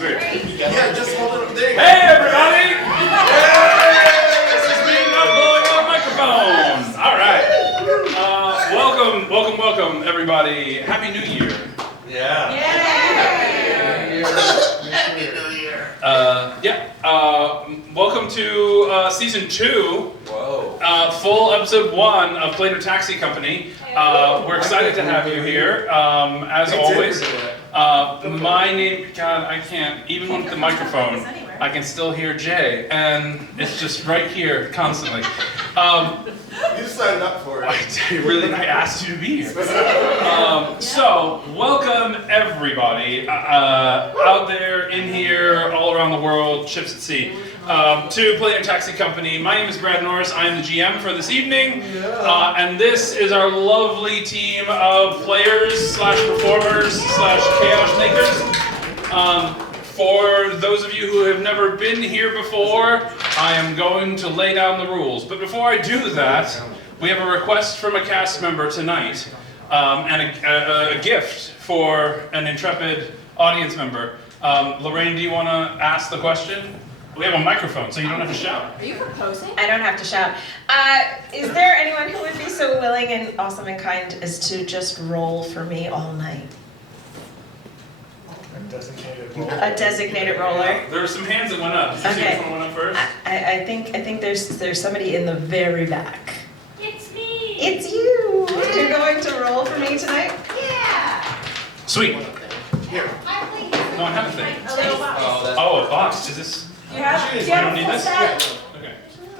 Sweet. Yeah, just hold it up there. Hey, everybody! This is me not blowing my microphone. All right. Welcome, everybody. Happy New Year. Yeah. Happy New Year. Welcome to season 2. Whoa. Full episode 1 of Planar Taxi Company. We're excited to have you here, as always. My name, God, I can't, even with the microphone, I can still hear Jay, and it's just right here constantly. You signed up for it. I asked you to be here. So, welcome everybody out there, in here, all around the world, ships at sea, to Planar Taxi Company. My name is Brad Norris. I am the GM for this evening, and this is our lovely team of players / performers / chaos makers. For those of you who have never been here before, I am going to lay down the rules. But before I do that, we have a request from a cast member tonight, and a gift for an intrepid audience member. Lorraine, do you want to ask the question? We have a microphone, so you don't have to shout. Are you proposing? I don't have to shout. Is there anyone who would be so willing and awesome and kind as to just roll for me all night? A designated roller. There were some hands that went up. Did you see which one went up first? I think there's somebody in the very back. It's me. It's you. You're going to roll for me tonight? Yeah. Sweet. Here. No, I have a thing. A little box. Oh, a box. Is this? You have You don't need this? Okay.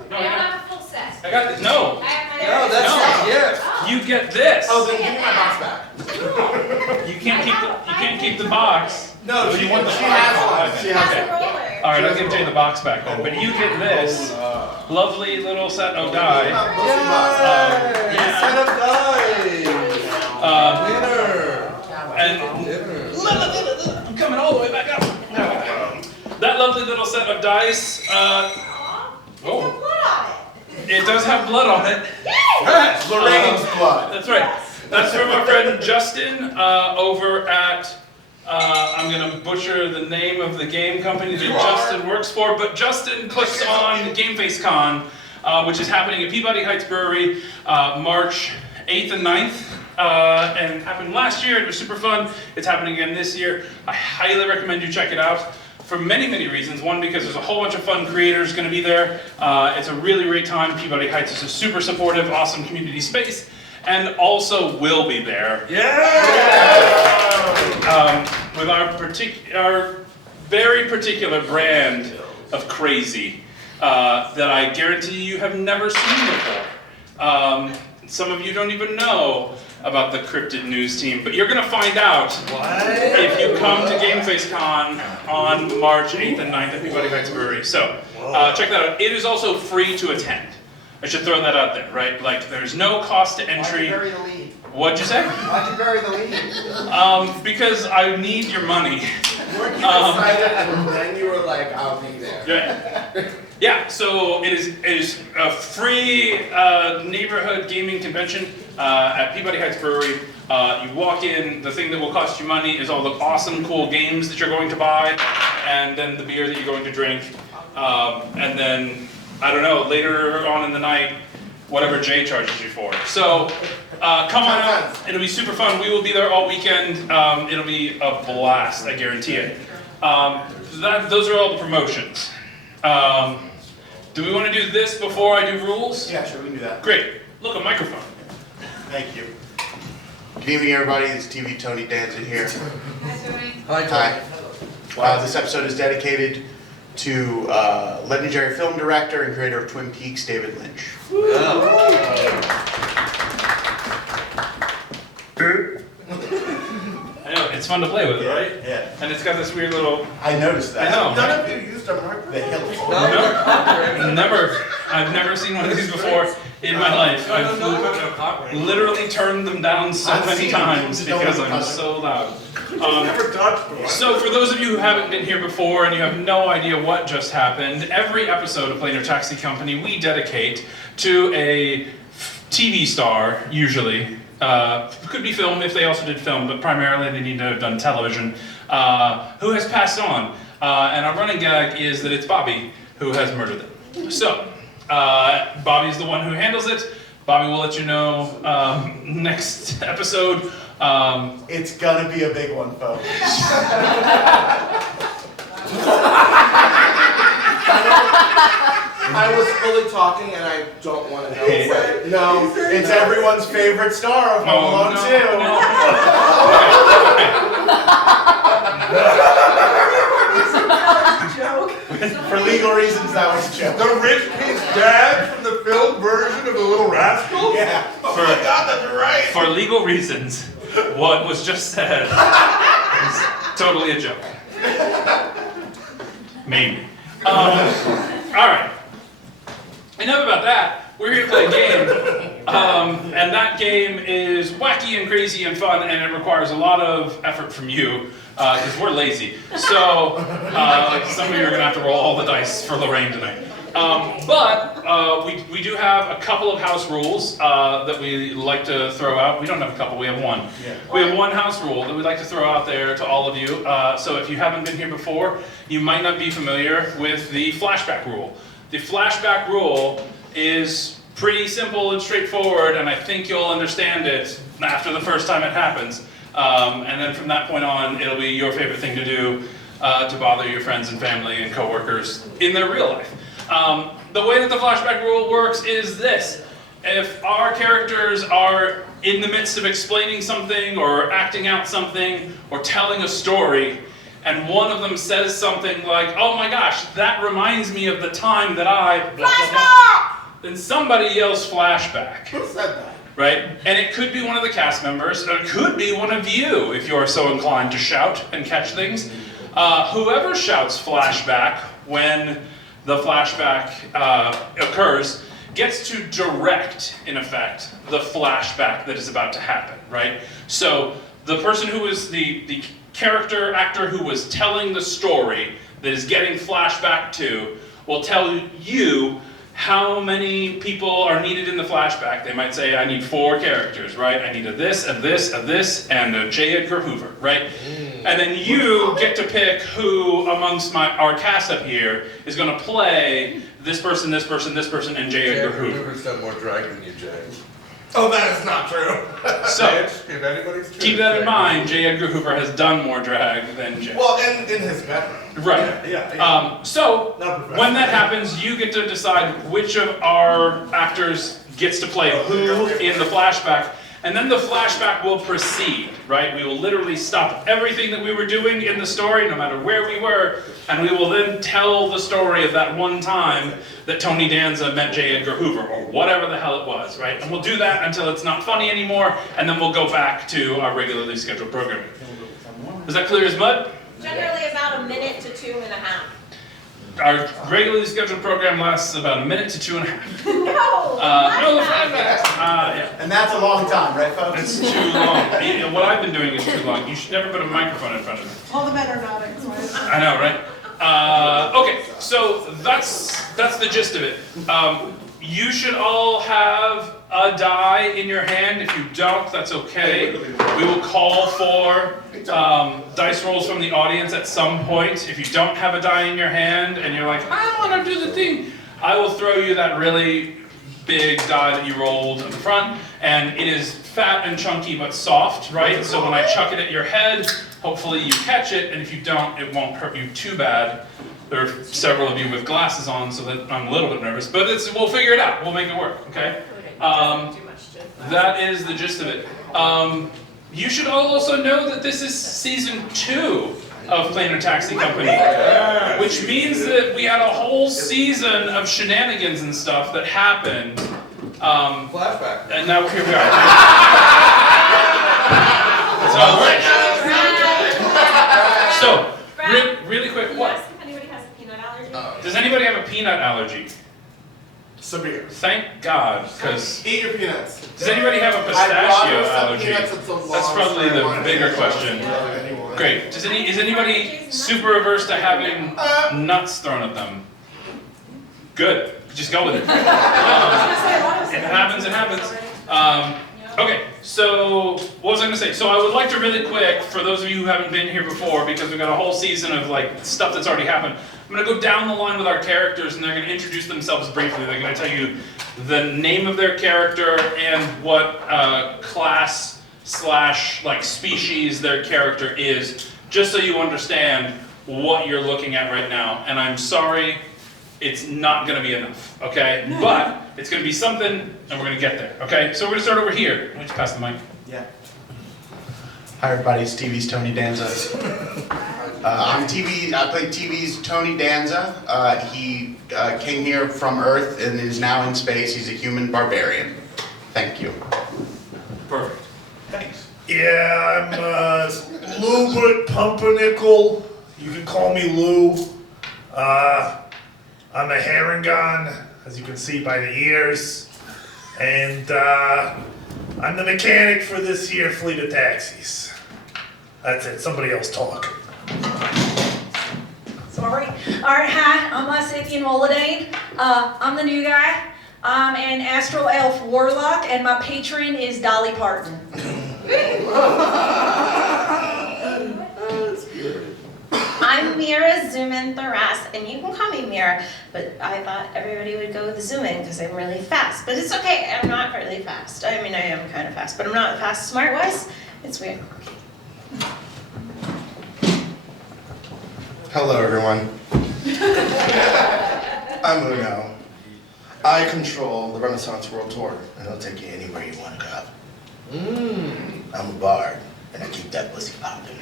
No, I don't have a full set. I got this. No. I have my No, that's No. not gift. You get this. Oh, then give me my box back. You can't keep the box. No, she you want the has box. one. She has Okay. it. All right, I'll give Jay the box back then. But you get this lovely little set of die. Yay! Set of dice. Winner. And I'm coming all the way back up. That lovely little set of dice. It does have blood on it. Lorraine's blood. That's right. That's from our friend Justin over at. I'm going to butcher the name of the game company that Justin works for, but Justin puts on Game Face Con, which is happening at Peabody Heights Brewery, March 8th and 9th, and happened last year. It was super fun. It's happening again this year. I highly recommend you check it out for many, many reasons. One, because there's a whole bunch of fun creators going to be there. It's a really great time. Peabody Heights is a super supportive, awesome community space. And also will be there. With our very particular brand of crazy that I guarantee you have never seen before. Some of you don't even know about the Cryptid News team, but you're gonna find out if you come to Game Face Con on March 8th and 9th at Peabody Heights Brewery. So check that out. It is also free to attend. I should throw that out there, right? Like, there's no cost to entry. Why'd you bury the lead? What'd you say? Why'd you bury the lead? Because I need your money. Weren't you excited and then you were like, I'll be there? Yeah, so it is a free neighborhood gaming convention at Peabody Heights Brewery. You walk in, the thing that will cost you money is all the awesome, cool games that you're going to buy, and then the beer that you're going to drink, and then, I don't know, later on in the night, whatever Jay charges you for. So, come on out. It'll be super fun. We will be there all weekend. It'll be a blast, I guarantee it. Those are all the promotions. Do we want to do this before I do rules? Yeah, sure, we can do that. Great. Look, a microphone. Thank you. Good evening, everybody. It's TV Tony Danza here. Hi, Hi. This episode is dedicated to legendary film director and creator of Twin Peaks, David Lynch. I know, it's fun to play with, right? Yeah. And it's got this weird little... I noticed that. I know. None of you used a marker? The hilt. I've never seen one of these before in my life. I've literally turned them down so many times because I'm so loud. So for those of you who haven't been here before and you have no idea what just happened, every episode of Planar Taxi Company we dedicate to a TV star, usually. Could be film if they also did film, but primarily they need to have done television, who has passed on. And our running gag is that it's Bobby who has murdered them. So, Bobby's the one who handles it. Bobby will let you know next episode. It's gonna be a big one, folks. I was fully talking and I don't want to know. No, it's everyone's favorite star of Home Alone 2. For legal reasons, that was a joke. The rich kid's dad from the film version of The Little Rascal? Yeah. Oh my God, that's right. For legal reasons, what was just said is totally a joke. Maybe. All right. Enough about that. We're here to play a game, and that game is wacky and crazy and fun, and it requires a lot of effort from you, because we're lazy. So, some of you are going to have to roll all the dice for Lorraine tonight. But we do have a couple of house rules that we like to throw out. We don't have a couple, we have one. Yeah. We have one house rule that we'd like to throw out there to all of you. So if you haven't been here before, you might not be familiar with the flashback rule. The flashback rule is pretty simple and straightforward, and I think you'll understand it after the first time it happens. And then from that point on, it'll be your favorite thing to do to bother your friends and family and coworkers in their real life. The way that the flashback rule works is this. If our characters are in the midst of explaining something or acting out something or telling a story, and one of them says something like, "Oh my gosh, that reminds me of the time that I..." Flashback! Then somebody yells flashback. Who said that? Right? And it could be one of the cast members, or it could be one of you if you're so inclined to shout and catch things. Whoever shouts flashback when the flashback occurs gets to direct, in effect, the flashback that is about to happen, right? So the person who is the character actor who was telling the story that is getting flashback to will tell you how many people are needed in the flashback. They might say, I need 4 characters, right? I need a this, a this, a this, and a J. Edgar Hoover, right? And then you get to pick who amongst our cast up here is going to play this person, this person, this person, and J. Edgar Hoover. Hoover's done more drag than you, Jay. Oh, that is not true. So, If anybody's true, keep that in Jay. mind, J. Edgar Hoover has done more drag than Jay. Well, in his bedroom. Right. Yeah. So, Not professional. when that happens, you get to decide which of our actors gets to play who in the flashback, and then the flashback will proceed, right? We will literally stop everything that we were doing in the story, no matter where we were, and we will then tell the story of that one time that Tony Danza met J. Edgar Hoover, or whatever the hell it was, right? And we'll do that until it's not funny anymore, and then we'll go back to our regularly scheduled programming. Is that clear as mud? Generally about a minute to 2.5. Our regularly scheduled program lasts about a minute to 2.5. No! No, flashbacks. Yeah, And that's a long time, right, folks? it's too long. What I've been doing is too long. You should never put a microphone in front of me. All the men are nodding. I know, right? Okay, so that's the gist of it. You should all have a die in your hand. If you don't, that's okay. We will call for dice rolls from the audience at some point. If you don't have a die in your hand and you're like, I don't want to do the thing, I will throw you that really big die that you rolled in the front, and it is fat and chunky but soft, right? So when I chuck it at your head, hopefully you catch it, and if you don't, it won't hurt you too bad. There are several of you with glasses on, so that I'm a little bit nervous, but we'll figure it out. We'll make it work, okay? That is the gist of it. You should all also know that this is season 2 of Planar Taxi Company, which means that we had a whole season of shenanigans and stuff that happened. Flashback. And now here we are. So, really quick, what? Yes, if anybody has a peanut allergy. Does anybody have a peanut allergy? Severe. Thank God, because Eat your peanuts. does anybody have a I brought pistachio her some allergy? peanuts, it's a long That's probably story. the bigger question. Great. Is anybody super averse to having nuts thrown at them? Good. Just go with it. If it happens, it happens. Okay, so what was was I gonna say? So I would like to really quick, for those of you who haven't been here before, because we've got a whole season of like stuff that's already happened. I'm gonna go down the line with our characters, and they're gonna introduce themselves briefly. They're gonna tell you the name of their character and what class / like species their character is, just so you understand what you're looking at right now. And I'm sorry, it's not gonna be enough, okay? But it's gonna be something, and we're gonna get there, okay? So we're gonna start over here. Why don't you pass the mic? Yeah. Hi everybody, it's TV's Tony Danza. I play TV's Tony Danza. He came here from Earth and is now in space. He's a human barbarian. Thank you. Perfect. Thanks. Yeah, I'm Lou but Pumpernickel. You can call me Lou. I'm a Harangon, as you can see by the ears. And I'm the mechanic for this here fleet of taxis. That's it, somebody else talk. Sorry. Alright, hi, I'm Scythian Molodane. I'm the new guy. I'm an Astral Elf Warlock, and my patron is Dolly Parton. I'm Mira Zoomin Tharas, and you can call me Mira, but I thought everybody would go with Zoomin because I'm really fast. But it's okay, I'm not really fast. I mean, I am kind of fast, but I'm not fast smart-wise. It's weird. Hello, everyone. I'm Uno. I control the Renaissance World Tour, and I'll take you anywhere you want to go. I'm a bard, and I keep that pussy popping.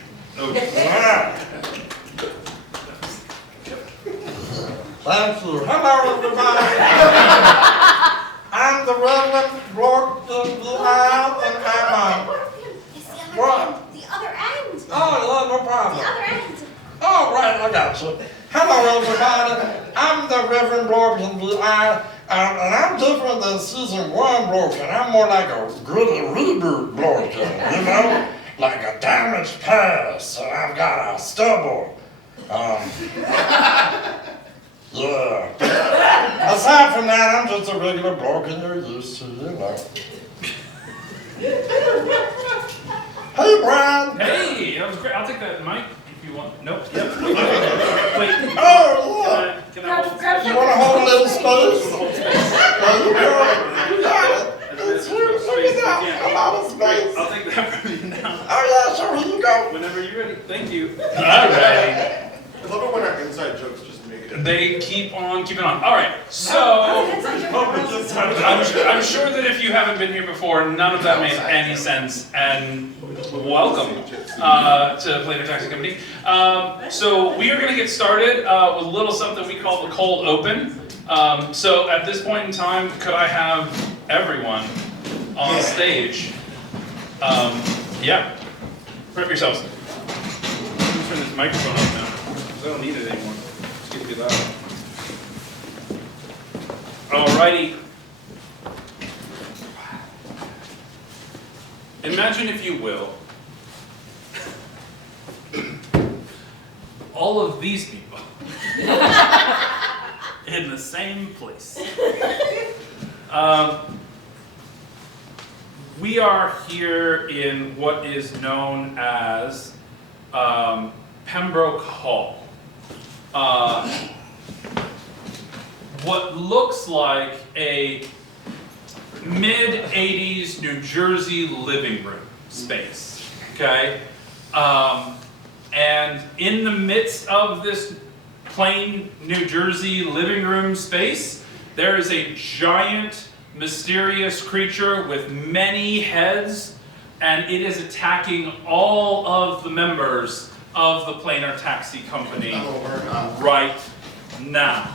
Thank you. Hello, everybody. I'm the Reverend Lord and I'm What? The other end. Oh, no The problem. other end. Oh, right, I got you. Hello, everybody. I'm the Reverend Blorkin, and I'm different than season 1 Blorkin. I'm more like a gritty reboot Blorkin, you know? Like a damaged past, and I've got a stubble. Yeah. Aside from that, I'm just a regular Blorkin you're used to, you know. Hey, Brian. Hey, that was great. I'll take that mic if you want. Nope. Yep. Wait. Oh, look. Can I hold Grab You want to hold a little space? hold space? There you go. You got it. It's here. Look at that. A lot of space. I'll take that from you now. Oh, yeah, sure. Here you go. Whenever you're ready. Thank you. All right. I love it when our inside jokes just make it. They keep on keeping on. All right. So I'm sure that if you haven't been here before, none of that made any sense. And welcome to Planar Taxi Company. So we are going to get started with a little something we call the cold open. So at this point in time, could I have everyone on stage? Yeah. Prep yourselves. I'm going to turn this microphone off now. I don't need it anymore. It's getting too loud. Alrighty. Imagine, if you will, all of these people in the same place. We are here in what is known as Pembroke Hall. What looks like a mid-80s New Jersey living room space, okay? And in the midst of this plain New Jersey living room space, there is a giant, mysterious creature with many heads, and it is attacking all of the members of the Planar Taxi Company right now.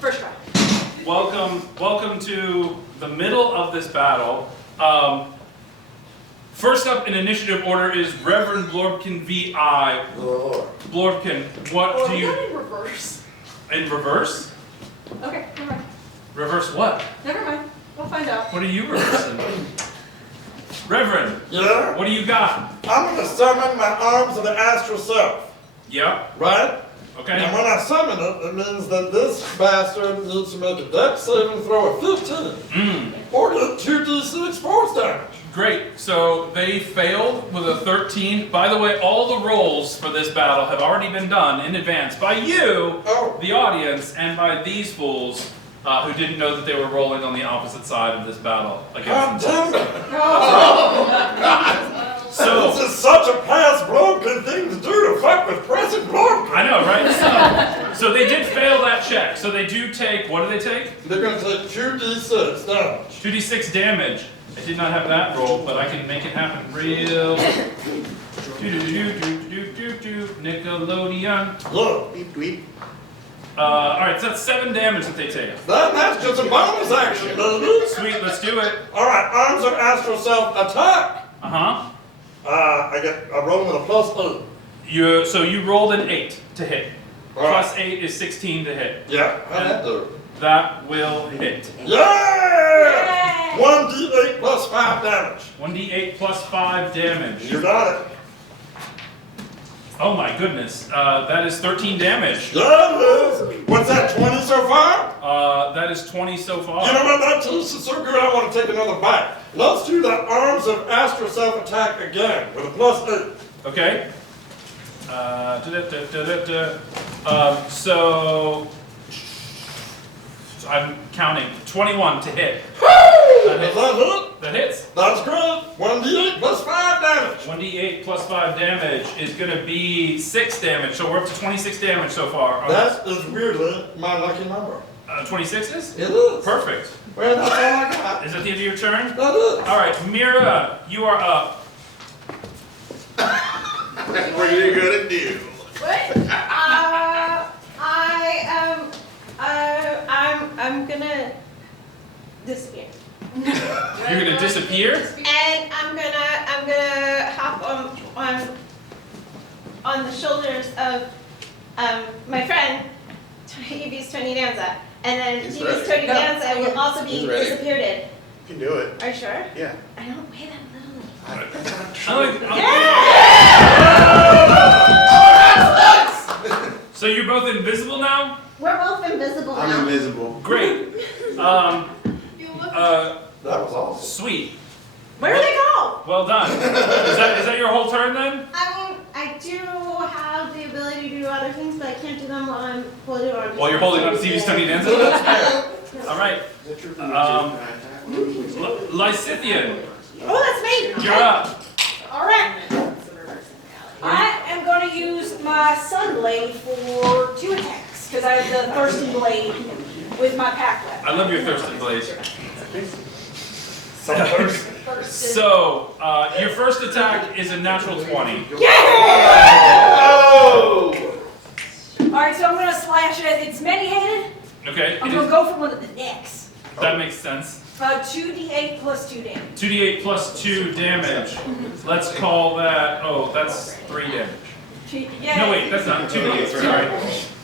First try. Welcome to the middle of this battle. First up in initiative order is Reverend Blorbkin V.I. Blorbkin, what do you... in reverse. In reverse? Okay, never mind. Reverse what? Never mind. We'll find out. What are you reversing? Reverend, Yeah? what do you got? I'm going to summon my arms of the astral self, Yep. right? Okay. And when I summon it, it means that this bastard needs to make a dex saving throw of 15. Or get 2d6 force damage. Great. So they failed with a 13. By the way, all the rolls for this battle have already been done in advance by you, the audience, and by these fools who didn't know that they were rolling on the opposite side of this battle God against damn it! So This is such a past broken thing to do to fuck with present broken. I know, right? So they did fail that check. So they do take, what do they take? They're gonna take 2d6 damage. 2d6 damage. I did not have that roll, but I can make it happen real. Nickelodeon. Look, Beep, tweet. Alright, so that's 7 damage that they take. that's just a bonus action, baby. Sweet, let's do it. Alright, arms of astral self attack. Uh-huh. I rolled with a +8. So you rolled an 8 to hit. Alright. Plus 8 is 16 to hit. Yeah, how'd that do? That will hit. Yeah! 1d8 plus 5 damage. 1d8 plus 5 damage. You got it. Oh my goodness. That is 13 damage. Yeah, it is. What's that, 20 so far? That is 20 so far. You know what, that tastes so good I want to take another bite. Let's do that arms of astral self attack again with a +8. Okay. So I'm counting 21 to hit. That Does hits. that hit? That hits. That's good. 1d8 plus 5 damage. 1d8 plus 5 damage is going to be 6 damage. So we're up to 26 damage so far. That is weirdly my lucky number. 26 is? It is. Perfect. Well, that's all I got. Is that the end of your turn? That is. All right, Mira, you are up. What are you gonna do? What? I'm gonna disappear. You're going to disappear? And I'm gonna hop on the shoulders of my friend Evie's Tony Danza, and then He's Evie's ready. Tony Danza will also be He's ready. disappeared. You can do it. Are you sure? Yeah. I don't weigh that little. So you're both invisible now? We're both invisible I'm now. invisible. Great. That was awesome. Sweet. Where do they go? Well done. Is that your whole turn then? I mean, I do have the ability to do other things, but I can't do them while I'm holding on. While you're holding on to Stevie's Tony Danza? That's fair. All right. Lysithian, Oh, that's me. you're up. All right. I am going to use my sun blade for 2 attacks because I have the thirsty blade with my pack weapon. I love your thirsty blade. First. So, your first attack is a natural 20. Oh! All right, so I'm going to slash it. It's many-handed. Okay, I'm going to go for one of the necks. that makes sense. 2d8 plus 2 damage. 2d8 plus 2 damage. Let's call that, that's 3 damage. Yeah. No, wait, that's not 2d8, sorry.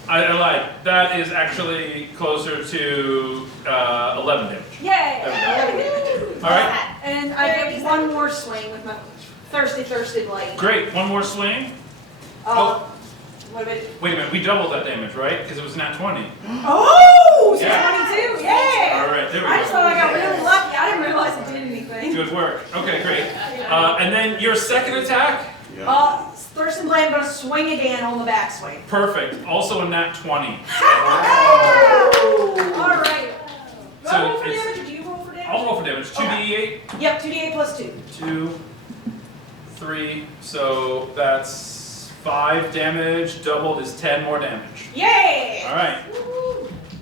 I lied. That is actually closer to 11 damage. Yay! All right, And I get one more swing with my thirsty blade. great. One more swing. What about it? Wait a minute, we doubled that damage, right? Because it was nat 20. Oh! So Yeah. 22, yeah! All right, there we I just go. thought I got really lucky. I didn't realize it did anything. Good work. Okay, great. And then your second attack, Thurston Blade, I'm going to swing again on the backswing. perfect. Also a nat 20. All right. Do So I roll for it's- damage or do you roll for damage? I'll roll for damage. 2d8, Yep, 2d8 plus 2. 2, 3. So that's 5 damage. Doubled is 10 more damage. Yay! All right,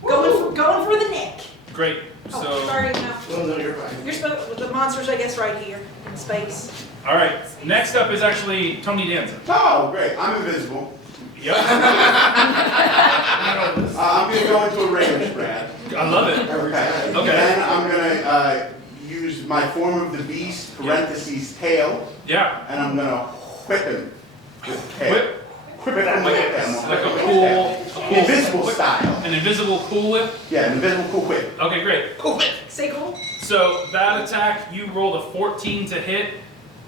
Going for the neck. great. Oh, So, sorry, no. Oh, no, you're fine. You're supposed the monsters, I guess, right here in space. all right. Next up is actually Tony Danza. Oh, great. I'm invisible. Yep. I'm gonna go into a range, Brad. I love it. Okay. Okay. Then I'm gonna use my form of the beast, parentheses, tail, Yeah. and I'm gonna whip him with tail. Whip. Whip him with him. Like a cool Invisible whip. style. An invisible cool whip. Yeah, an invisible cool whip. Okay, great. Say cool. So that attack, you rolled a 14 to hit.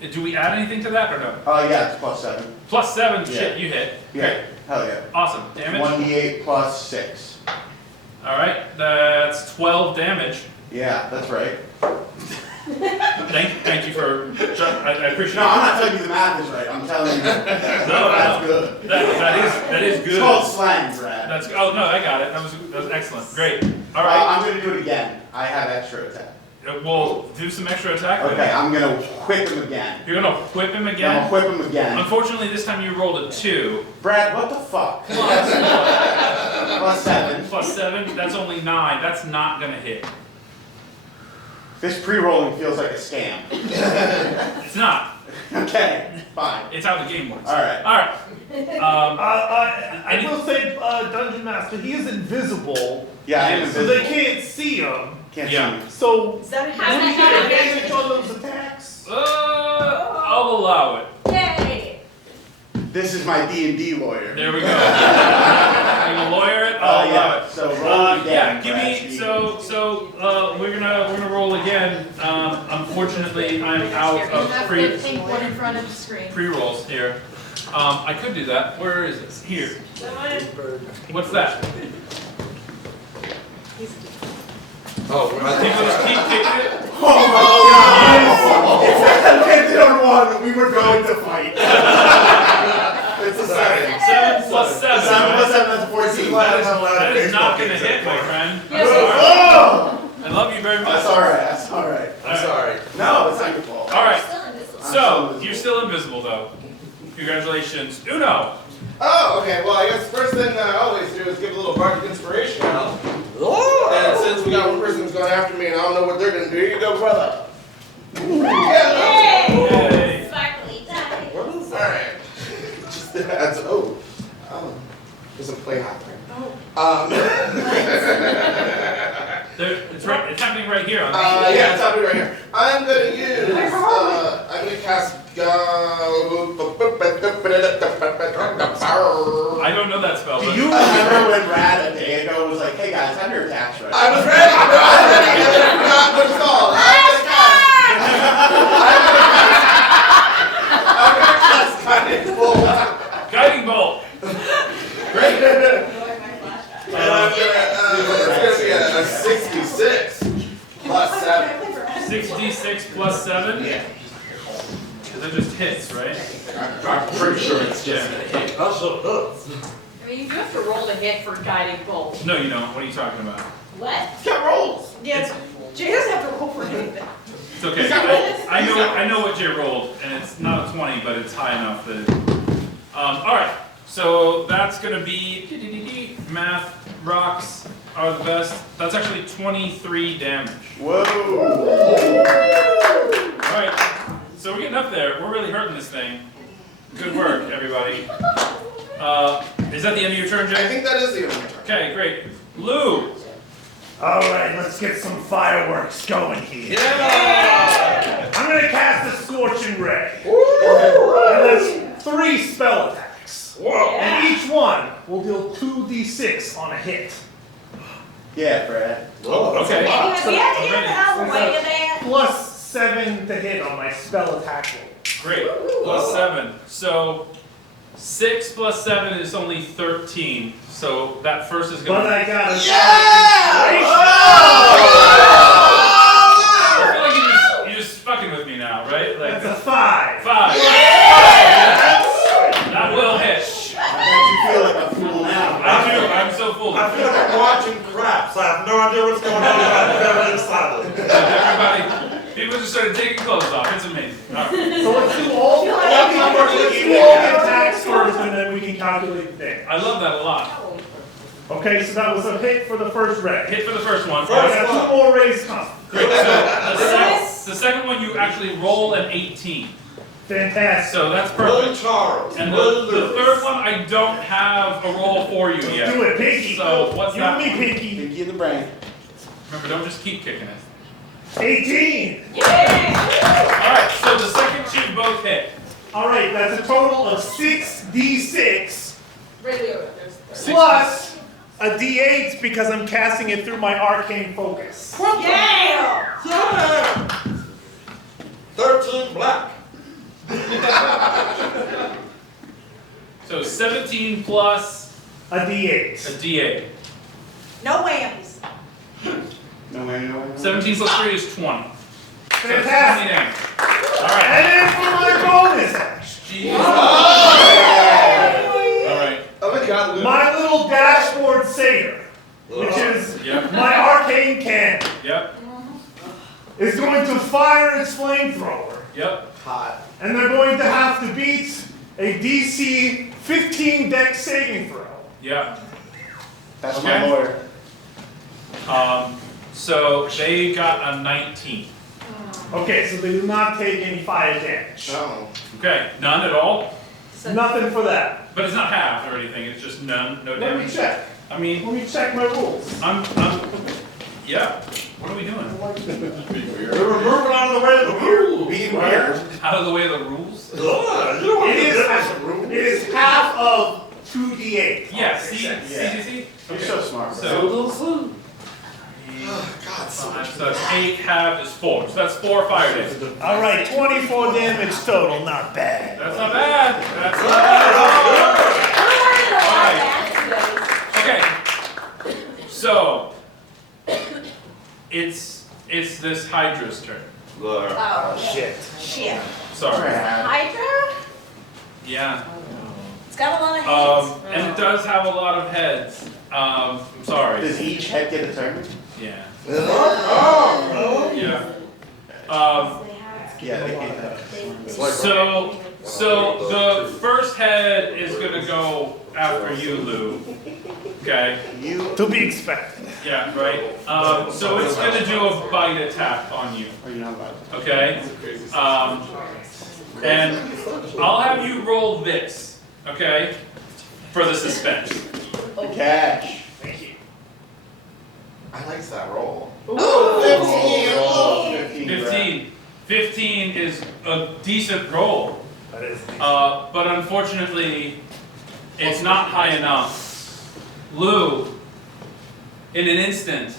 Do we add anything to that or no? Yeah, it's +7. +7, Yeah. shit, you hit. Yeah, Great. hell yeah. Awesome. Damage? 1d8 + 6. Alright, that's 12 damage. Yeah, that's right. Thank you for, I appreciate No, it. I'm not telling you the math is right. I'm telling you that's No. good. That is good. It's called slang, Brad. Oh no, I got it. That was excellent. Great. All right. I'm gonna do it again. I have extra attack. We'll do some extra attack. Then. Okay, I'm gonna whip him again. You're gonna whip him I'm again. gonna whip him again. Unfortunately, this time you rolled a 2. Brad, what the fuck? Plus what? +7. +7. That's only 9. That's not gonna hit. This pre-rolling feels like a scam. It's not. Okay, fine. It's how the game works. All right. All right. I will say, Dungeon Master, he is invisible, Yeah, I am Yes. so invisible. they can't see him. Can't Yeah. see me. So, Is that a do we get advantage on those attacks? I'll allow it. Yay! This is my D&D lawyer. There we go. You're gonna lawyer it. I'll allow Yeah. it. So roll again. Yeah, give Brad. me we're gonna roll again. Unfortunately, I'm out of Pink one in front of the screen. pre-rolls here. I could do that. Where is it? Here. What's that? Oh, People just keep kicking it. Oh my god! If that had ended on 1, we were going to fight. It's a 7. 7 plus 7. 7 plus 7, that's 14. That is not gonna hit, my friend. Yes, Oh! I love you very much. That's alright, that's alright. I'm sorry. No, it's not your fault. All right. Still invisible. So you're still invisible, though. Congratulations, Uno. Oh, okay. Well, I guess the first thing that I always do is give a little bardic inspiration out. Oh! And since we got one person who's going after me and I don't know what they're gonna do, here you go, brother. Yay. Sparkly die. What is All right. Just that's doesn't play hot right. It's right. It's happening right here. Yeah, it's happening right here. I'm gonna use. I'm gonna cast. I don't know that spell. Do But you remember when Brad a day ago was like, hey guys, I'm your tax right? I was ready. No, I was ready. And then I forgot what it's called. I'm gonna cast guiding bolt. Guiding bolt. Great. And I'm gonna. It's gonna be a 66 plus 7. 66 plus 7. Yeah. That just hits, right? I'm pretty sure it's just Yeah. a hit. I mean, you do have to roll to hit for guiding bolt. No, you don't. What are you talking about? What? It's got rolls. Yes. Jay doesn't have to roll for anything. It's okay. He's got rolls. I know what Jay rolled, and it's not a 20, but it's high enough that. All right. So that's gonna be math. Rocks are the best. That's actually 23 damage. Whoa! All right. So we're getting up there. We're really hurting this thing. Good work, everybody. Is that the end of your turn, I Jay? think that is the only turn. Okay, great. Lou. Alright, let's get some fireworks going here. Yeah! I'm gonna cast a Scorching Ray. And that's 3 spell attacks. Whoa! And each one will deal 2d6 on a hit. Yeah, Brad. Oh, that's Okay. a lot. We have to get out of the way of that. Plus 7 to hit on my spell attack roll. Great. Plus 7. So 6 plus 7 is only 13. So that first is But going to. I got a I feel like you're just fucking with me now, right? Like That's a 5. 5. That will hit. I bet you feel like a fool now. I do. I'm so full. I feel like I'm watching craps. I have no idea what's going on. I'm very excited. Everybody, people just started taking clothes off. It's amazing. All right. So let's do all the attacks first and then we can calculate the damage. I love that a lot. Okay, so that was a hit for the first ray. Hit for the first one. I got 2 more rays coming. Great. So the second one you actually roll an 18. Fantastic. So that's Really perfect. Charles. And Really the Lewis. third one I don't have a roll for you yet. Do it, Pinky. So what's you that and me, one? Pinky. Pinky in the brain. Remember, don't just keep kicking it. 18. Alright, so the second two both hit. Alright, that's a total of 6d6 Really, there's plus a d8 because I'm casting it through my arcane focus. Yeah! Yeah! 13 black. So 17 plus A D8. a D8. No whammies. No way, no way. 17 plus 3 is 20. Fantastic. Alright. And then for my bonus action, Jeez. Alright. Oh my god, Luke. my little dashboard satyr, which is Yep. my arcane cannon, Yep. is going to fire its flamethrower. Yep. Hot. And they're going to have to beat a DC 15 dex saving throw. Yep. That's Okay. my lawyer. So they got a 19. Okay, so they do not take any fire damage. Oh. Okay, none at all. Nothing for that. But it's not half or anything. It's just none, no Let me damage. check. I mean, Let me check my rules. yeah. What are we doing? We were moving out of the way of the rules. Being weird. Out of the way of the rules? You don't want It to is, do this rules. it is half of 2d8. Yeah. See. You're so smart, bro. So. God, so much. So that's 8, half is 4. So that's 4 fire damage. All right, 24 damage total, not bad. That's not bad. That's not bad at all. Okay. So it's this Hydra's turn. Oh, Shit. shit. Sorry. Hydra? Yeah. It's got a lot of heads. And it does have a lot of heads. I'm sorry. Does each head get a turn? Yeah. Oh, Yeah. Yeah, they get that. So the first head is gonna go after you, Lou. Okay. To be expected. Yeah. Right. So it's gonna do a bite attack on you. Or you know about it. Okay. And I'll have you roll this. Okay. For the suspense. Catch. I like that roll. Oh, 15. 15. 15 is a decent roll. That is. But unfortunately, it's not high enough. Lou, in an instant,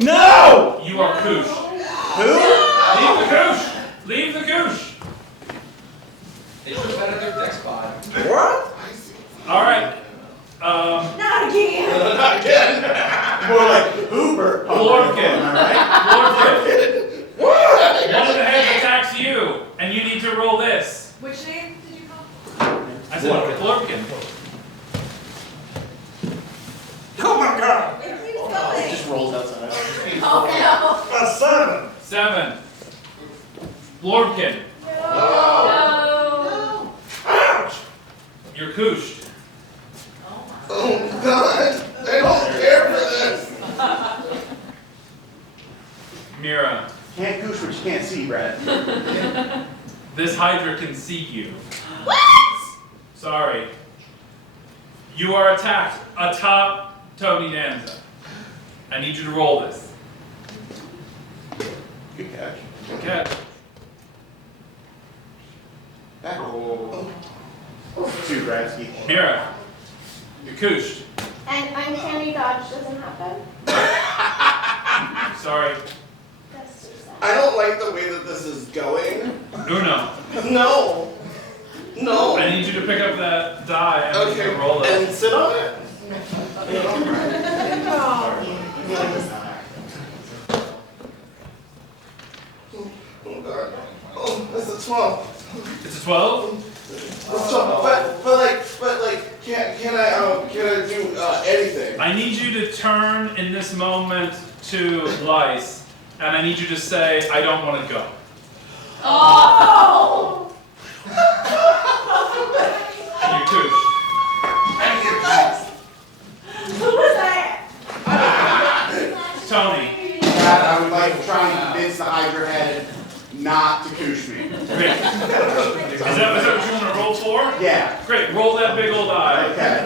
No! you are koosh. Who? Leave the koosh! Leave the koosh! They should have better their dex bot. what? Alright. Not again. Not again. More like Uber. Lorkin. Alright? Lorkin. What? One of the heads attacks you, and you need to roll this. Which name did you call? I said Lorkin. Oh my god. It keeps going. Just rolls outside. Oh, A 7. 7. Lorkin. No. Ouch. You're kooshed. Oh god. They don't care for this. Mira, Can't goosh what you can't see, Brad. this Hydra can see you. What? Sorry. You are attacked atop Tony Danza. I need you to roll this. Good catch. Good catch. Back. Two, Bradsky. Mira, you're kooshed. And uncanny dodge doesn't happen. Sorry. That's too sad. I don't like the way that this is going. Uno. No. No. I need you to pick up that die and Okay. roll it. And sit on it. Oh god. Oh, this is 12. It's a 12? So, but like, can I do anything? I need you to turn in this moment to Lice, and I need you to say, I don't want to go. Oh! And you're kooshed. Who was that? Tony. I would like to try and convince the Hydra head not to goosh me. Great. Is that what you want to roll for? Yeah. Great. Roll that big old eye. Okay.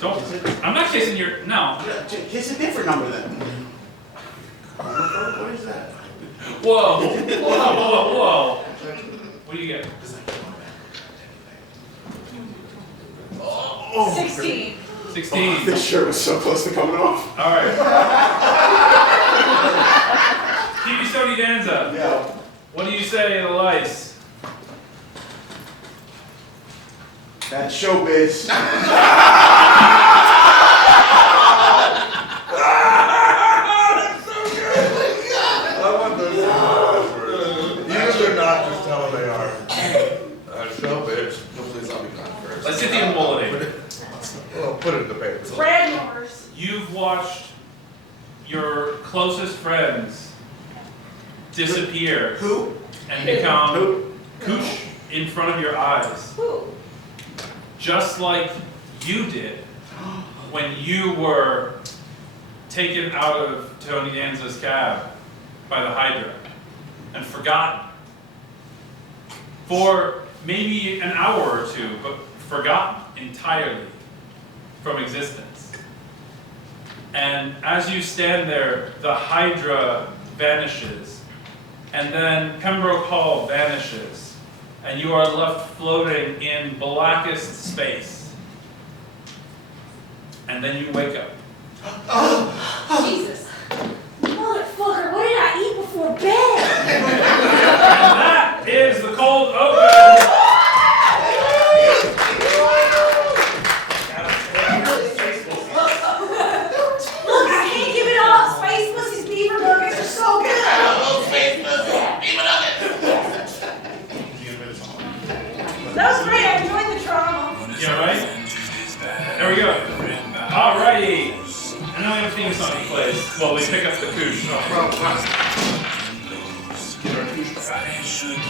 Don't. I'm not kissing your. No. Kiss a different number then. What is that? Whoa. Whoa. What do you get? 16. 16. This shirt was so close to coming off. All right. TV Tony Danza. Yeah. What do you say, Elias? That's showbiz. I want those. Usually they're not, just tell them they are. Show bitch. Hopefully I'll be gone first. Let's get the emboldening. Well, put it in the paper. Brad Morris. You've watched your closest friends disappear Who? and become koosh in front of your eyes. Who? Just like you did when you were taken out of Tony Danza's cab by the Hydra and forgotten for maybe an hour or two, but forgotten entirely from existence. And as you stand there, the Hydra vanishes, and then Pembroke Hall vanishes, and you are left floating in blackest space. And then you wake up. Jesus. Motherfucker, what did I eat before bed? And that is the cold open. Look, I can't give it up. Space Pussy's beaver burgers are so good. That was great. I enjoyed the trauma. Yeah, right? There we go. Alrighty. And now we have a theme song in place. Well, we pick up the koosh.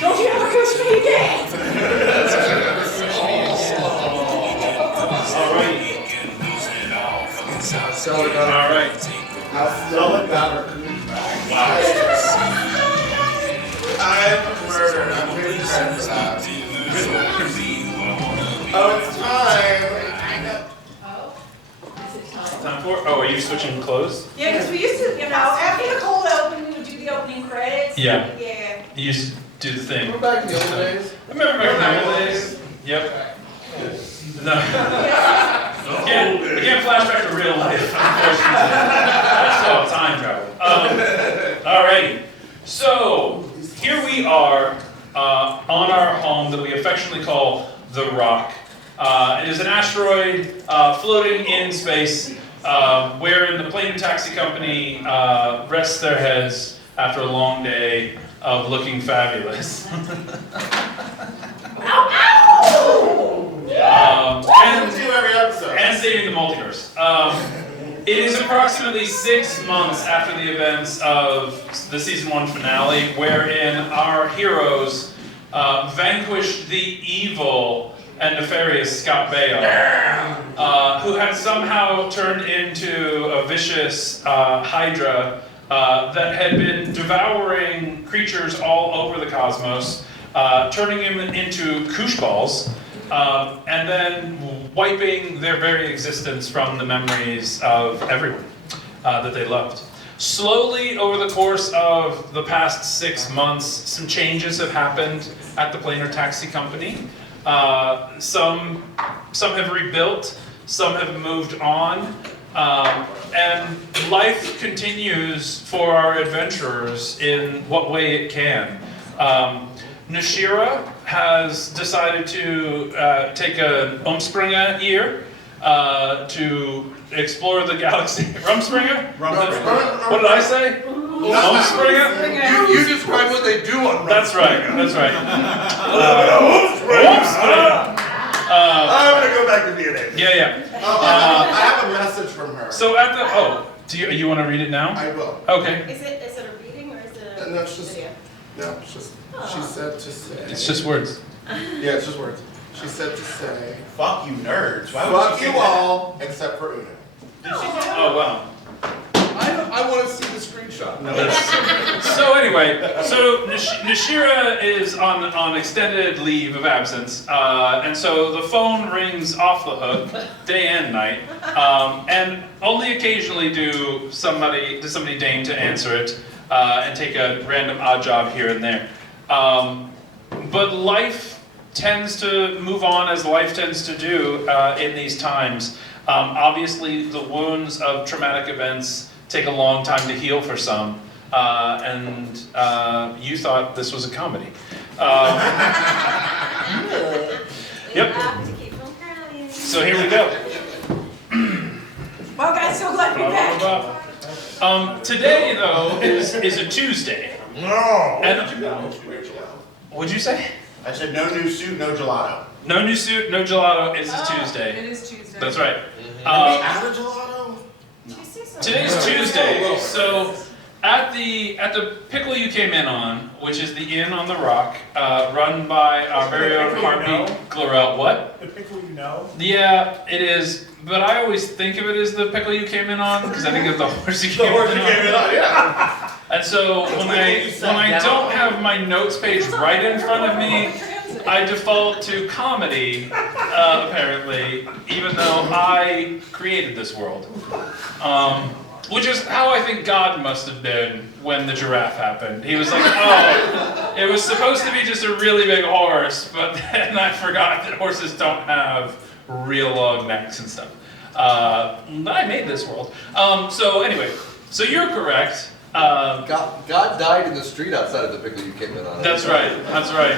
Don't you ever coach me again? Alrighty. Alright. I'll sell it down. Wow. I'm murdered. I'm really sad for that. Oh, it's time. Time for? Oh, are you switching clothes? Yeah, because we used to, you know, after the cold open, we would do the opening credits. Yeah. Yeah. You used to do the thing. We're back in the old days. Remember back in the old days? Yep. No. We can't flashback to real life, unfortunately. That's called time travel. Alrighty. So, here we are on our home that we affectionately call the Rock. It is an asteroid floating in space wherein the Planar Taxi Company rests their heads after a long day of looking fabulous. And saving the multiverse. It is approximately 6 months after the events of the season 1 finale, wherein our heroes vanquished the evil and nefarious Scott Baio, who had somehow turned into a vicious Hydra that had been devouring creatures all over the cosmos, turning him into koosh balls, and then wiping their very existence from the memories of everyone that they loved. Slowly, over the course of the past 6 months, some changes have happened at the Planar Taxi Company. Some have rebuilt, some have moved on, and life continues for our adventurers in what way it can. Nashira has decided to take an Umspringer year to explore the galaxy. Rumspringer? What did I say? Umspringer? You describe what they do on That's right, that's right. I'm gonna go back to DNA. Yeah. I have a message from her. So at the, do you want to read it now? I will. Okay. Is it a reading or is it a No, it's just, video? no, it's just, she said to say. It's just words. Yeah, it's just words. She said to say, Fuck you nerds. Why would fuck she you say that? all, except for Una. Oh, wow. I want to see the screenshot. So anyway, so Nashira is on extended leave of absence, and so the phone rings off the hook day and night, and only occasionally does somebody deign to answer it and take a random odd job here and there. But life tends to move on as life tends to do in these times. Obviously, the wounds of traumatic events take a long time to heal for some. and you thought this was a comedy. Yep. So here we go. Well, guys, so glad to be back. Today, though, is a Tuesday. No. And what'd you say? I said no new suit, no gelato. No new suit, no gelato. It's a It Tuesday. is Tuesday. That's right. Out of gelato? Today's Tuesday, so at the pickle you came in on, which is the Inn on the Rock, run by our very own Harvey Glorell. What? The pickle you know? Yeah, it is. But I always think of it as the pickle you came in on because I think of the horse you came in on. Yeah. And so when I don't have my notes page right in front of me, I default to comedy, apparently, even though I created this world. Which is how I think God must have been when the giraffe happened. He was like, oh, it was supposed to be just a really big horse, but then I forgot that horses don't have real long necks and stuff. I made this world. So anyway, so you're correct. God died in the street outside of the pickle you came in on. That's right. That's right.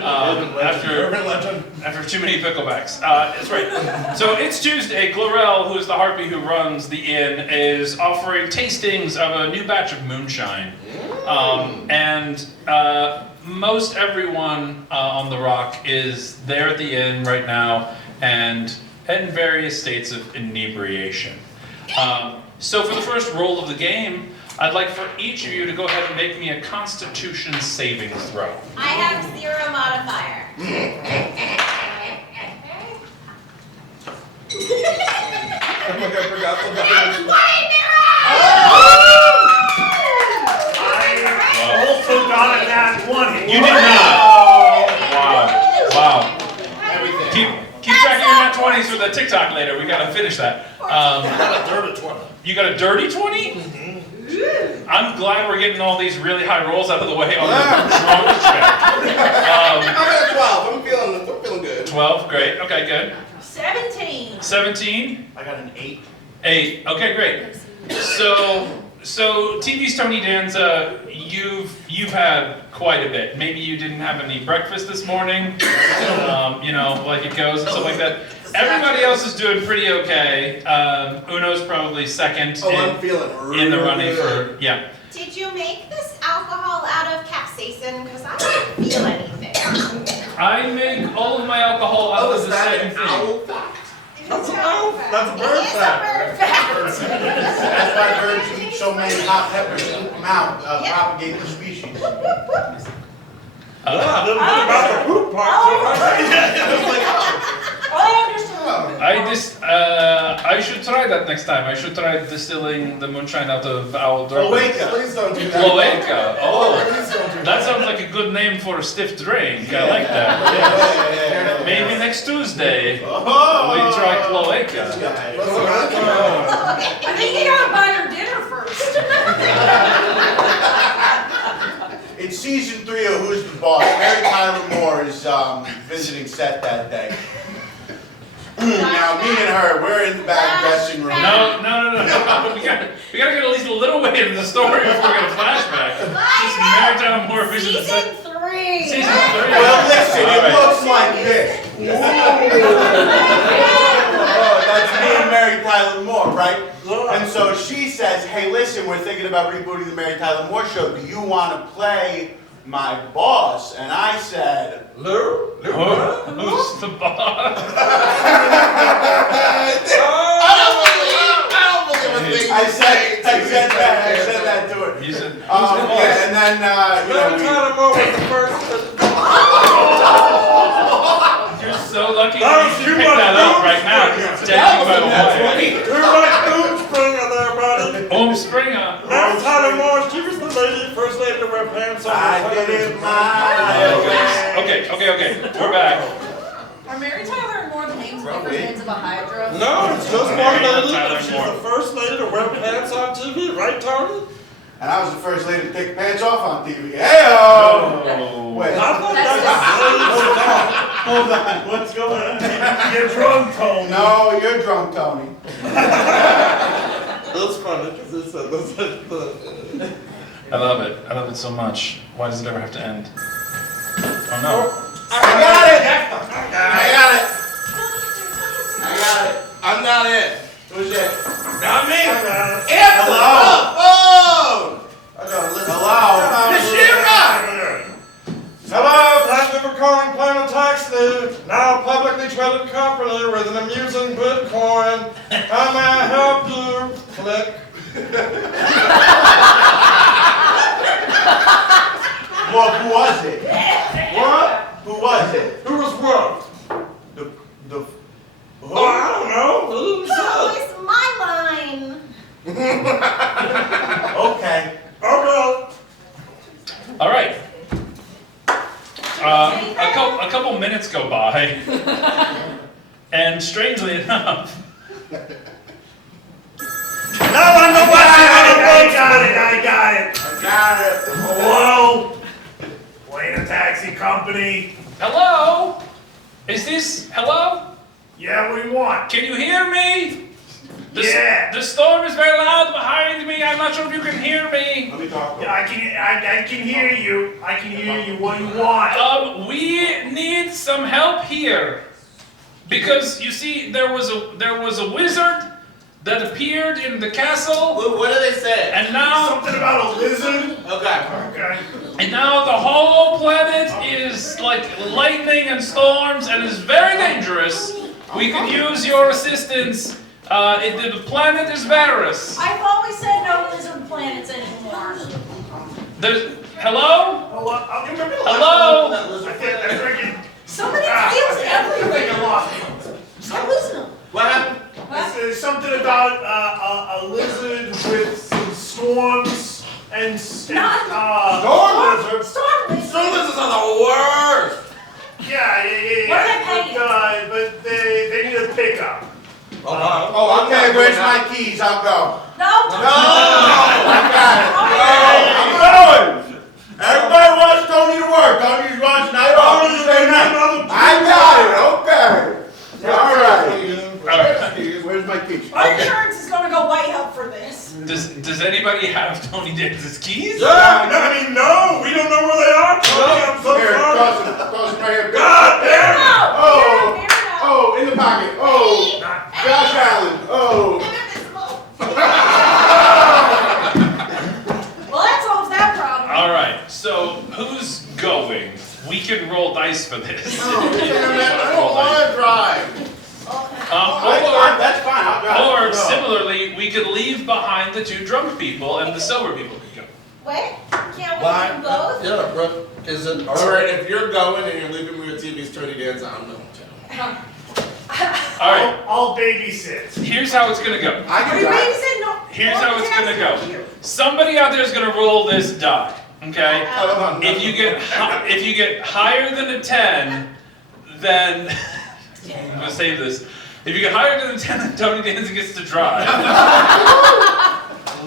Urban legend. After too many picklebacks. That's right. So it's Tuesday. Glorell, who is the harpy who runs the inn, is offering tastings of a new batch of moonshine. And most everyone on the Rock is there at the inn right now and in various states of inebriation. So for the first roll of the game, I'd like for each of you to go ahead and make me a Constitution savings throw. I have 0 modifier. I forgot something. I also got a nat 20. You did not. Wow. Keep track of your nat 20s for the TikTok later. We gotta finish that. I got a dirty 20. You got a dirty 20? I'm glad we're getting all these really high rolls out of the way on the drunk check. I got a 12. I'm feeling good. 12, great. Okay, good. 17. 17? I got an 8. 8. Okay, great. So TV's Tony Danza, you've had quite a bit. Maybe you didn't have any breakfast this morning, like it goes and stuff like that. Everybody else is doing pretty okay. Uno's probably second I'm feeling in the running good. for, yeah. Did you make this alcohol out of capsaicin? Because I don't feel anything. I make all of my alcohol out of the same thing. That's a bird It is a fact. bird fact. That's why birds eat so many hot peppers to eat them out, propagate the species. I didn't think about the poop part. I understand. I should try that next time. I should try distilling the moonshine out of owl dormant. Cloaca. Please don't do that. Cloaca. Oh, Please don't do that sounds like a good name for a stiff drink. I like that. Yeah. Maybe next Tuesday we Oh. try cloaca. I think you gotta buy her dinner first. It's season 3 of Who's the Boss. Mary Tyler Moore is visiting set that day. Now, me and her, we're in the back dressing room. No. We gotta get at least a little way into the story before we get a flashback. This Mary Tyler Moore vision is Season 3. Season 3. Well, listen, All it right. looks like this. That's me and Mary Tyler Moore, right? And so she says, hey, listen, we're thinking about rebooting the Mary Tyler Moore show. Do you want to play my boss? And I said, Lou? Who's the boss? I said that to her. You said, Yeah, and then, Mary Tyler Moore was the first. you're so lucky That was you too pick much that up food right now. springer. It's taking by the way. Too much food springer there, buddy. Springer. Mary Tyler Moore, she was the first lady to wear pants on I her did television. it my way. Okay. We're back. Are Mary Tyler and Moore the names of different ends of a hydra? No, it's just one Mary lady. Tyler She's Moore. the first lady to wear pants on TV, right, Tony? And I was the first lady to take pants off on TV. Hey-oh! Oh. Wait, I thought that hold on. What's going on? You're drunk, Tony. No, you're drunk, Tony. That's funny because it said I love it. I love it so much. Why does it ever have to end? Oh no. I got it! I'm not it. Who's it? Not me. Answer the phone! I gotta listen. Hello? Hello, thank you for calling Planar Taxi, now a publicly traded company with an amusing Bitcoin. How may I help you? Click. Well, who was it? What? Who was it? Who was what? The Oh, I don't know. Oh, it's my line. Okay. Okay. All right. A couple minutes go by, and strangely enough, No one knows what I got it. Hello? Planar Taxi Company. hello? Is this, hello? Yeah, what do you want? Can you hear me? Yeah. The storm is very loud behind me. I'm not sure if you can hear me. Let me talk. Yeah, I can hear you. I can hear you. What do you want? We need some help here, because you see, there was a wizard that appeared in the castle, What do they say? and now Something about a lizard? Okay. Okay. And now the whole planet is like lightning and storms and is very dangerous. We could use your assistance. The planet is virus. I've always said no lizard planets anymore. Hello? Hello? You remember the Hello? last one that lizard I freaking... Somebody feels everywhere. I lost it. Stop losing them. What happened? There's something about a lizard with some storms and Storm lizard? Storm lizard. Storm lizards are the worst! yeah. What are they paying? But they need a pickup. Oh, okay, where's my keys? I'll go. No. No! I got it. I'm going! Everybody wants Tony to work. Tony wants night off. Tuesday night. I got it, okay. All right. Where's my keys? Our insurance is going to go way up for this. Does anybody have Tony Danza's keys? No, we don't know where they are. Tony, I'm so Here, sorry. toss them right here. God damn it. Oh, in the pocket. Oh, Josh Allen. Oh. Well, that solves that problem. All right. So who's going? We can roll dice for this. I don't want to drive. That's fine. I'll drive. Or similarly, we could leave behind the two drunk people and the sober people could go. What? Can't we Why? do both? Yeah, but is it? All right, if you're going and you're leaving me with TV's Tony Danza, I'm going to. All right. I'll babysit. Here's how it's gonna go. I Are can you ready drive. to say no? Here's how it's gonna go. Somebody out there is gonna roll this die. Okay. If you get higher than a 10, then I'm gonna save this. If you get higher than a 10, then Tony Danza gets to drive.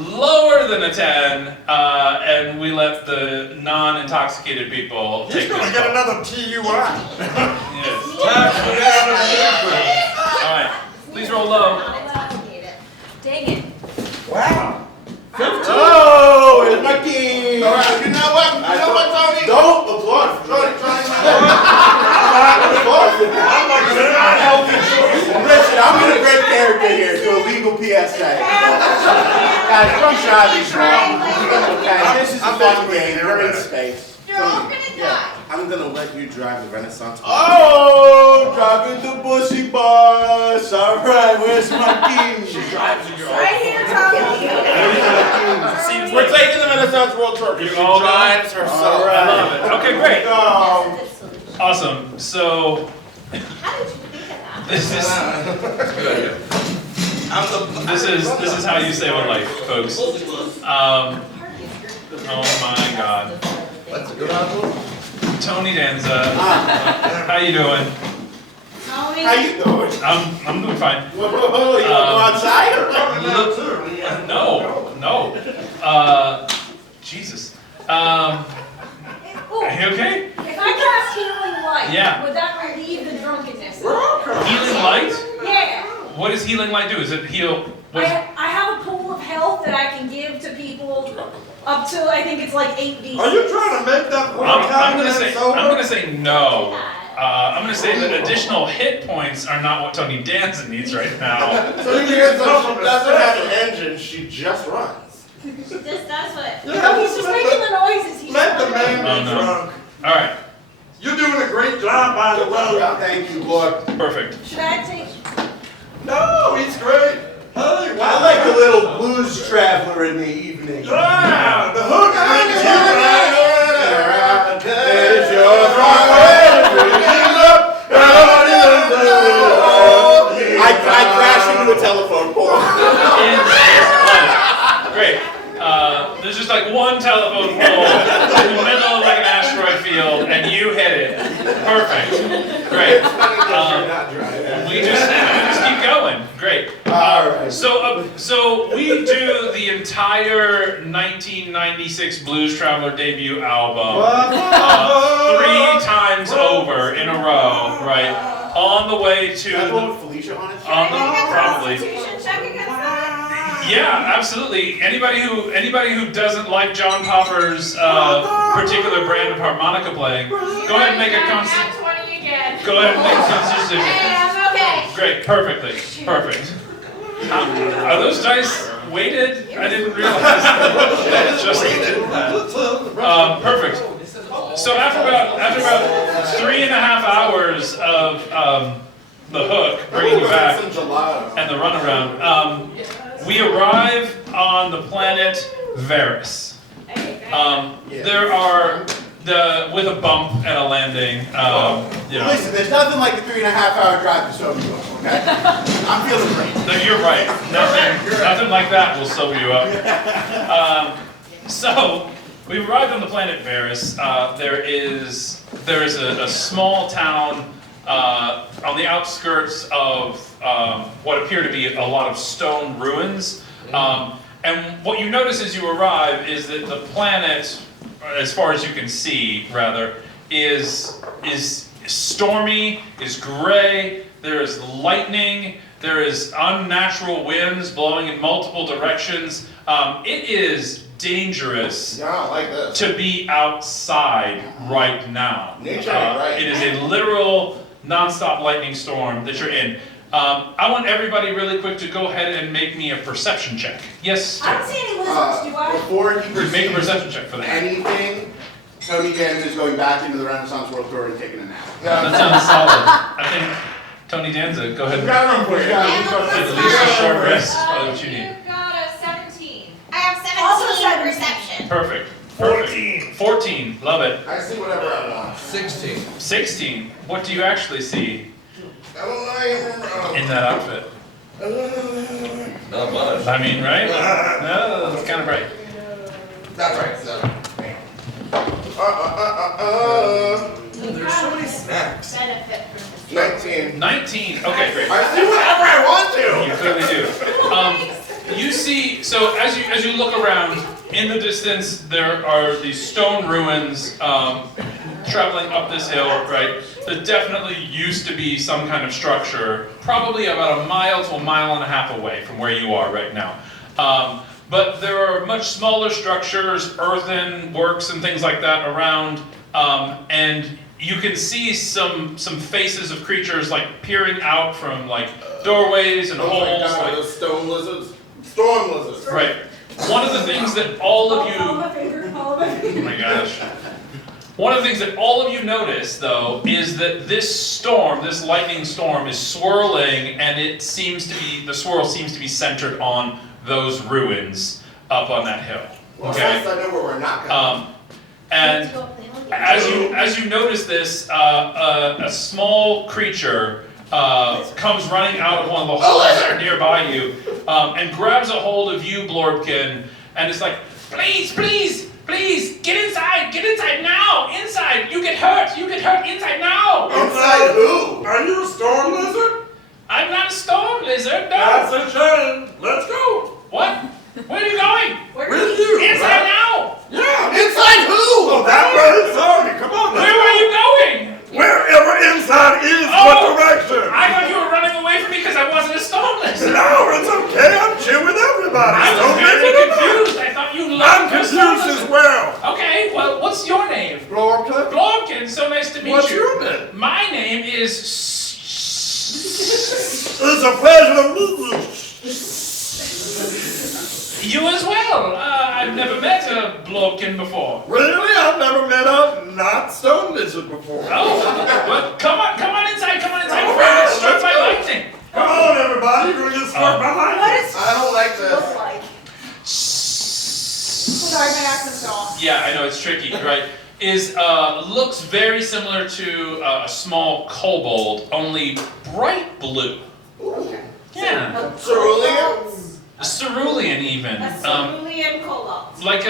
Lower than a 10, and we let the non-intoxicated people He's take going to this get call. another TUI. Yes. All right. Please roll low. Dang it. Wow. Oh, here's my keys. All right, you know what, Tony? Don't applaud for me. Listen, I'm in a great character here, so a legal PSA. Guys, don't try these wrong. Okay, this is a fun game. We're in space. You're all gonna die. I'm going to let you drive the Renaissance. Oh, driving the bussy bus. All right, where's my keys? drives in your Right here, Tommy. We're taking the Renaissance World Tour. She all go? drives herself. All I love it. Okay, great. Go. Awesome. So How did you think of that? this is how you save a life, folks. Oh my God. That's a good idea. Tony Danza, how you doing? Tony. How you doing? I'm doing fine. Whoa, you want to go outside? No. Jesus. Are you okay? If I cast healing light, Yeah. would that relieve the drunkenness? Healing light? Yeah. What does healing light do? Is it heal? I have a pool of health that I can give to people up to I think it's like 8D6. Are you trying to make that poor I'm guy gonna say no. I'm gonna say that additional hit points are not what Tony Danza needs right now. So he doesn't have an engine, she just runs. She just does what? No, he's just making the noises. He's Let the not- man be Oh, no. drunk. All right, You're doing a great job, by the way. Thank you, Lord. perfect. Should I take? No, he's great. Hey, I like a little blues traveler in the evening. Ah, the hook brings you It's yours, I crashed into a telephone pole. Great. There's just like one telephone pole in the middle of like an asteroid field, and you hit it. Perfect. Great. We just keep going. Great. Alright. So we do the entire 1996 Blues Traveler debut album 3 times over in a row, right? On the way to That one with Felicia on it? probably. Constitution check against that? Yeah, absolutely. Anybody who doesn't like John Popper's particular brand of harmonica playing, go ahead and make a Nat 20 again. Go ahead and make a constitution. Hey, I'm okay. Great, perfectly, perfect. Are those dice weighted? I didn't realize that. Just perfect. So after about 3.5 hours of the hook bringing you back and the runaround, we arrive on the planet Varus. There are with a bump and a landing. You know. Listen, there's nothing like a 3.5-hour drive to sober you up, okay? I'm feeling great. No, you're right. Nothing like that will sober you up. So we arrived on the planet Varus. There is a small town on the outskirts of what appear to be a lot of stone ruins. And what you notice as you arrive is that the planet, as far as you can see, rather, is stormy, is gray. There is lightning. There is unnatural winds blowing in multiple directions. It is dangerous to be outside right now. It is a literal non-stop lightning storm that you're in. I want everybody really quick to go ahead and make me a perception check. Yes? I don't see any lizards, do I? Before he Make a perception check for that. anything, Tony Danza is going back into the Renaissance World Tour and taking a nap. That sounds solid. I think Tony Danza, go ahead and Got room for you. at least a short rest. Probably what you need. You got a 17. I have Also 17 perception. Perfect. 14. Love it. I see whatever I want. 16. 16. What do you actually see in that outfit? Not much. I mean, right? No, it's kind of bright. That's right. There's so many snacks. Benefit from this. 19. 19. Okay, great. I see whatever I want to. You clearly do. You see, so as you look around, in the distance there are these stone ruins traveling up this hill, right? There definitely used to be some kind of structure, probably about 1 mile to 1.5 miles away from where you are right now. But there are much smaller structures, earthen works and things like that around, and you can see some faces of creatures like peering out from like doorways and holes. Like, those stone lizards. Storm lizards. right. One of the things that all of you, All my favorite, all my favorite. oh my gosh. One of the things that all of you notice, though, is that this storm, this lightning storm, is swirling, and the swirl seems to be centered on those ruins up on that hill. Well, Okay. I know where we're not going. And as you notice this, a small creature comes running out of one of the holes that are nearby you, and grabs a hold of you, Blorbkin, and it's like, please, get inside now, inside, you get hurt inside now. Inside who? Are you a storm lizard? I'm not a storm lizard, That's no. a shame. Let's go. What? Where are you going? With you. Inside now. Yeah. Inside who? Oh, that way. Sorry. Come on. Where are you going? Wherever inside is, what direction? I thought you were running away from me because I wasn't a storm lizard. No, it's okay. I'm chill with everybody. I was Don't very make it confused. I thought you I'm loved your storm confused is. It's a pleasure to meet you. You as well. I've never met a blokekin before. Really? I've never met a not stone lizard before. Oh, well, come on inside, before I get struck by lightning. Come on, everybody, you're gonna get struck by What lightning. does I don't like this. look like? Sorry, my accent's off. Yeah, I know, it's tricky, right? Looks very similar to a small kobold, only bright blue. Yeah, Cerulean? cerulean even. A cerulean cobalt. Like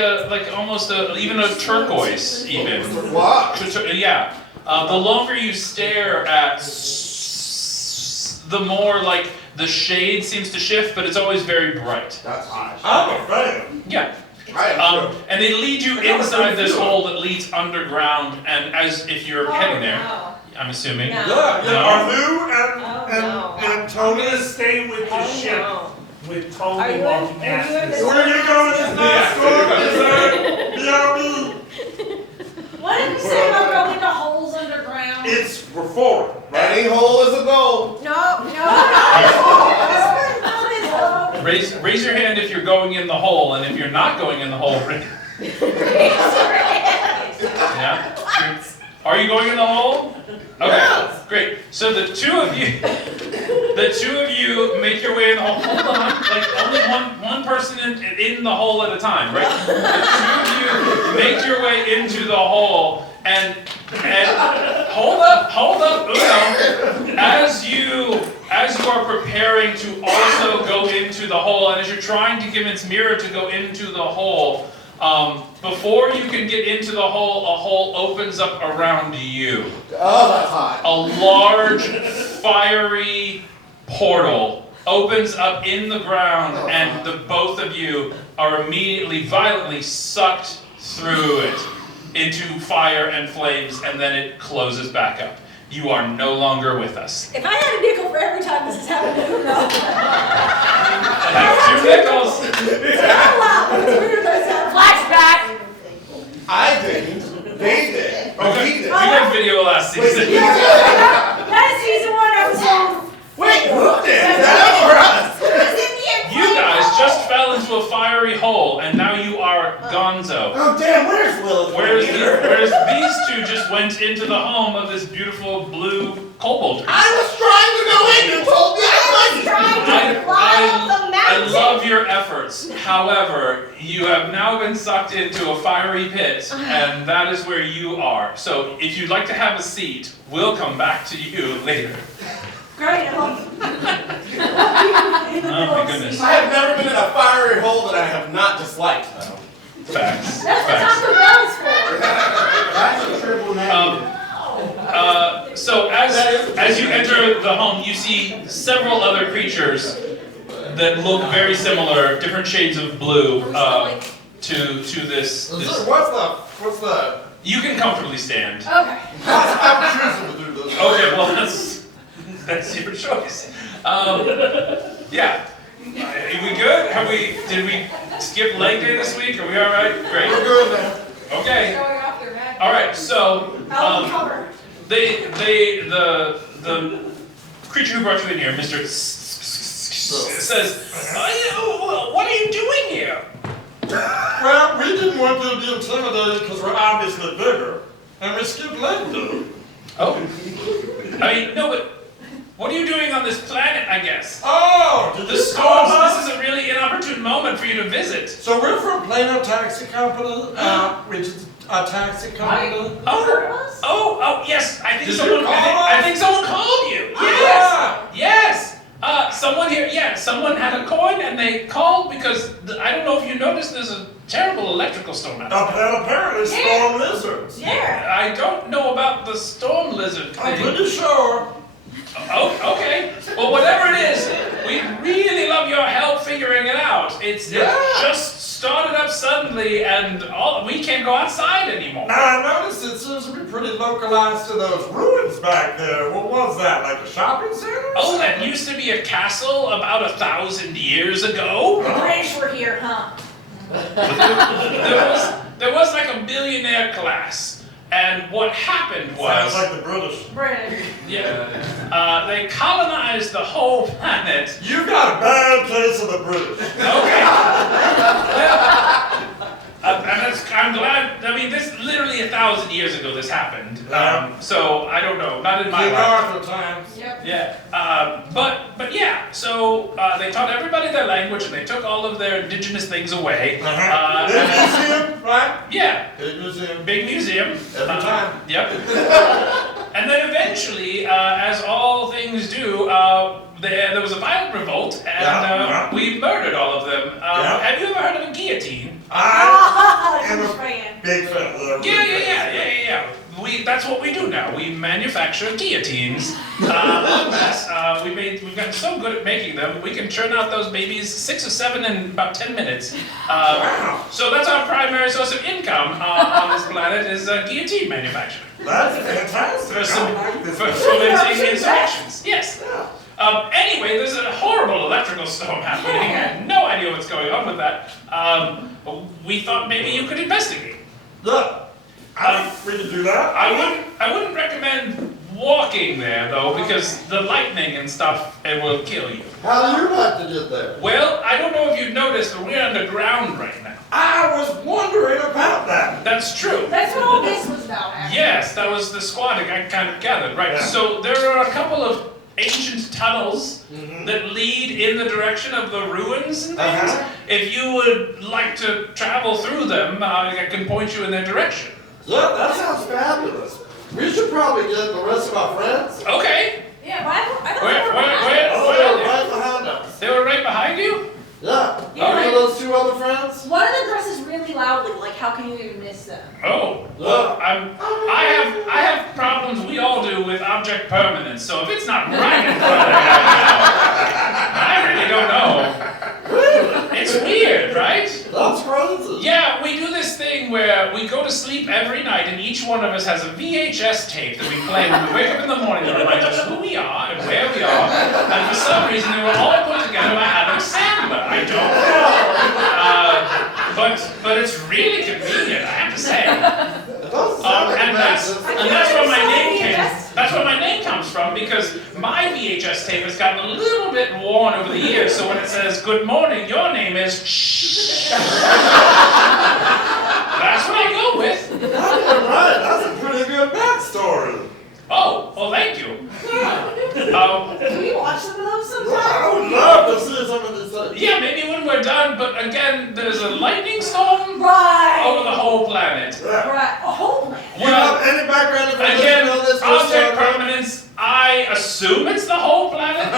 almost even a turquoise even. What? Yeah. The longer you stare at, the more like the shade seems to shift, but it's always very bright. That's hot. I'm a fan. Yeah. I am sure. And they lead you inside this hole that leads underground, and as if you're heading there, No. I'm assuming. No. Yeah, No. are you Oh, no. and I'm Tony? gonna stay with the Oh, ship no. with Are Tony you while he in- are you in passes. this- Where you going this night, Storm Lizard? BRB. What did we say about going to holes underground? It's we're forward, right? Any hole is a goal. No. Raise your hand if you're going in the hole, and if you're not going in the hole, yeah. Are you going in the hole? Okay, great. So the two of you make your way in the hole. Hold on, like only one person in the hole at a time, right? The two of you make your way into the hole, and hold up, Uno. As you are preparing to also go into the hole, and as you're trying to convince Mira to go into the hole, before you can get into the hole, a hole opens up around you. Oh, that's hot. A large, fiery portal opens up in the ground, and the both of you are immediately, violently sucked through it into fire and flames, and then it closes back up. You are no longer with us. If I had a nickel for every time this has happened to me, I have 2 nickels. Flashback. I didn't. They did. Or he We did. got video last season. That is season 1, episode. Wait, who did? That for us. You guys just fell into a fiery hole, and now you are gonzo. Oh, damn, where's Lilith? Whereas these two just went into the home of this beautiful blue kobold. I was trying to go in. You told me I I love your efforts. However, you have now been sucked into a fiery pit, and that is where you are. So if you'd like to have a seat, we'll come back to you later. Great, I love Oh my goodness. I have never been in a fiery hole that I have not disliked, though. Facts. That's what Facts. Taco Bell's for. That's a triple negative. So as you enter the home, you see several other creatures that look very similar, different shades of blue, to this. What's the? You can comfortably stand. Okay. I'm choosing to do this. Okay, well that's your choice. Yeah. Are we good? Did we skip leg day this week? Are we all right? Great. We're good now. Okay. Showing off their magic. All right. So I'll cover. the creature who brought you in here, Mr. says, what are you doing here? Well, we didn't want you to be intimidated because we're obviously bigger, and we skipped leg day. Oh. I mean, no, but what are you doing on this planet, I guess? Oh, did The you storms, call us? this is a really inopportune moment for you to visit. So we're from Planar Taxi Company, which is a taxi company. Oh, yes, I think Did someone, you call I think someone called you. Yes. Someone here, someone had a coin and they called because, I don't know if you noticed, there's a terrible electrical storm out. Apparently storm lizards. Yeah. I don't know about the storm lizard I'm thing. pretty sure. Oh, okay. Well, whatever it is, we really love your help figuring it out. It just started up suddenly, and we can't go outside anymore. Now I noticed it seems to be pretty localized to those ruins back there. What was that, like a shopping center? Oh, that used to be a castle about 1,000 years ago. The British were here, huh? There was like a billionaire class, And what happened was... Sounds like the British. British. Yeah. They colonized the whole planet. You got a bad case of the British. Okay. I'm glad. I mean, this literally 1,000 years ago. This happened. So I don't know. Not in my life. Arthur times. Yep. Yeah. But yeah. So they taught everybody their language, and they took all of their indigenous things away. Big museum, right? Yeah. Big museum. Big museum. Every time. Yep. And then eventually, as all things do, there was a violent revolt, and we murdered all of them. Have you ever heard of a guillotine? I am a fan. big fan. Yeah. That's what we do now. We manufacture guillotines. We've gotten so good at making them, we can churn out those babies 6 or 7 in about 10 minutes. Wow. So that's our primary source of income on this planet is guillotine manufacture. That's fantastic. For fermenting insurrections. Yes. Anyway, there's a horrible electrical storm happening. I had no idea what's going on with that. We thought maybe you could investigate. Look, I think we could do that. I wouldn't recommend walking there though, because the lightning and stuff, it will kill you. How do you like to get there? Well, I don't know if you've noticed, but we're underground right now. I was wondering about that. That's true. That's what all this was about, actually. Yes, that was the squatting I kind of gathered. Right. Yeah. So there are a couple of ancient tunnels that lead in the direction of the ruins and things. If you would like to travel through them, I can point you in their direction. Look, that sounds fabulous. We should probably get the rest of our friends. Okay. Yeah, but I thought Where they were Right behind us. They were right behind you? Yeah. Yeah, Are those 2 other friends? One of them dresses really loudly, like how can you even miss them? Oh, well, I have problems we all do with object permanence, so if it's not right in front of me, I really don't know. It's weird, right? That's crazy. Yeah, we do this thing where we go to sleep every night and each one of us has a VHS tape that we play when we wake up in the morning that reminds us who we are and where we are. And for some reason they were all put together by Adam Sandler. I don't know. But it's really convenient, I have to say. And that's where my name came. That's where my name comes from, because my VHS tape has gotten a little bit worn over the years. So when it says "Good morning," your name is Shh. That's what I go with. You're right. That's a pretty good backstory. Oh, well, thank you. Can we watch some of those sometime? I would love to see some of this stuff. Yeah, maybe when we're done. But again, there's a lightning storm Right. over the whole planet. Right. A whole planet. You have any background information Again, on this? object permanence, I assume it's the whole planet. I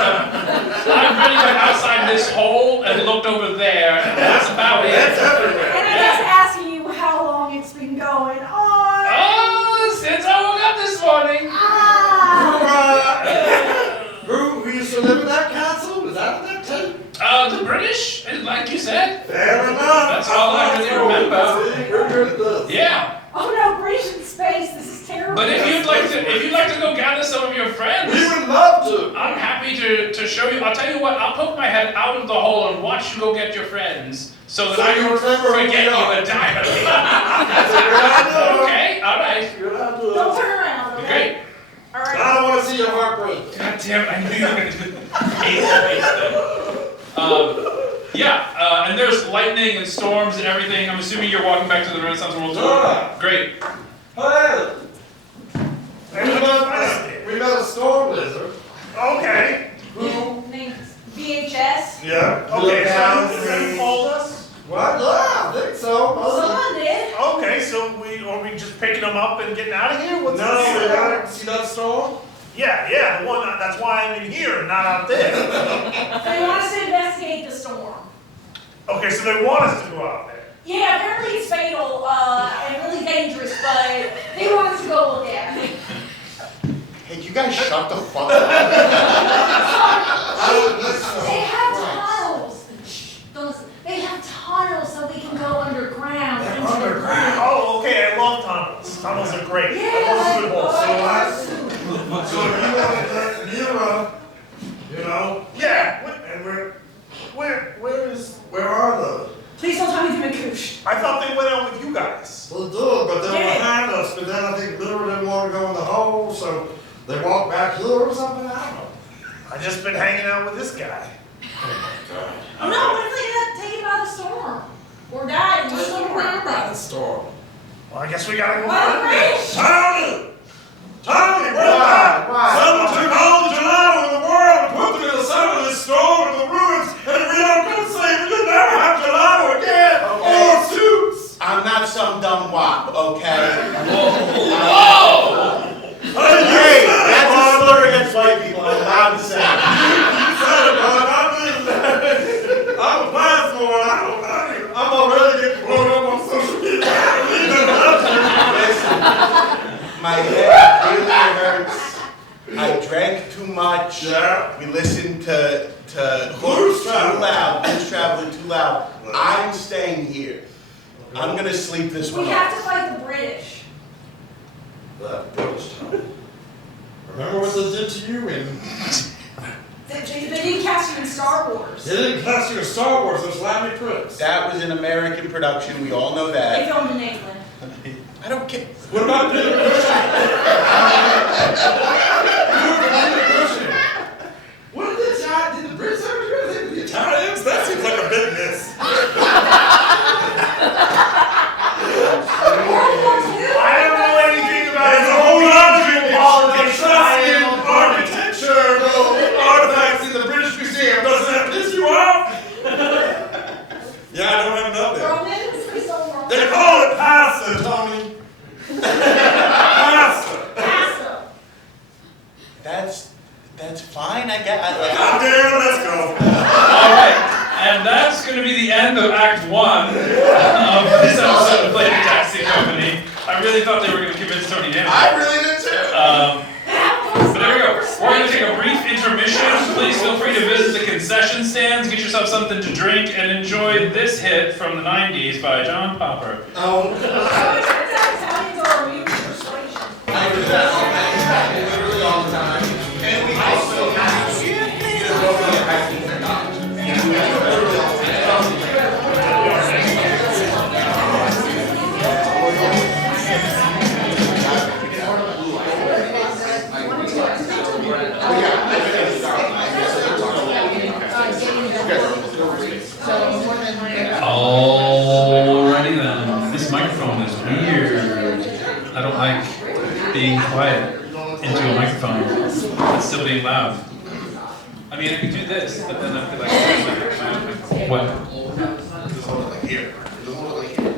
really went outside this hole and looked over there, and that's about it. It's everywhere. And I'm just asking you how long it's been going on. Oh, since I woke up this morning. Who used to live in that castle? Was that in that tape? The British, like you said. Fair enough. That's all I really remember. See, we're good at this. Yeah. Oh no, British in space. This is terrible. But if you'd like to go gather some of your friends, We would love to. I'm happy to show you. I'll tell you what. I'll poke my head out of the hole and watch you go get your friends, so that So I you can remember who forget we you are. and die. That's a good idea. Okay. All right. Good Don't idea. turn around, okay? Great. All I right. don't want to see your heart break. God damn it! I knew you were going to do and there's lightning and storms and everything. I'm assuming you're walking back to the Renaissance World Tour. Yeah. Great. Hey! We met a storm lizard. Okay. Who? Named VHS. Yeah. Okay, Yeah. so you called us? What? Yeah, I think so. Someone did. Okay, so are we just picking them up and getting out of here? What's No, this? we haven't seen that storm? Yeah, the one. That's why I'm in here and not out there. They want us to investigate the storm. Okay, so they want us to go out there. Yeah, apparently it's fatal and really dangerous, but they want us to go look at it. Hey, you guys shut the fuck up. They have tunnels. Shh, don't listen. They have tunnels so we can go underground. into the Underground. Oh, okay. I love tunnels. Tunnels are great. I love good holes. So you want to Mira, you know? Yeah. And where are those? Please don't tell me they're Koosh. I thought they went out with you guys. Well, good, but they were Yeah. behind us, but then I think Liver didn't want to go in the hole, so they walked back here or something, I don't know. I just been hanging out with this guy. Oh no, what if they got taken by the storm? Or died in the Just storm? around by the storm. Well, I guess we gotta go What a find them. bridge! Tony, what about someone took all the gelato in the world and put them in the center of this storm in the ruins, and if we don't do something, we'll never have gelato again, or soups. I'm not some dumb wop, okay? Hey, That's a slur against white people. I'm allowed to say it. you said it, bud. I'm a passport. I'm already getting blown up on social media. Listen, my head really hurts. I drank too much. Yeah. We listened to Blues too Traveler. loud. Blues Traveler too loud. I'm staying here. I'm gonna sleep this We one have off. to fight the British. Remember what they did to you in... They didn't cast you in Star Wars. They didn't cast you in Star Wars, those Lammy pricks. That was an American production. We all know They that. filmed in England. I don't care. What about Peter Cushing? What did the Brits ever do? The Italians? That seems like a big miss. I don't know anything about There's a whole lot of Etruscan architecture, artifacts in the British Museum. Doesn't that piss you off? Yeah, I don't have enough there. Romans, they stole Romans. They call it pasta, Tony. Pasta. Pasta. That's fine. I get. God damn, let's go. Alright, and that's going to be the end of Act 1 of this episode of Planar Taxi Company. I really thought they were going to convince Tony Danza. I really did too. But there we go. We're going to take a brief intermission. Please feel free to visit the concession stands, get yourself something to drink, and enjoy this hit from the 90s by John Popper. So it turns out Italians are immune to persuasion. I do that all the time. Literally all the time. And we also have to go for the high school technology. Literally all the time. Alrighty then. This microphone is weird. I don't like being quiet into a microphone but still being loud. I mean, I could do this, but then I feel like what? Just hold it like here. Just hold it like here.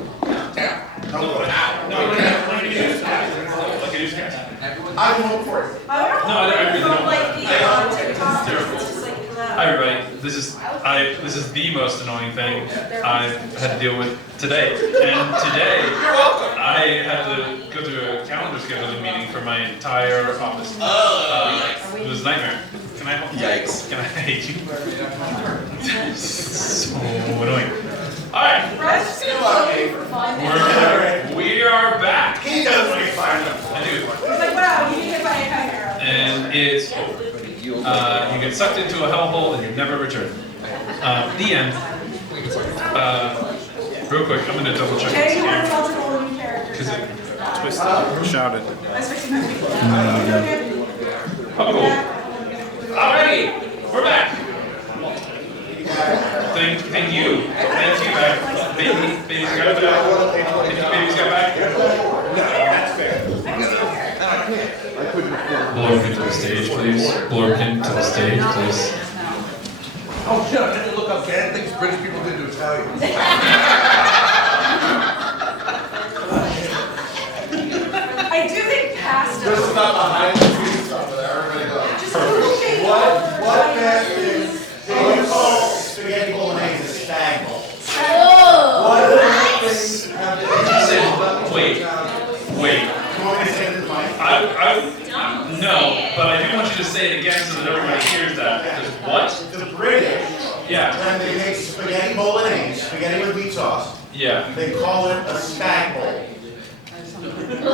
Yeah. Don't go out. No, like a newscast. Like a newscast. I'm home for it. I don't know. No, I really From, don't. like the TikTok. It's terrible. It's just like that. Hi everybody. This is the most annoying thing I've had to deal with today. And today I had to go through a calendar scheduling meeting for my entire office. It was a nightmare. Can I help you? Yikes. Can I hate you? So annoying. Alright. Brad's just gonna love you for 5 minutes. We are back. He does make fun of. I do. It's like, wow, you get hit by a chimera. And it's you get sucked into a hellhole and you never return. The end. Real quick, I'm gonna double check Jay, this you want to here tell us all new characters? because it twisted, shouted. I was fixing my feet. Oh, cool. Alrighty, we're back. Thank you, back. Baby's got back. Baby's got back. Blorkin to the stage, please. Blorkin to the stage, please. Oh shit, I didn't look up bad things British people did to Italians. I do think pasta. This is not behind the scenes stuff that everybody does. Just appreciate What all bad the things They call spaghetti bolognese a stag bowl. What bad things have Wait. You want me to say it in the mic? No, but I do want you to say it again so that everybody hears that. Because what? The British, Yeah. when they make spaghetti bolognese, spaghetti with meat sauce, Yeah. they call it a stag bowl.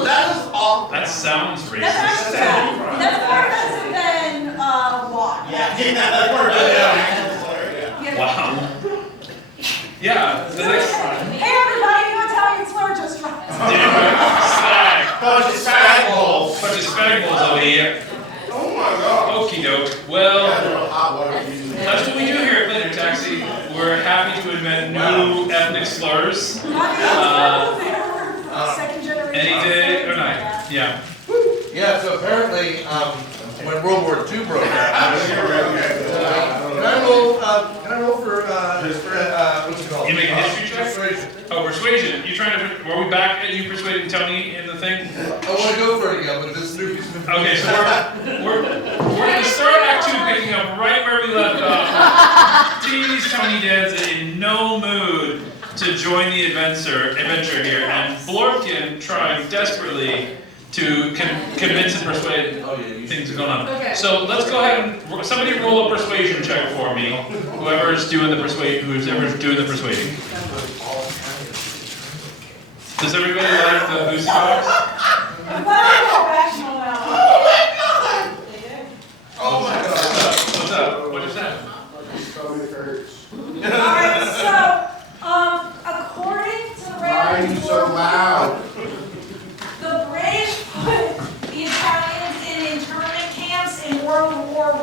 That is awful. That sounds That's racist. actually bad. That's more offensive than what? Yeah, that's part of it. Yeah. Wow. Yeah. The next. Hey, yeah. Oh my God. Okie doke. Well, Hot water using that's what we do here at Planar Taxi. We're happy to invent new ethnic slurs. Second generation. Any day or night. Yeah. Yeah, so apparently, when World War II broke out, can I roll for, what's it called? You make a history check? Persuasion. Oh, persuasion. You trying to? Were we back at you persuading Tony in the thing? I want to go for it again, but this new piece of information. Okay, so we're gonna start Act 2 picking up right where we left off. TV's Tony Danza in no mood to join the adventure here, and Blorkin trying desperately to convince and persuade things are going on. Okay. So let's go ahead and somebody roll a persuasion check for me. Whoever's doing the persuading. Does everybody like the booster box? Oh my God. What's up? What is that? Alright, so, according to the Why are you so loud? the British put the Italians in internment camps in World War I.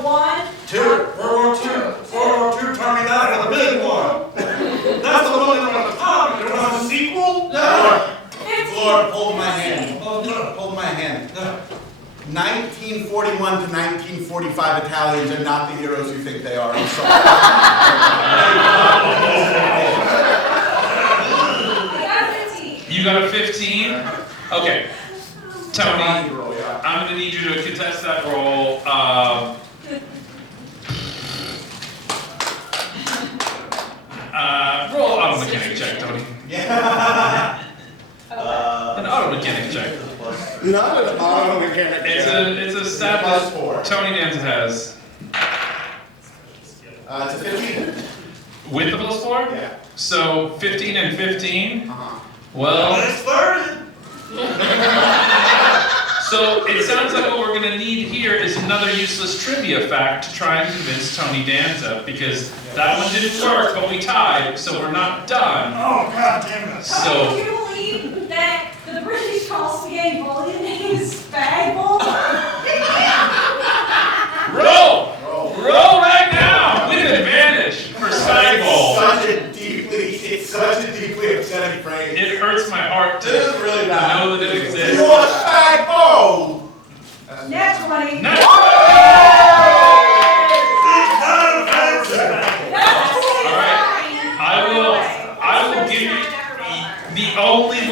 World War II, Tommy, that's the big one. That's the one that was the top. You want a sequel? Lord, hold my hand. Hold my hand. 1941 to 1945 Italians are not the heroes you think they are. I'm sorry. I got a 15. You got a 15? Okay. Tony, I'm gonna need you to contest that roll. Roll auto mechanic check, Tony. Yeah. An auto mechanic check. Not an auto mechanic. It's a stat Plus that 4. Tony Danza has. It's a 15. With the plus 4? Yeah. So 15 and 15. Uh-huh. Well, It's 30. so it sounds like what we're gonna need here is another useless trivia fact to try and convince Tony Danza, because that one didn't work, but we tied, so we're not done. Oh, God damn it. So- Do you believe that the British call spaghetti bolognese spag bowl? Roll right now with advantage for spag bowl. It's such a deeply upsetting phrase. It hurts my heart to It is really bad. know that it exists. You want a spag bowl? Nat 20. No. I will give you the only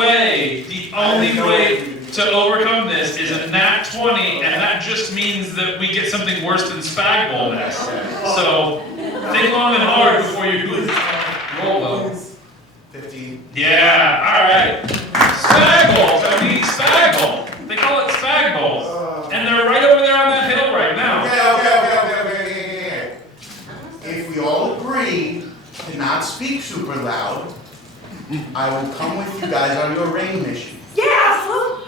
way to overcome this is a nat 20, and that just means that we get something worse than spag bowl mess. So think long and hard before you roll those. 15. Yeah, alright. Spag bowl, Tony, spag bowl. They call it spag bowl. And they're right over there on that hill right now. Okay. If we all agree to not speak super loud, I will come with you guys on your rain mission. Yeah, absolutely.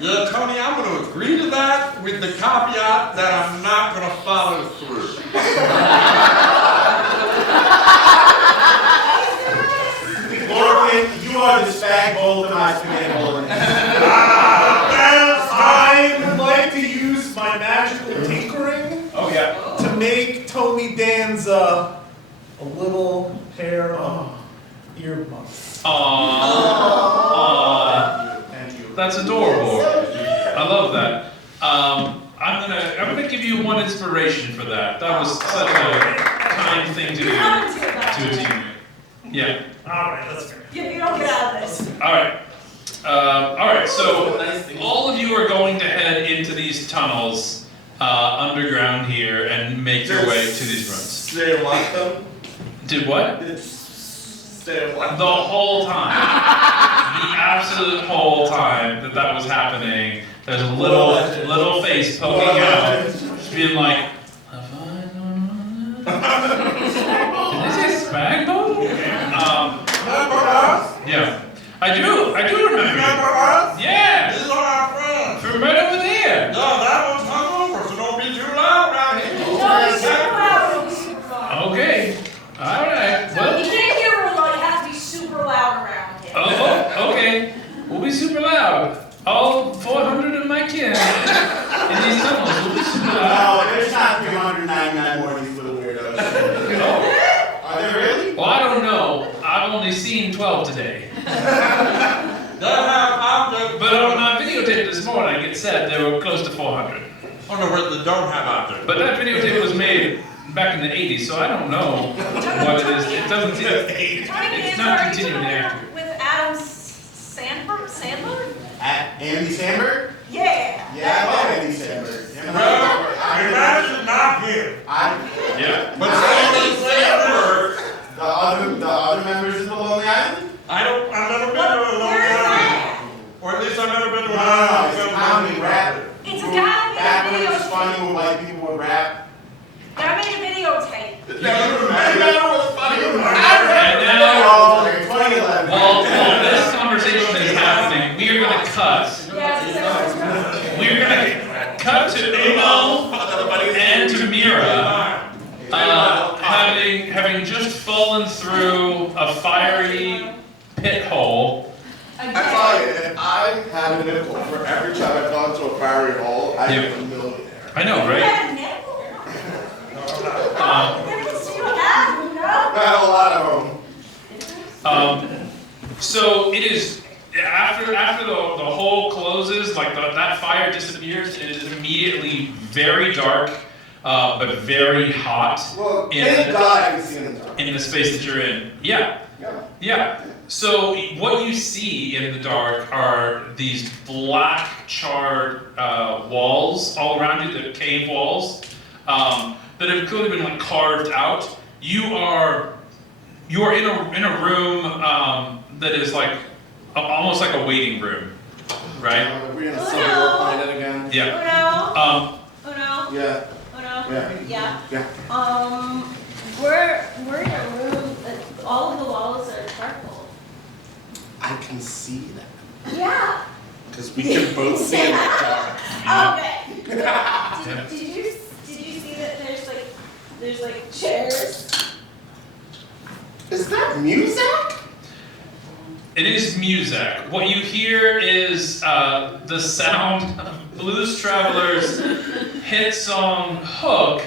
Yeah, Tony, I'm going to agree to that with the caveat that I'm not going to follow through. Morgan, you are the spag bowl to my spaghetti bowl. I would like to use my magical tinkering Oh yeah. to make Tony Danza a little pair of earmuffs. Aww. Thank you. That's adorable. I love that. I'm gonna give you one inspiration for that. That was such a kind thing to do to a teammate. Yeah. Alright, that's fair. You don't get out of this. All right. So all of you are going to head into these tunnels underground here and make your way to these rooms. They want them. Did what? They want The whole time. The absolute whole time that was happening, there's a little face poking out, just being like, have I done did they say spag bowl? Yeah. I do remember. Remember us? Yeah. These are our friends. From right over there. No, that one's hungover, so don't be too loud around here. No, it's super loud. It's super loud. Okay. All right. Well. You can't hear really well. You have to be super loud around him. Oh, okay. We'll be super loud. All 400 of my kin in these tunnels. No, there's not 399 more of these little weirdos. Oh. Are there really? Well, I don't know. I've only seen 12 today. But on my videotape this morning, it said there were close to 400. Oh no, where they don't have objects. But that videotape was made back in the 80s, so I don't know what it is. It doesn't seem. It's not continuing after. With Adam Sandler? Andy Samberg? Yeah. Yeah, I love Andy Samberg. Imagine not him. Yeah. But Andy Samberg. The other members of the Lonely Island? I've never been to a Lonely Island. Or at least I've never been to a No, it's a comedy rap. It's a guy Back when made it a was funny when white people would rap. guy made a videotape. You remember what's funny? And now, Oh, 2011. while this conversation is happening, we are going to cut. We're going to cut to Uno and to Mira, having just fallen through a fiery pit hole. I tell you, if I had a nickel for every time I've gone to a fiery hole, I'd be a millionaire. I know, right? I had a lot of them. So it is after the hole closes, like that fire disappears. It is immediately very dark, but very hot. Well, thank God I can see in the dark. In the space that you're in. Yeah. Yeah. So what you see in the dark are these black charred walls all around you, the cave walls that have clearly been like carved out. You are in a room that is like almost like a waiting room, right? Are we in a Civil War planet again? Yeah. Uno. Yeah. Yeah. Yeah. We're in a room that all of the walls are charcoal. I can see that. Yeah. Because we can both see in the Okay. Did you see that there's like chairs? Is that music? It is music. What you hear is the sound of Blues Traveler's hit song Hook,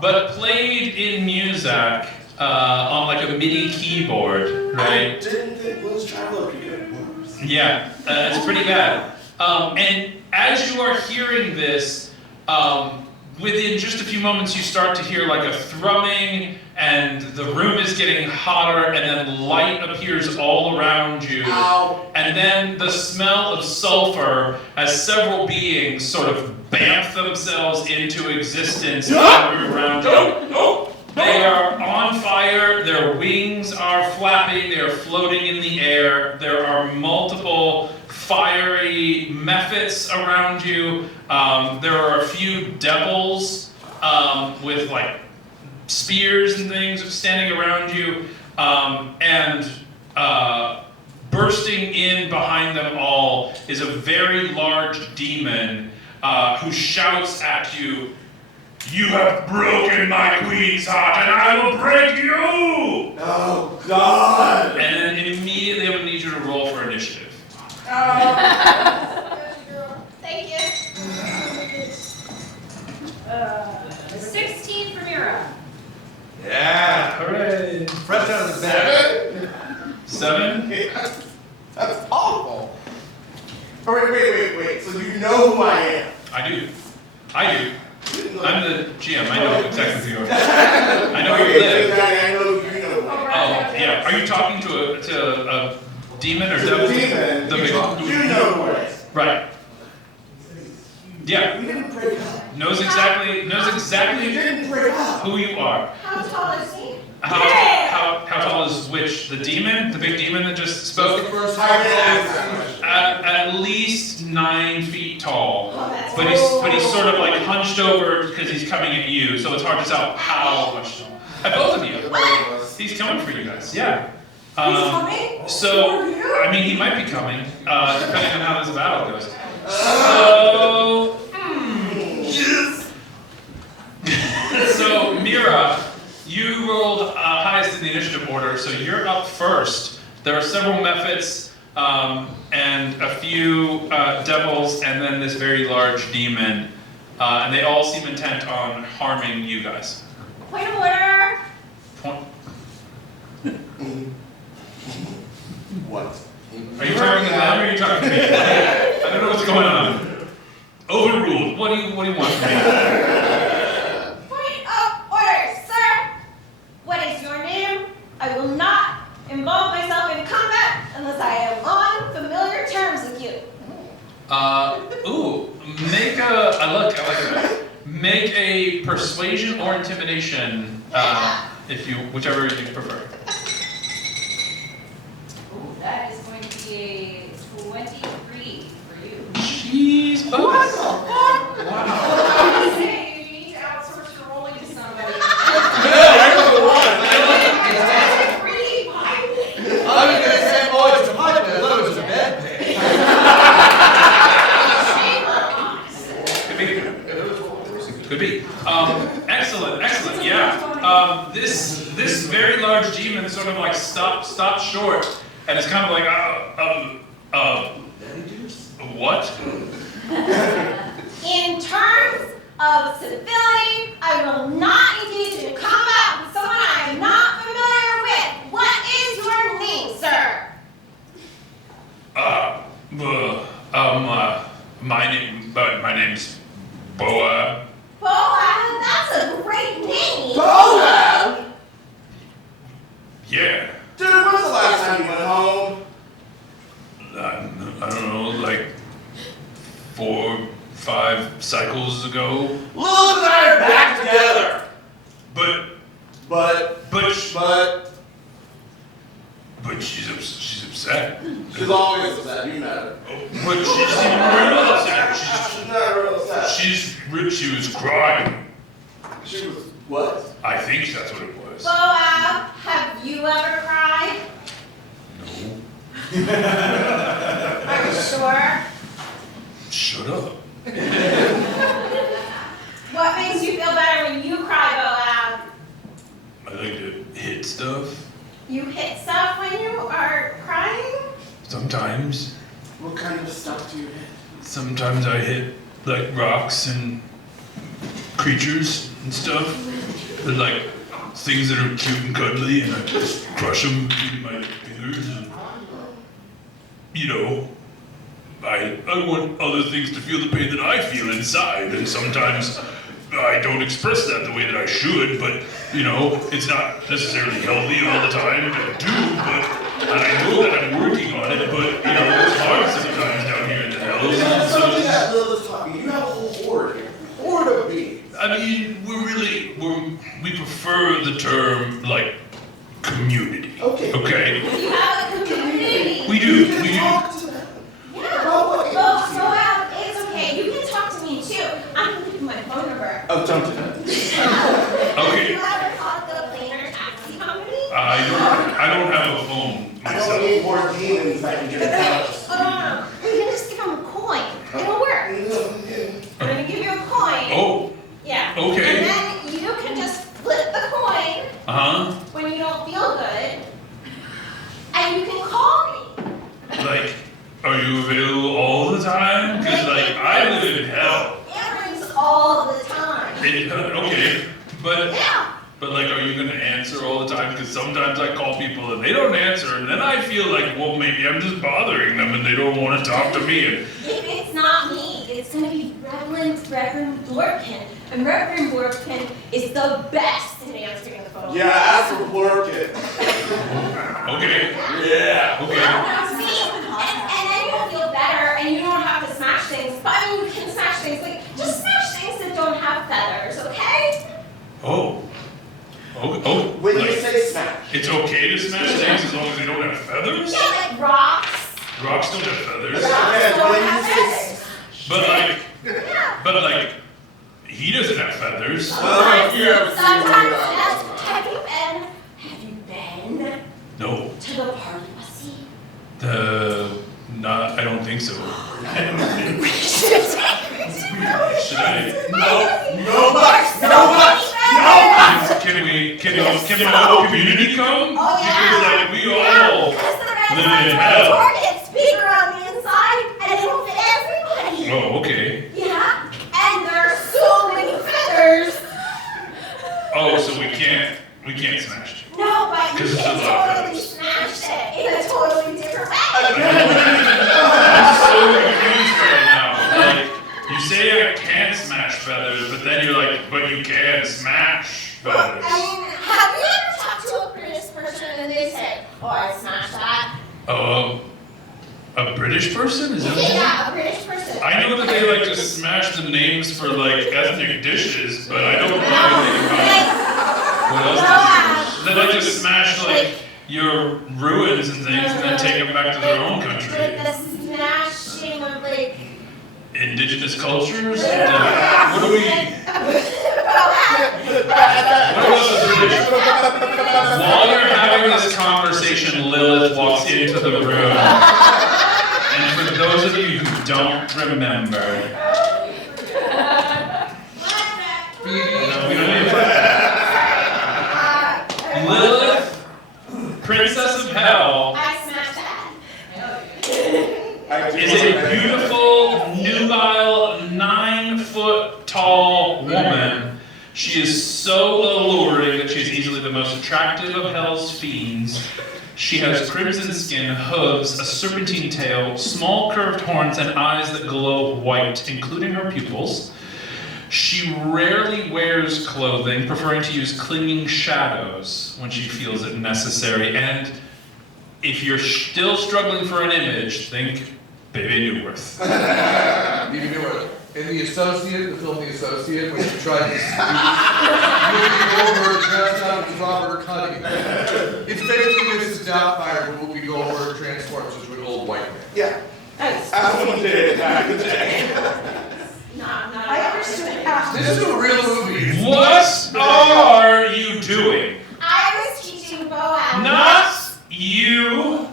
but played in music on like a MIDI keyboard, right? I didn't think Blues Traveler could get worse. Yeah, it's pretty bad. And as you are hearing this, within just a few moments you start to hear like a thrumming, and the room is getting hotter, and then light appears all around you. Ow. And then the smell of sulfur as several beings sort of bamf themselves into existence in the room around you. They are on fire, their wings are flapping, they are floating in the air. There are multiple fiery mephits around you. There are a few devils with like spears and things standing around you. And bursting in behind them all is a very large demon who shouts at you, "You have broken my queen's heart, and I will break you!" Oh, God! And then immediately I'm going to need you to roll for initiative. Thank you. 16 for Mira. Yeah. Hooray! Fresh out of the bed. 7? That's awful. Oh, wait. So you know who I am? I do. I'm the GM. I know exactly who you are. I know where you live. I know you know. Oh, yeah. Are you talking to a demon or devil? Demon. The big You know who I am. Right. Yeah. We didn't break up. Knows exactly We didn't break up. who you are. How tall is he? How tall is which? The demon? The big demon that just spoke? At least 9 feet tall. But he's sort of like hunched over because he's coming at you, so it's hard to tell how much tall. At both of you. He's coming for you guys. Yeah. So, I mean, he might be coming, depending on how this battle goes. So, so Mira, you rolled highest in the initiative order, so you're up first. There are several mephits and a few devils, and then this very large demon. and they all seem intent on harming you guys. Point of order. Point. What? Are you talking to them or are you talking to me? I don't know what's going on. Overruled. What do you want from me? Point of order, sir. What is your name? I will not involve myself in combat unless I am on familiar terms with you. Make I like that. Make a persuasion or intimidation, whichever you prefer. Ooh, that is going to be a 23 for you. Jeez, What the fuck? Wow. Say, you need to outsource your rolling to somebody. I was gonna say, oh, it's a pipe, but I thought it was a bad thing. Could be. Excellent. Yeah. This very large demon sort of like stops short, and it's kind of like what? In terms of civility, I will not engage in combat with someone I am not familiar with. What is your name, sir? My name's Boa. Boa, that's a great name. Boab? Yeah. Dude, when's the last time you went home? I don't know, like 4, 5 cycles ago. Lilith and I are back together. But she's upset. She's always upset, you know. But she seemed real upset. She's not real upset. She was crying. She was what? I think that's what it was. Boa, have you ever cried? No. Are you sure? Shut up. What makes you feel better when you cry, Boa? I like to hit stuff. You hit stuff when you are crying? Sometimes. What kind of stuff do you hit? Sometimes I hit like rocks and creatures and stuff. They're like things that are cute and cuddly, and I just crush them between my fingers. And, I want other things to feel the pain that I feel inside, and sometimes I don't express that the way that I should, but, it's not necessarily healthy all the time, I do, and I know that I'm working on it, but, it's hard sometimes down here in the hills. That's something that Lilith's talking. You have a whole horde here. Horde of beings. I mean, we prefer the term, like, community. Okay. Okay? You have a community. We do. Talk to them. Yeah. Boa, it's okay. You can talk to me too. I'm gonna give you my phone number. Oh, don't do that. Okay. You ever called the Planar Taxi Co? I don't have a phone I myself. don't need more demons that can get in house. Oh, no. You can just give them a coin. It'll work. I'm gonna give you a coin. Oh, Yeah. okay. And then you can just flip the coin when you don't feel good, and you can call me. Like, are you available all the time? Because, like, I live in hell. It rings all the time. Okay, but like, are you gonna answer all the time? Because sometimes I call people and they don't answer, and then I feel like, well, maybe I'm just bothering them and they don't want to talk to me. And If it's not me, it's gonna be Reverend Blorkin. And Reverend Blorkin is the best at answering the phone. Yeah, ask for Blurkin. okay, Yeah. okay. See? And then you'll feel better, and you don't have to smash things. But I mean, you can smash things, like, just smash things that don't have feathers, okay? Oh, When you like, say smash. it's okay to smash things as long as they don't have feathers? Yeah, like rocks. Rocks don't have feathers. Yeah, Don't when have you say feathers. But like, he doesn't have feathers. Sometimes, yeah. yes. Have you been No, to the party bussy? I don't think so. Should Should I? Can we the whole community come? Oh, yeah. Because like we all live in hell. Target speaker on the inside, and it'll fit everybody. Oh, okay. Yeah, and they're can't smash it. No, but you Because it's can a lot of totally feathers. smash it in a totally different way. I'm so confused right now. Like, you say I can't smash feathers, but then you're like, but you can smash feathers. I mean, have you ever talked to a British person and they say, oh, I smashed that? A British person? Is that what you Yeah, a British person. I know that they like to smash the names for like ethnic dishes, but I don't know anything about what else they do. They like to smash like your ruins and things and then take them back to their own Like country. the smashing of like. Indigenous cultures? What do we... What about the British? While you're having this conversation, Lilith walks into the room. And for those of you who don't remember... We don't need that. Lilith, Princess of Hell, I smashed that. is a beautiful, nubile, 9-foot tall woman. She is so alluring that she is easily the most attractive of Hell's fiends. She has crimson skin, hooves, a serpentine tail, small curved horns, and eyes that glow white, including her pupils. She rarely wears clothing, preferring to use clinging shadows when she feels it necessary. And if you're still struggling for an image, think Baby Newworth. Baby Newworth. In The Associate, the film The Associate, when she tried to moving over dressed up as Robert Cuddy. It's basically Mrs. Doubtfire when Whoopi Goldberg transforms into an old white man. Yeah. Nice. Someone did it back in the day. I understood half. This is a real movie. What are you doing? I was teaching Boaz. Not you.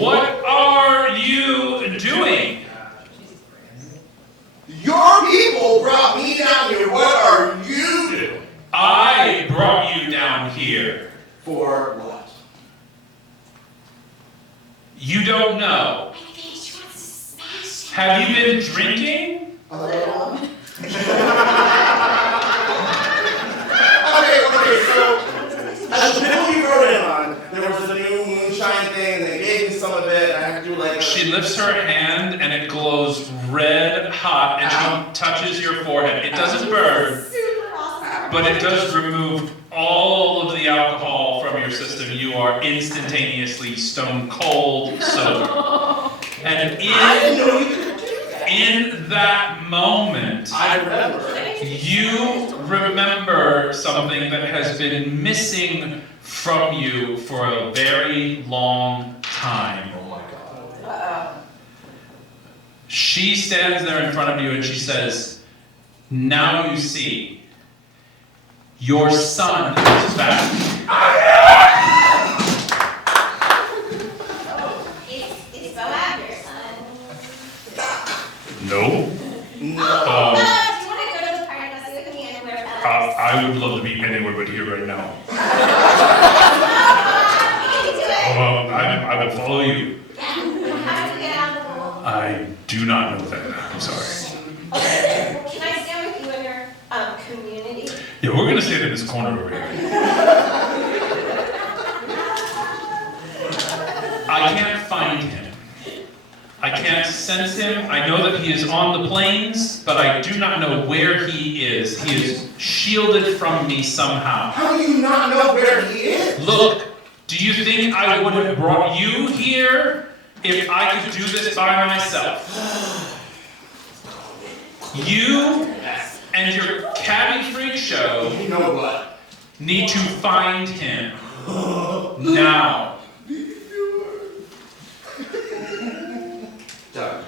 What are you doing? Your people brought me down here. What are you doing? I brought you down here. For what? You don't know. I think she wants to smash it. Have you been drinking? A little. Okay, so at the film you wrote in on, there was a new moonshine thing, and they gave me some of it, and I had to do like. She lifts her hand and it glows red hot and she touches your forehead. It doesn't burn, Super awesome. but it does remove all of the alcohol from your system. You are instantaneously stone cold sober. And I didn't know you could do that. in that moment, I remember. you remember something that has been missing from you for a very long time. Oh my God. She stands there in front of you and she says, now you see, your son is back. Is Boaz your son? No. Do you want to go to the party and see with me anywhere else? I would love to be anywhere but here right now. I will follow you. Yeah. How do we get out of the hole? I do not know that. I'm sorry. Okay. Can I stand with you in your community? Yeah, we're gonna stand in this corner over here. I can't find him. I can't sense him. I know that he is on the plains, but I do not know where he is. He is shielded from me somehow. How do you not know where he is? Look, do you think I would have brought you here if I could do this by myself? You and your cabby freak show You know what? need to find him now. Done.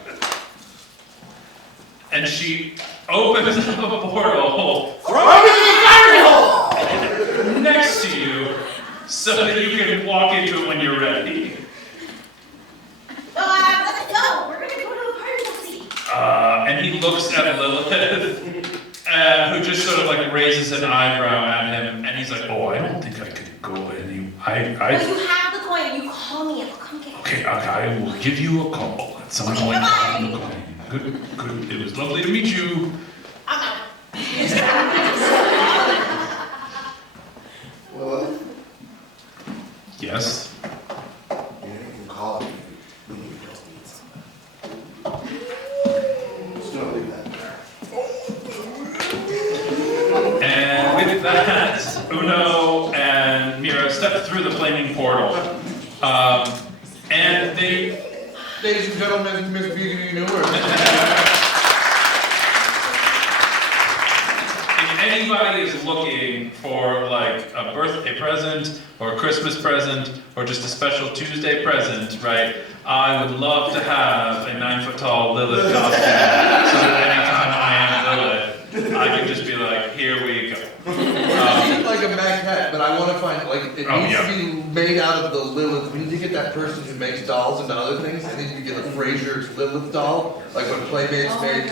And she opens up a portal Throw me in the fire hole! next to you so that you can walk into it when you're ready. Let's go. We're gonna go to the party taxi. And he looks at Lilith, who just sort of like raises an eyebrow at him, and he's like, "Oh, I don't think I could go any. Well, you have the coin. You call me. I'll come get it. Okay, I will give you a call at some point. Bye-bye. Good. It was lovely to meet you. Well, portal. And they... Ladies and gentlemen, Miss Beauty Newer. If anybody is looking for like a birthday present or a Christmas present or just a special Tuesday present, right? I would love to have a 9-foot-tall Lilith costume so that anytime I am Lilith, I can just be like, here we go. It's like a maquette, but I want to find like it needs to be made out of the Lilith. We need to get that person who makes dolls into other things. I think you get a Frasier Lilith doll, like when Playmates made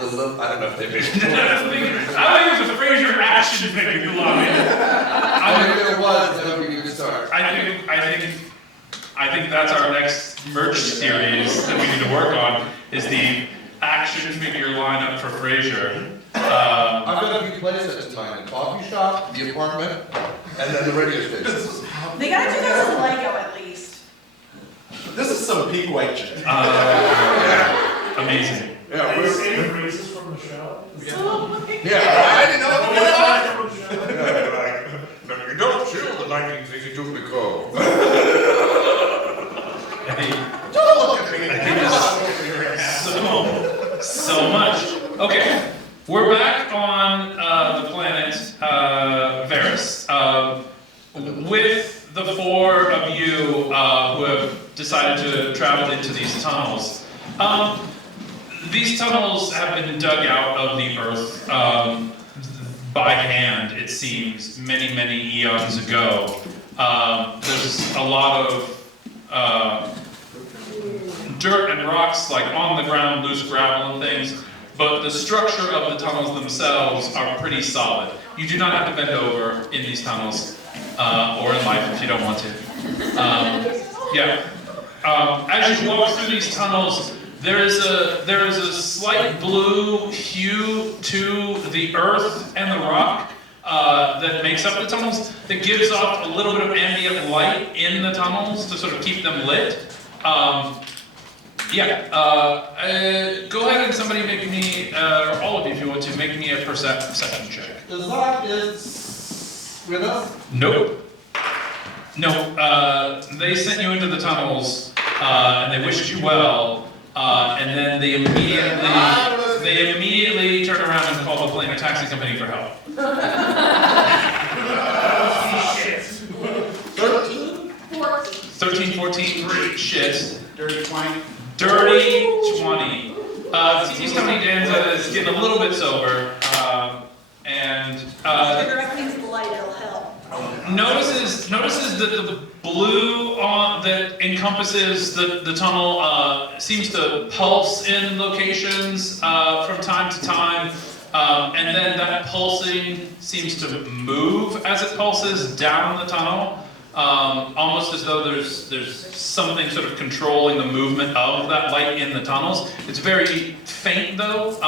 the Lilith. I don't know if they made it. I think it was a Frasier action figure line. I think if it was, that would be a good start. I think that's our next merch series that we need to work on is the action figure lineup for Frasier. I've got a few places in mind: the coffee shop, the apartment, and then the radio station. They gotta do those with Lego at least. This is some peak white chick. Amazing. Yeah, Are you saying phrases from the show? yeah. I didn't know what You don't chill the 1962 Pico. Don't look at me. So much. Okay, we're back on the planet Varus with the four of you who have decided to travel into these tunnels. These tunnels have been dug out of the earth by hand, it seems, many, many eons ago. There's a lot of dirt and rocks like on the ground, loose gravel and things, but the structure of the tunnels themselves are pretty solid. You do not have to bend over in these tunnels, or in life if you don't want to. As you walk through these tunnels, there is a slight blue hue to the earth and the rock that makes up the tunnels that gives off a little bit of ambient light in the tunnels to sort of keep them lit. Go ahead and somebody make me, or all of you if you want to, make me a perception check. Is that it with us? Nope. No, they sent you into the tunnels, and they wished you well, and then they immediately turn around and call the Planar Taxi Company for help. 13, 14, shit. Dirty 20. Dirty 20. TV's Tony Danza is getting a little bit sober, and Everything's light, it'll help. notices that the blue that encompasses the tunnel seems to pulse in locations from time to time, and then that pulsing seems to move as it pulses down the tunnel. Almost as though there's something sort of controlling the movement of that light in the tunnels. It's very faint though.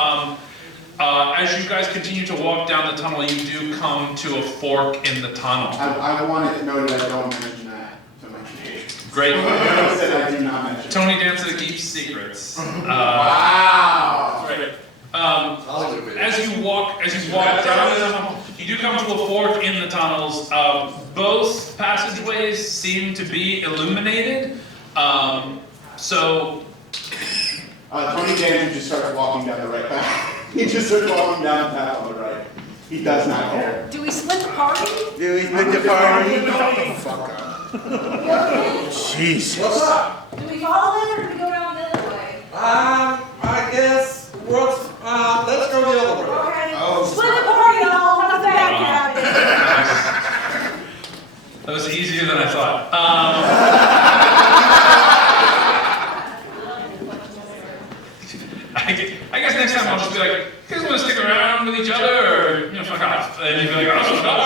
As you guys continue to walk down the tunnel, you do come to a fork in the tunnel. I wanted to know that I don't mention that to my kids. Great. I said I do not mention. Tony Danza keeps secrets. Wow. Right. As you walk down the tunnel, you do come to a fork in the tunnels. Both passageways seem to be illuminated. Tony Danza just starts walking down the right path. He just starts walking down the path on the right. He does not care. Do we split the party? Do we split the party? Jeez. What's up? Do we follow them or do we go down the other way? I guess let's go the other way. Okay. Oh. Split the party, y'all. What the back That was easier than I thought. I guess next time I'll just be like, you guys want to stick around with each other, or fuck off? And you'd be like, oh, fuck off.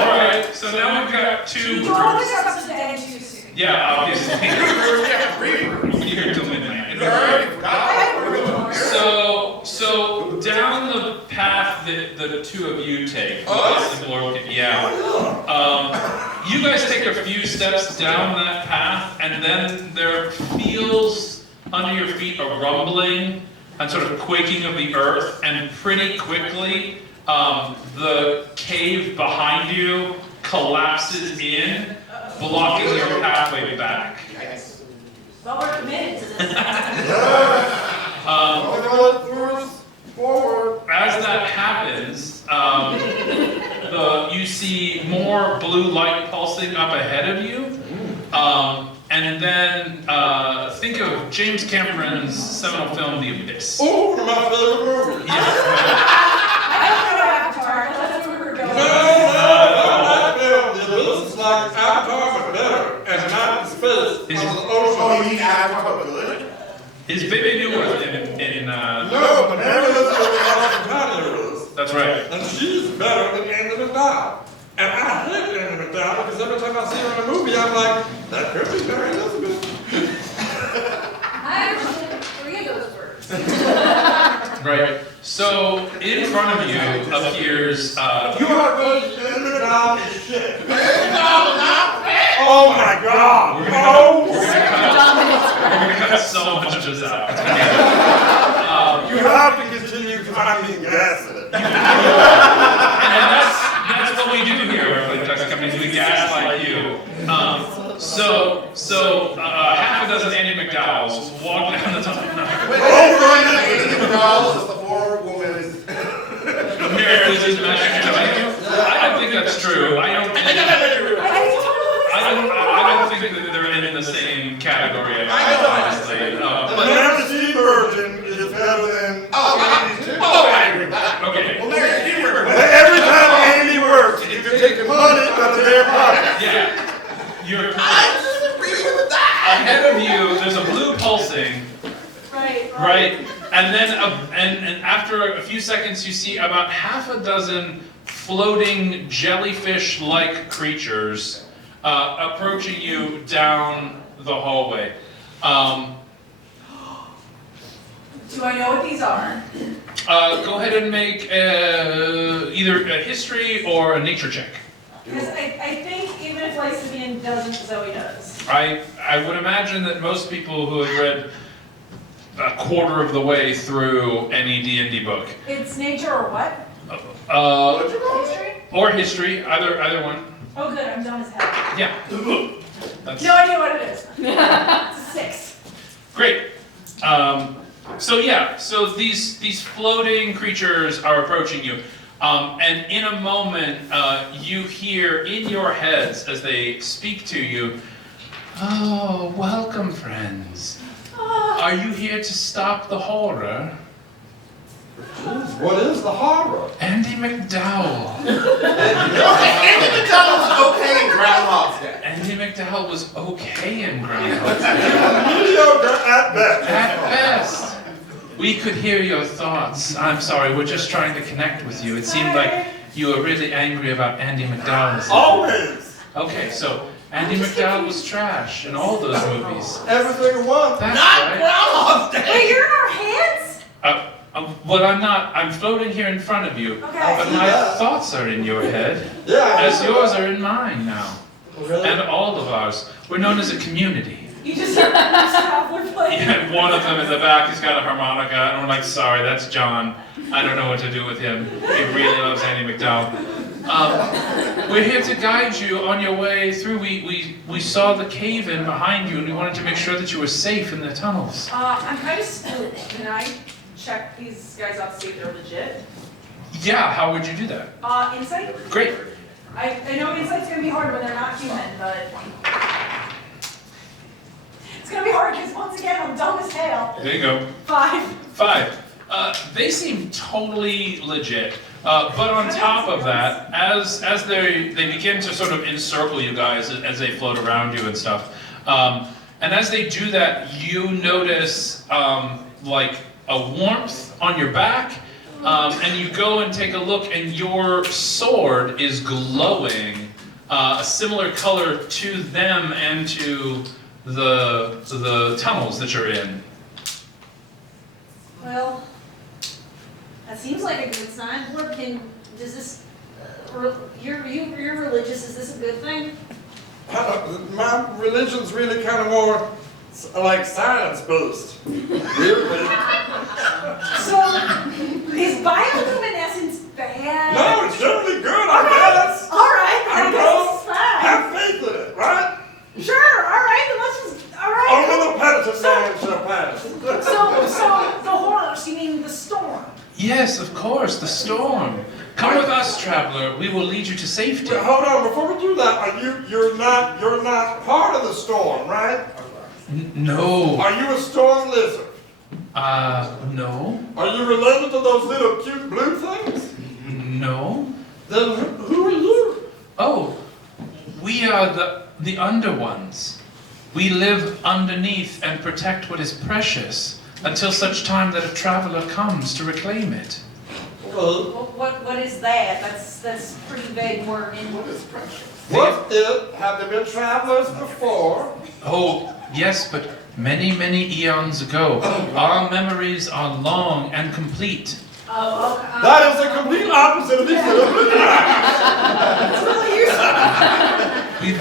All right. So now we've got two You always groups. have to dead too soon. Yeah, obviously. Here until midnight. So down the path that the two of you take, you guys take a few steps down that path, and then there feels under your feet a rumbling and sort of quaking of the earth, and pretty quickly the cave behind you collapses in, blocking your pathway back. Well, we're committed to this. As that happens, you see more blue light pulsing up ahead of you. And then think of James Cameron's seminal film, The Abyss. Oh, my favorite movie. Yes. I don't know Avatar, but that's where we're going. No, The Abyss is like Avatar, but better, and not in space. Is On it- the ocean. Oh, you need Avatar but good? Is Baby Newworth in No, but Mary Elizabeth is. That's right. And she's better than Andy McDowell. And I hate Andy McDowell because every time I see her in a movie, I'm like, that could be Mary Elizabeth. I actually three of those words. Right. So in front of you appears. You are good, Andy McDowell is shit. Oh my God! We're gonna cut so much of this out. You have to continue because I'm being gaslit. And that's what we do here at Planar Taxi Companies. We gaslight you. So half a dozen Andy McDowells walk down the tunnel. I think that's true. I don't think that they're in the same category. Honestly, The Majesty Virgin is better than. okay. Every time Andy works, you can take money out of their pocket. Yeah. You're ahead of you. There's a blue pulsing. Right. And then and after a few seconds, you see about half a dozen floating jellyfish-like creatures approaching you down the hallway. Do I know what these are? Go ahead and make either a history or a nature check. Because I think even if Lysidian doesn't, Zoe does. I would imagine that most people who have read a quarter of the way through any D&D book. It's nature or what? History? Or history, either one. Oh good, I'm dumb as hell. Yeah. That's No idea what it is. It's a 6. great. So these floating creatures are approaching you. And in a moment, you hear in your heads as they speak to you, "Oh, welcome, friends. Are you here to stop the horror?" What is the horror? Andy McDowell. Andy McDowell was okay in Groundhog's Day. Andy McDowell was okay in Groundhog's Day. Mediocre at best. At best. We could hear your thoughts. I'm sorry, we're just trying to connect with you. It seemed like you were really angry about Andy McDowell. Always. Okay, so Andy McDowell was trash in all those movies. Everything was. That's right. Groundhog's Day! Wait, you're in our heads? Well, I'm not. I'm floating here in front of you. Okay. But my thoughts are in your head, Yeah. as yours are in mine now. Really? And all of ours. We're known as a community. You just heard this traveler play. Yeah, one of them in the back, he's got a harmonica, and we're like, sorry, that's John. I don't know what to do with him. He really loves Andy McDowell. We're here to guide you on your way through. We saw the cave-in behind you, and we wanted to make sure that you were safe in the tunnels. I'm kind of spooked. Can I check these guys out to see if they're legit? Yeah, how would you do that? Insight? Great. I know insight's gonna be hard when they're not human, but it's gonna be hard because once again I'm dumb as hell. There you go. 5. 5. They seem totally legit. But on top of that, as they begin to sort of encircle you guys as they float around you and stuff, and as they do that, you notice like a warmth on your back, and you go and take a look, and your sword is glowing a similar color to them and to the tunnels that you're in. Well, that seems like a good sign. Does this? You're religious. Is this a good thing? My religion's really kind of more like science-based. Really? So, is bioluminescence bad? No, it's generally good, I guess. All right. I I'm guess just a man shall pass. So the horrors, you mean the storm? Yes, of course, the storm. Come with us, traveler. We will lead you to safety. Wait, hold on, before we do that, you're not part of the storm, right? No. Are you a storm lizard? No. Are you related to those little cute blue things? No. Then who are you? Oh, we are the under ones. We live underneath and protect what is precious until such time that a traveler comes to reclaim it. Well, what is that? That's pretty vague word. What is precious? What is? Have there been travelers before? Oh, yes, but many, many eons ago. Our memories are long and complete. Oh, okay. That is the complete opposite of this. That's really useful.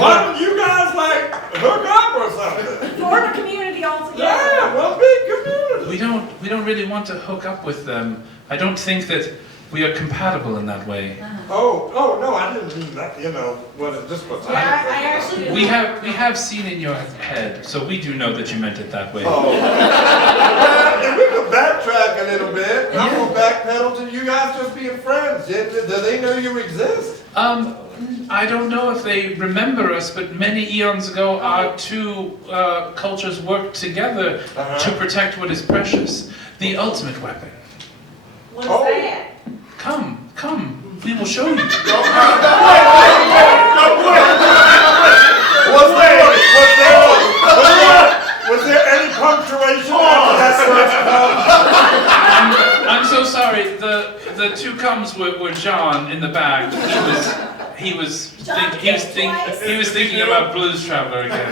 Why don't you guys like hook up or something? Form a community altogether. Yeah, one big community. We don't really want to hook up with them. I don't think that we are compatible in that way. Oh no, I didn't mean that. You know, what it just was. Yeah, I actually didn't. We have seen in your head, so we do know that you meant it that way. Oh. Well, if we could backtrack a little bit, I'm gonna backpedal to you guys just being friends. Do they know you exist? I don't know if they remember us, but many eons ago, our two cultures worked together to protect what is precious, the ultimate weapon. What is that? Come, we will show you. Was there any punctuation after that first I'm so sorry. The two comes were John in the back. He was thinking about Blues Traveler again.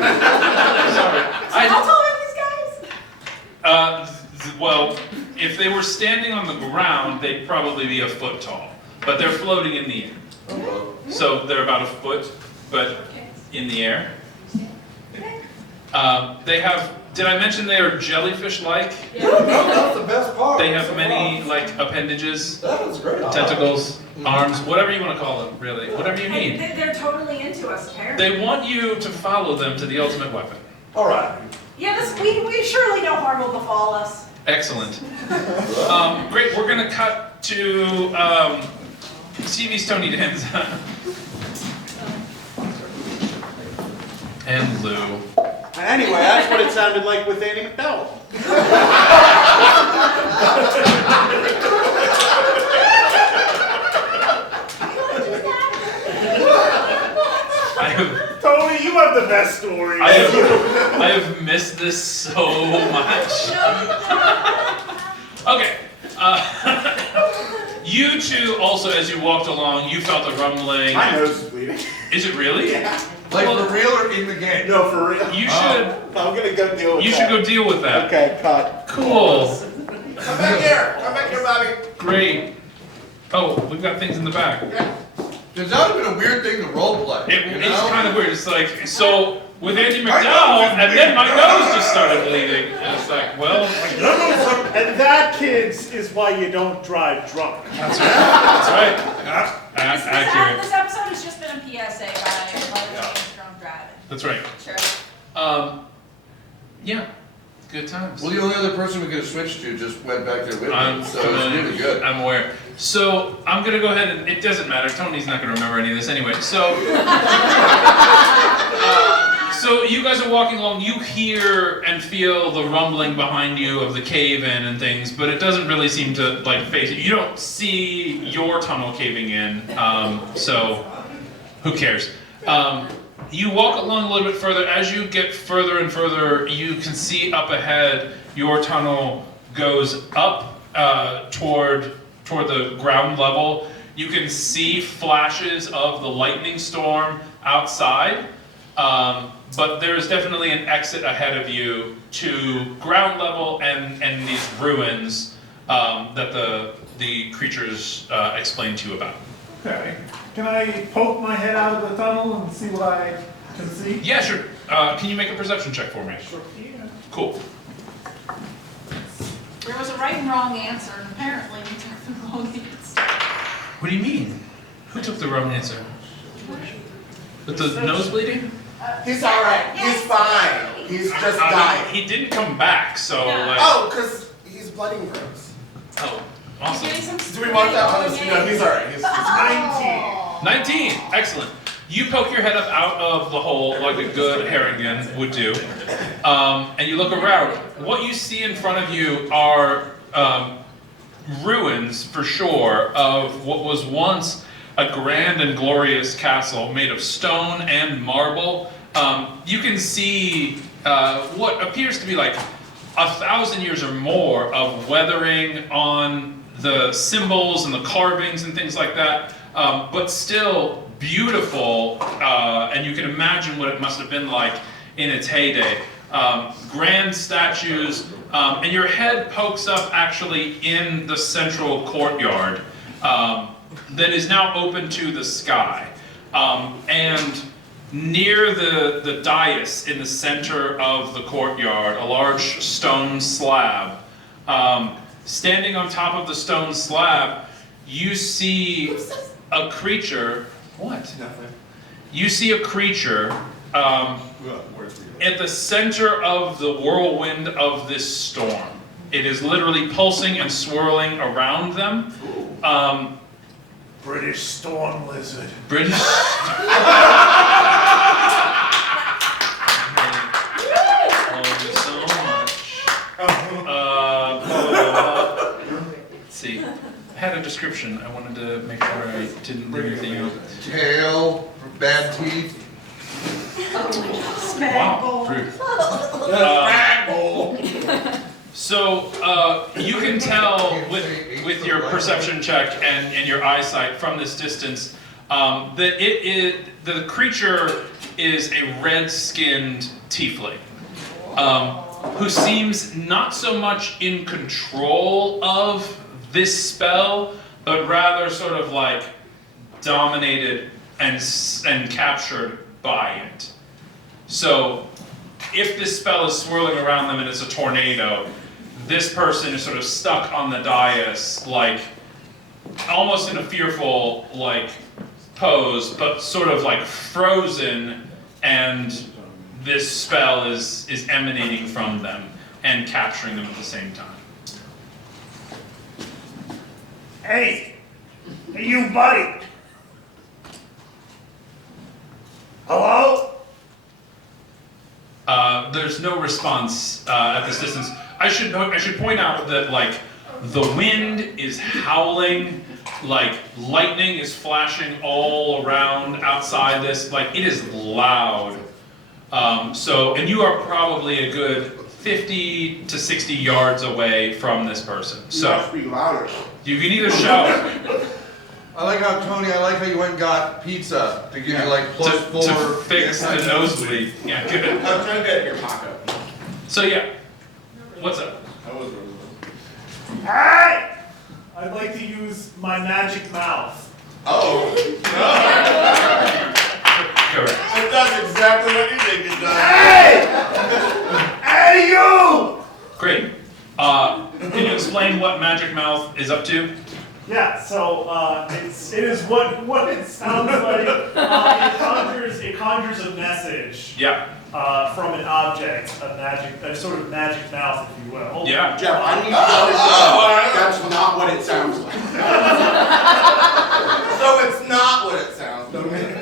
Sorry. How tall are these guys? Well, if they were standing on the ground, they'd probably be a foot tall. But they're floating in the air. So they're about a foot, but in the air. They have, did I mention they are jellyfish-like? Yeah. No, that's the best part. They have many, like, appendages, That was great. tentacles, arms, whatever you want to call them, really. Whatever you need. They're totally into us, apparently. They want you to follow them to the ultimate weapon. All right. Yeah, we surely no harm will befall us. Excellent. Great, we're going to cut to CV's Tony Danza. And Lou. Anyway, that's what it sounded like with Andy McDowell. Tony, you have the best story. I have missed this so much. Okay. You two also, as you walked along, you felt a rumbling. My nose is bleeding. Is it really? Yeah. Like for real or in the game? No, for real. You should. I'm gonna go deal with You that. should go deal with that. Okay, cut. Cool. Come back here. Come back here, Bobby. Great. Oh, we've got things in the back. Because that would have been a weird thing to role play. It's kind of weird. It's like, so with Andy McDowell, and then my nose just started bleeding. And it's like, well. And that, kids, is why you don't drive drunk. That's right. That's right. Accurate. This episode has just been a PSA by drunk driving. That's right. Sure. Yeah. Good times. Well, the only other person we could have switched to just went back there with I'm me, so it's really good. I'm aware. So I'm gonna go ahead and it doesn't matter. Tony's not gonna remember any of this anyway. So, so you guys are walking along. You hear and feel the rumbling behind you of the cave-in and things, but it doesn't really seem to like face it. You don't see your tunnel caving in. So who cares? You walk along a little bit further. As you get further and further, you can see up ahead. Your tunnel goes up toward the ground level. You can see flashes of the lightning storm outside, but there is definitely an exit ahead of you to ground level and these ruins that the creatures explained to you about. Okay. Can I poke my head out of the tunnel and see what I can see? Yeah, sure. Can you make a perception check for me? Sure can. Cool. There was a right and wrong answer, and apparently we took the wrong answer. What do you mean? Who took the wrong answer? With the nose bleeding? He's all right. He's fine. He's just died. He didn't come back, so like. Oh, because he's bloody and gross. Oh, awesome. Do we want that on the screen? No, he's alright. He's 19. 19, excellent. You poke your head up out of the hole like a good Harrigan would do, and you look around. What you see in front of you are ruins, for sure, of what was once a grand and glorious castle made of stone and marble. You can see what appears to be like 1,000 years or more of weathering on the symbols and the carvings and things like that, but still beautiful, and you can imagine what it must have been like in its heyday. Grand statues, and your head pokes up actually in the central courtyard that is now open to the sky. And near the dais in the center of the courtyard, a large stone slab. Standing on top of the stone slab, you see a creature. What? nothing. You see a creature at the center of the whirlwind of this storm. It is literally pulsing and swirling around them. British storm lizard. British. Let's see. I had a description. I wanted to make sure I didn't leave anything out. Tail, bad teeth. Wow, rude. So you can tell with your perception check and your eyesight from this distance that the creature is a red-skinned tiefling who seems not so much in control of this spell, but rather sort of like dominated and captured by it. So if this spell is swirling around them and it's a tornado, this person is sort of stuck on the dais, like almost in a fearful like pose, but sort of like frozen, and this spell is emanating from them and capturing them at the same time. Hey, you buddy. Hello? There's no response at this distance. I should point out that like the wind is howling, like lightning is flashing all around outside this. Like it is loud. And you are probably a good 50 to 60 yards away from this person. So must be louder. you can either shout I like how how you went and got pizza to give you like to +4. fix the nosebleed. Yeah, good. I'm trying to get your pocket. So yeah, what's up? Hey! I'd like to use my magic mouth. Oh. Correct. It does exactly what you think it does. Hey! Hey, you! Great. Can you explain what Magic Mouth is up to? Yeah, so it is what it sounds like. It conjures a message Yeah. from an object, a sort of magic mouth, if you will. Yeah. Jeff, I need to understand that's not what it sounds like. So it's not what it sounds like.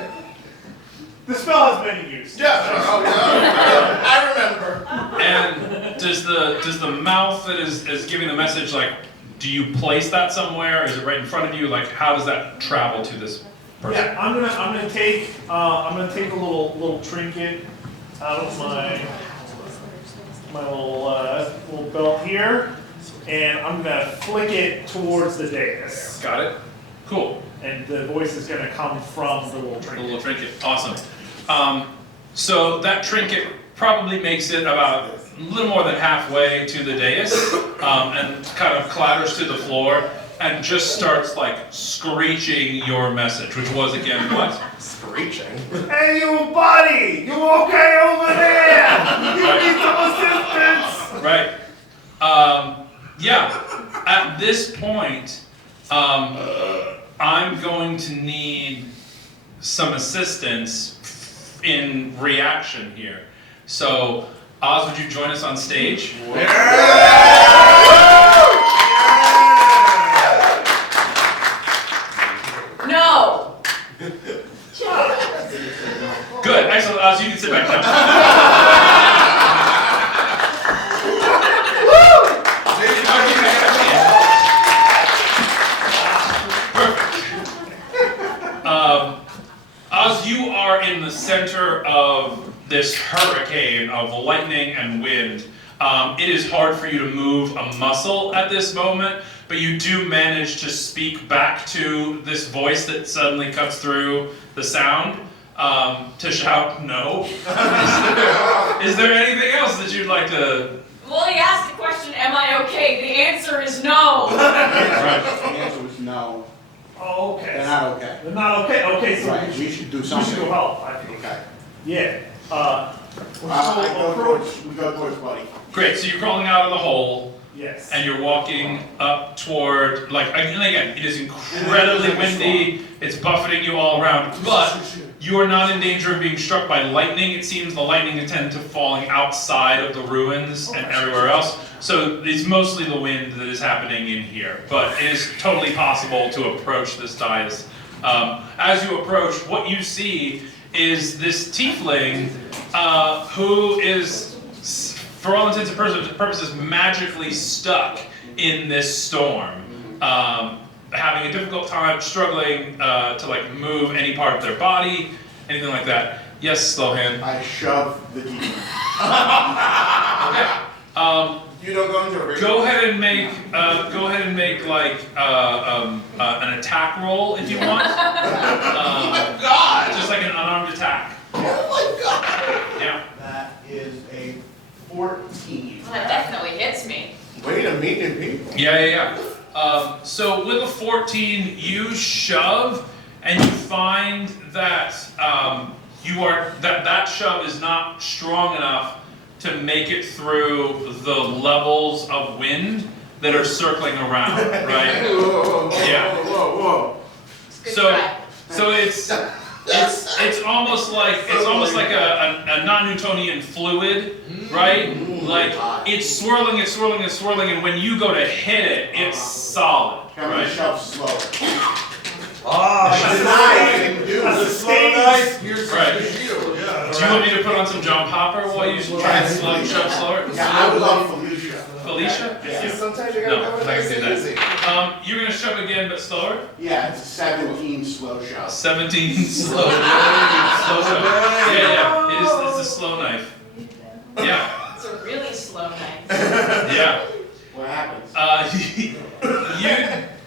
The spell has many uses. Yeah. Oh, yeah. I remember. And does the mouth that is giving the message, like, do you place that somewhere? Is it right in front of you? Like, how does that travel to this person? Yeah, I'm gonna take a little trinket out of my little belt here, and I'm gonna flick it towards the dais. Got it. Cool. And the voice is gonna come from the little The trinket. little trinket. Awesome. So that trinket probably makes it about a little more than halfway to the dais, and kind of clatters to the floor and just starts like screeching your message, which was again what? Screeching. Hey, you buddy! You okay over there? You need some assistance? Right. Yeah. At this point, I'm going to need some assistance in reaction here. So Oz, would you join us on stage? No. Good, excellent. Oz, you can sit back down. Oz, you are in the center of this hurricane of lightning and wind. It is hard for you to move a muscle at this moment, but you do manage to speak back to this voice that suddenly cuts through the sound to shout no. Is there anything else that you'd like to... Well, he asked the question, am I okay? The answer is no. Right. The answer was no. Oh, okay. They're not okay. They're not okay. Okay, so Right, we should do we something. should go help, I think. Okay. Yeah. We go towards Buddy. Great, so you're crawling out of the hole, Yes. and you're walking up toward, like, and again, it is incredibly windy, it's buffeting you all around, but you are not in danger of being struck by lightning. It seems the lightning intends to falling outside of the ruins and everywhere else, so it's mostly the wind that is happening in here, but it is totally possible to approach this dais. As you approach, what you see is this tiefling who is, for all intents and purposes, magically stuck in this storm, having a difficult time, struggling to like move any part of their body, anything like that. Yes, Slowhand. I shove the demon. Okay. You don't go into a ring. Go ahead and make like an attack roll if you want. God! Just like an unarmed attack. Oh my God! Yeah. That is a 14. Well, that definitely hits me. Way to meet new people. Yeah. So with a 14, you shove, and you find that that shove is not strong enough to make it through the levels of wind that are circling around, right? Whoa. Yeah. Whoa. Good So try. it's almost like a non-Newtonian fluid, right? Like it's swirling, and when you go to hit it, it's solid, Can we right? shove slow? That's That's a a slow stage. knife. Here's Right. the shield. Yeah. Do you want me to put on some jump hopper while you try and slow shove slower? Yeah, I would love Felicia. Felicia? Yeah. Sometimes you No, gotta go I'm with not gonna do nice and that. easy. You're gonna shove again, but slower. Yeah, it's a 17 slow shove. 17 slow. Slow shove. Yeah. It's a slow knife. Yeah. It's a really slow night. Yeah. What happens?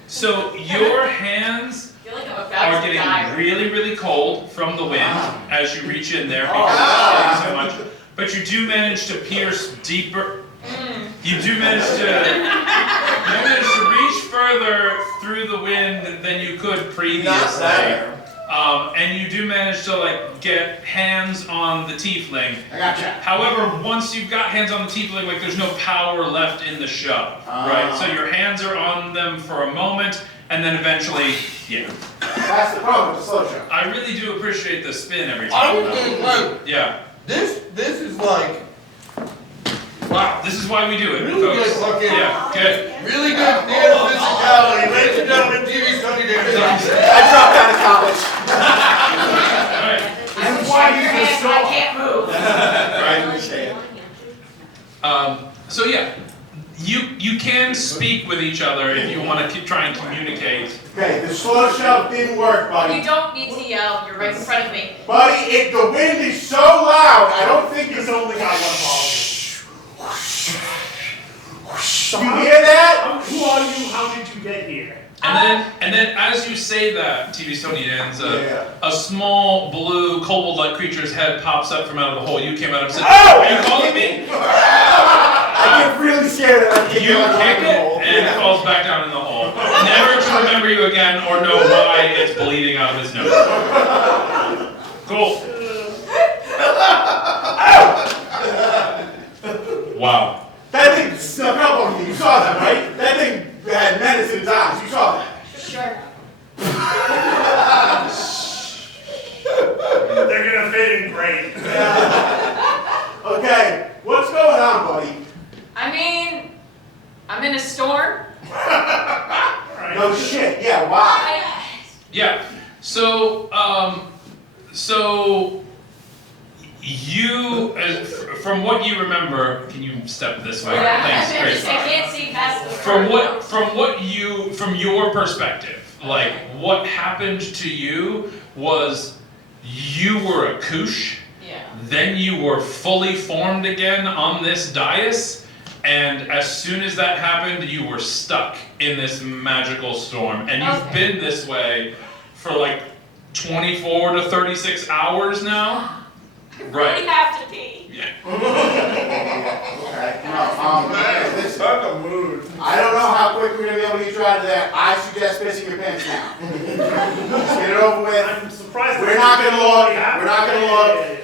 So your hands I feel like I'm about are to getting die. really, really cold from the wind as you reach in there because it's getting so much. But you do manage to pierce deeper. You do manage to reach further through the wind than you could previously. And you do manage to like get hands on the tiefling. I gotcha. However, once you've got hands on the tiefling, like there's no power left in the shove, right? So your hands are on them for a moment, and then eventually, yeah. That's the problem with the slow shove. I really do appreciate the spin every I time. was getting like, Yeah. this is like, Wow, this is why we do it, really folks. good looking. Yeah, good. Really good theater physicality. Ladies and gentlemen, TV Tony Davis. I dropped out of college. All right. That's why you Your hands, I can't move. So yeah, you can speak with each other if you want to try and communicate. Okay, the slow shove didn't work, You buddy. don't need to yell. You're right in front of me. Buddy, the wind is so loud, I don't think It's it's... only got one volume. You hear that? Who are you? How did you get here? And then as you say that, TV's Tony Danza, a small blue kobold-like creature's head pops up from out of the hole. You came out and said, "Are you calling me?" I get really scared and I You kick it, and it falls back down in the hole. Never to remember you again or know why it's bleeding out of his nose. Cool. Wow. That thing snuck up on me. You saw that, right? That thing had menace in his eyes. You saw that. Sure. They're gonna fit in great. Okay, what's on, buddy. I mean, I'm in a storm. No shit. Yeah, why? Yeah. So, you, from what you remember, can you step this way? Thanks. Great. I can't see past the From your perspective, like what happened to you was you were a koosh, Yeah. then you were fully formed again on this dais, and as soon as that happened, you were stuck in this magical storm, and you've been this way for like 24 to 36 hours now. I really have to pee. Yeah. Okay. Listen, I don't know how quick we're gonna be able to get you out of there. I suggest pissing your pants now. Just get it over with. I'm surprised. We're not gonna look. We're not gonna look.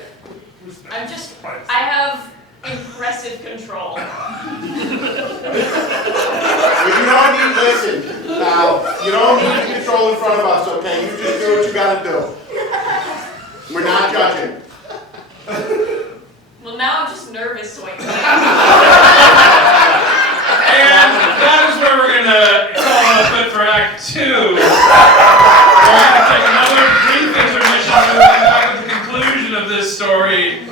I'm just, I have impressive control. You don't need to listen. Now, you don't need to control in front of us, okay? You just do what you gotta do. We're not judging. Well, now I'm just nervous, so I can't. And that is where we're gonna call it a bit for Act 2. We're gonna take another brief intermission and we'll come back with the conclusion of this story.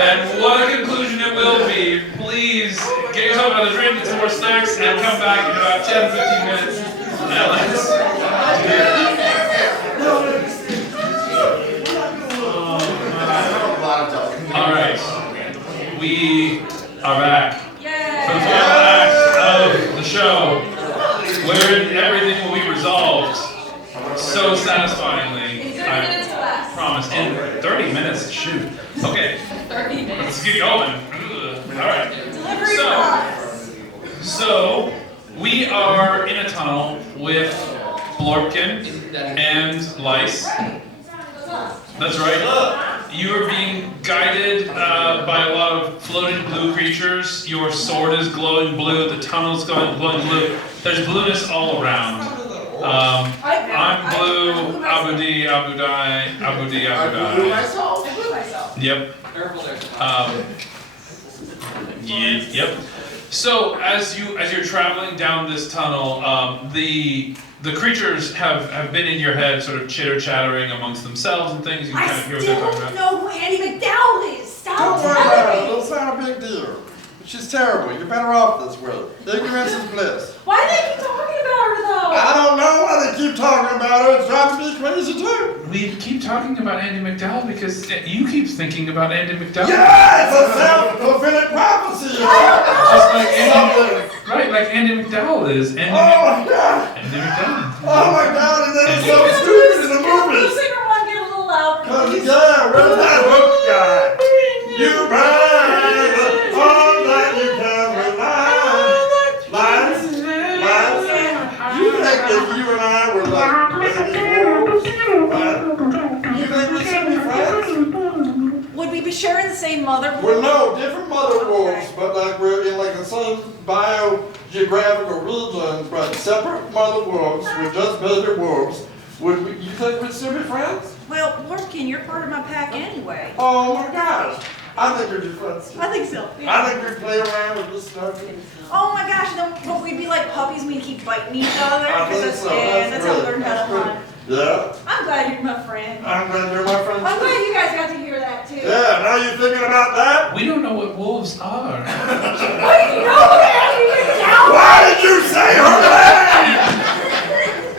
And what a conclusion it will be. Please get yourself another drink, get some more snacks, and come back in about 10-15 minutes. Now Alright, we are back for the final act of the show, wherein everything will be resolved so satisfyingly. I promise. In 30 minutes, shoot. Okay. 30 minutes. Let's get going. Alright. So, we are in a tunnel with Blorpkin and Lice. That's right. You are being guided by a lot of floating blue creatures. Your sword is glowing blue. The tunnel is glowing blue. There's blueness all around. I'm blue. Abudi, Abudai, Abudi, Abudai. myself. I blew myself. Yep. Yep. So as you're traveling down this tunnel, the creatures have been in your head, sort of chitter-chattering amongst themselves and things. You can kind of hear what they're talking about. know who Andy McDowell is. Stop Don't worry about telling it. me. It's not a big deal. She's terrible. You're better off this way. Ignorance is bliss. Why do they keep talking about her though? I don't know why they keep talking about her. It's driving me crazy too. We keep talking about Andy McDowell because you keep thinking about Andy McDowell. Yeah, it's a self-fulfilling prophecy. Just like Andy, right? Like Andy McDowell is. Oh my God. Andy McDowell. Oh my God, and then it's so stupid in the The movies. singer one get a little loud. please. Yeah, where's that hook guy? You burn all that you can rely. Lies. You think if you and I were like wolves, right? You think we should be friends? Would we be sharing the same mother? We're no different mother wolves, but like we're in like the same biogeographical regions, but separate mother wolves. We're just baby wolves. Would we, you think we'd still be friends? Well, Lorkin, you're part of my pack anyway. Oh my gosh. I think we'd be friends too. I think so. I think we'd play around with this stuff. Oh my gosh, then but we'd be like puppies, we'd keep biting each other. I think That's, so. yeah, that's how we learned how to good. hunt. Yeah. I'm glad you're my friend. I'm glad you're my friend. I'm glad you guys got to hear that too. Yeah, now you're thinking about that? We don't know what wolves are. Why did you know that? Why did you say her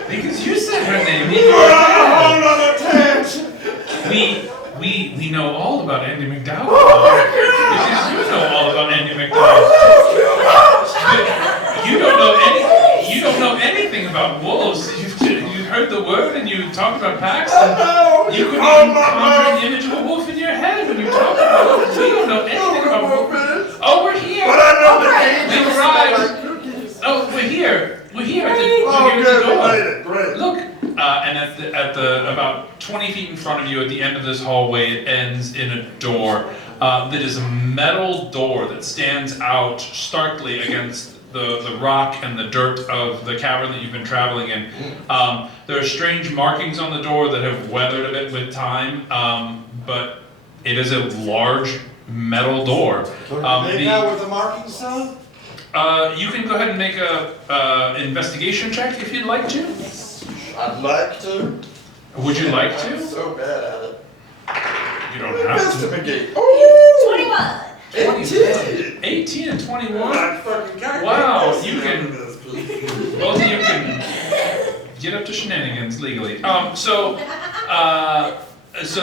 name? Because you said her name. You were on a whole other tangent. We know all about Andy McDowell. Oh my God. Because you know all about Andy McDowell. You don't know anything about wolves. You heard the word and you talked about packs. No, You could called even my conjure mom. an image of a wolf in your head when you talk about wolves. We don't know anything about wolves. Oh, we're here. But I know the We've angels arrived. smell like cookies. Oh, we're here. We're here at the, Oh, we're here at good, the we door. made it. Great. Look, and at the about 20 feet in front of you, at the end of this hallway, it ends in a door. That is a metal door that stands out starkly against the rock and the dirt of the cavern that you've been traveling in. There are strange markings on the door that have weathered a bit with time, but it is a large, metal door. Make out with the marking sign? You can go ahead and make a investigation check if you'd like to. I'd like to. Would you like I'm to? so bad at it. You don't have to. Investigate. Oh, 21. 18. 18 and 21. I fucking got Wow, it. you can. Both of you can get up to shenanigans legally. So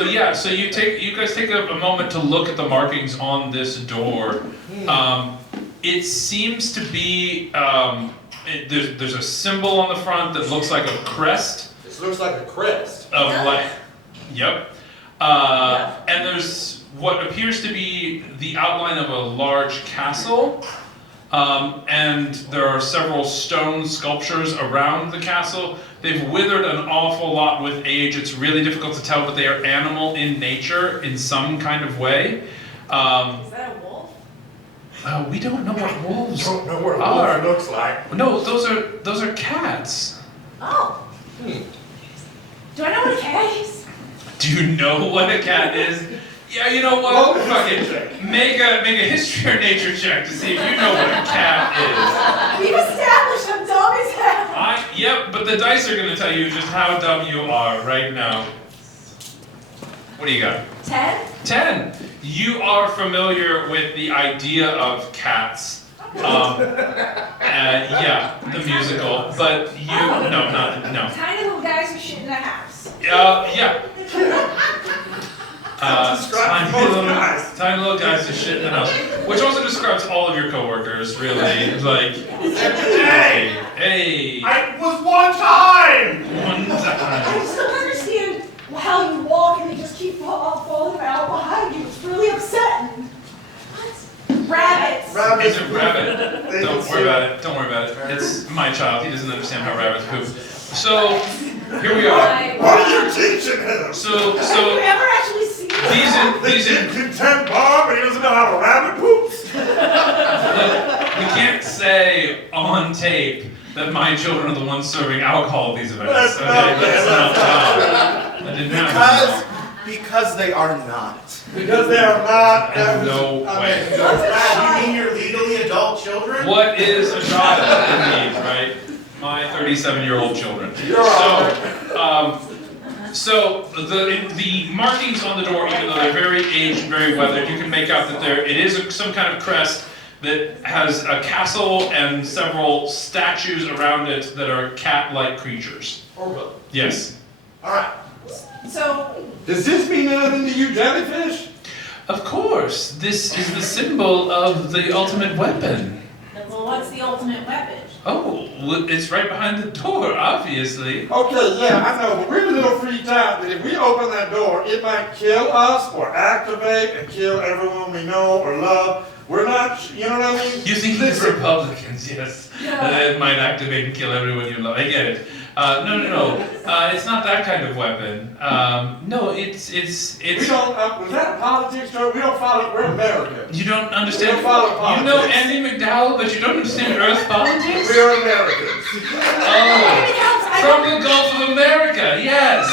you guys take a moment to look at the markings on this door. It seems to be there's a symbol on the front that looks like a crest. This looks like a crest. Of like, yep. And there's what appears to be the outline of a large castle. And there are several stone sculptures around the castle. They've withered an awful lot with age. It's really difficult to tell, but they are animal in nature in some kind of way. Is that a wolf? We don't know what wolves Don't know what a are. wolf looks like. No, those are cats. Oh. Do I know what a cat is? Do you know what a cat is? Yeah, you know what? Fuck it. Make a history or nature check to see if you know what a cat We've established I'm dumb as hell. is. Yep, but the dice are gonna tell you just how dumb you are right now. What do you got? 10? 10. You are familiar with the idea of Cats. Yeah, the musical, but you, no. Tiny little guys who shit in a house. Yeah. Describe both Tiny little guys who shit in the house, which also describes all of your coworkers, really. Like, hey. I was one time! One I time. just don't understand how you walk and they just keep falling out behind you. It's really upsetting. What? Rabbits. He's a rabbit. Don't worry about it. Don't worry about it. It's my child. He doesn't understand how rabbits poop. So, here we are. What are you teaching him? So Have you ever actually seen these in Content Bob, and he doesn't know how a rabbit poops? we can't say on tape that my children are the ones serving alcohol at these events. That's Okay, not- that's not that's that didn't happen. Because they are not. Because they are not. No way. You mean your legally adult children? What is a child indeed, right? My 37-year-old children. So the markings on the door, even though they're very aged, very weathered, you can make out that it is some kind of crest that has a castle and several statues around it that are cat-like creatures. Okay. Yes. Alright. So, Does this mean anything to you, jellyfish? Of course, this is the symbol of the ultimate weapon. well, what's the ultimate weapon? Oh, well, it's right behind the door, obviously. Okay, yeah, I know, but we're a little freaked out that if we open that door, it might kill us or activate and kill everyone we know or love. We're not, you know what I mean? You think it's Republicans, yes. It might activate and kill everyone you love. I get it. No. It's not that kind of weapon. No, it's. We don't, was that a politics show? We don't follow, we're American. You don't understand. We don't follow You politics. know Andy McDowell, but you don't understand Earth politics? We are Americans. Oh, from the Gulf of America, yes.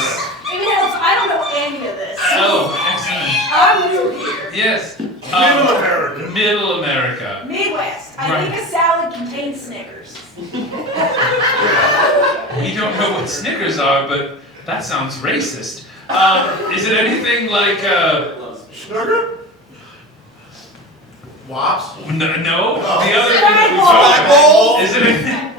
Maybe else, I don't know any of this. Oh, excellent. I'm new here. Yes. Middle America. Middle America. Midwest. I Right. think a salad contains Snickers. We don't know what Snickers are, but that sounds racist. Is it anything like Sugar? Wops? No. The other Eyeball. is it anything?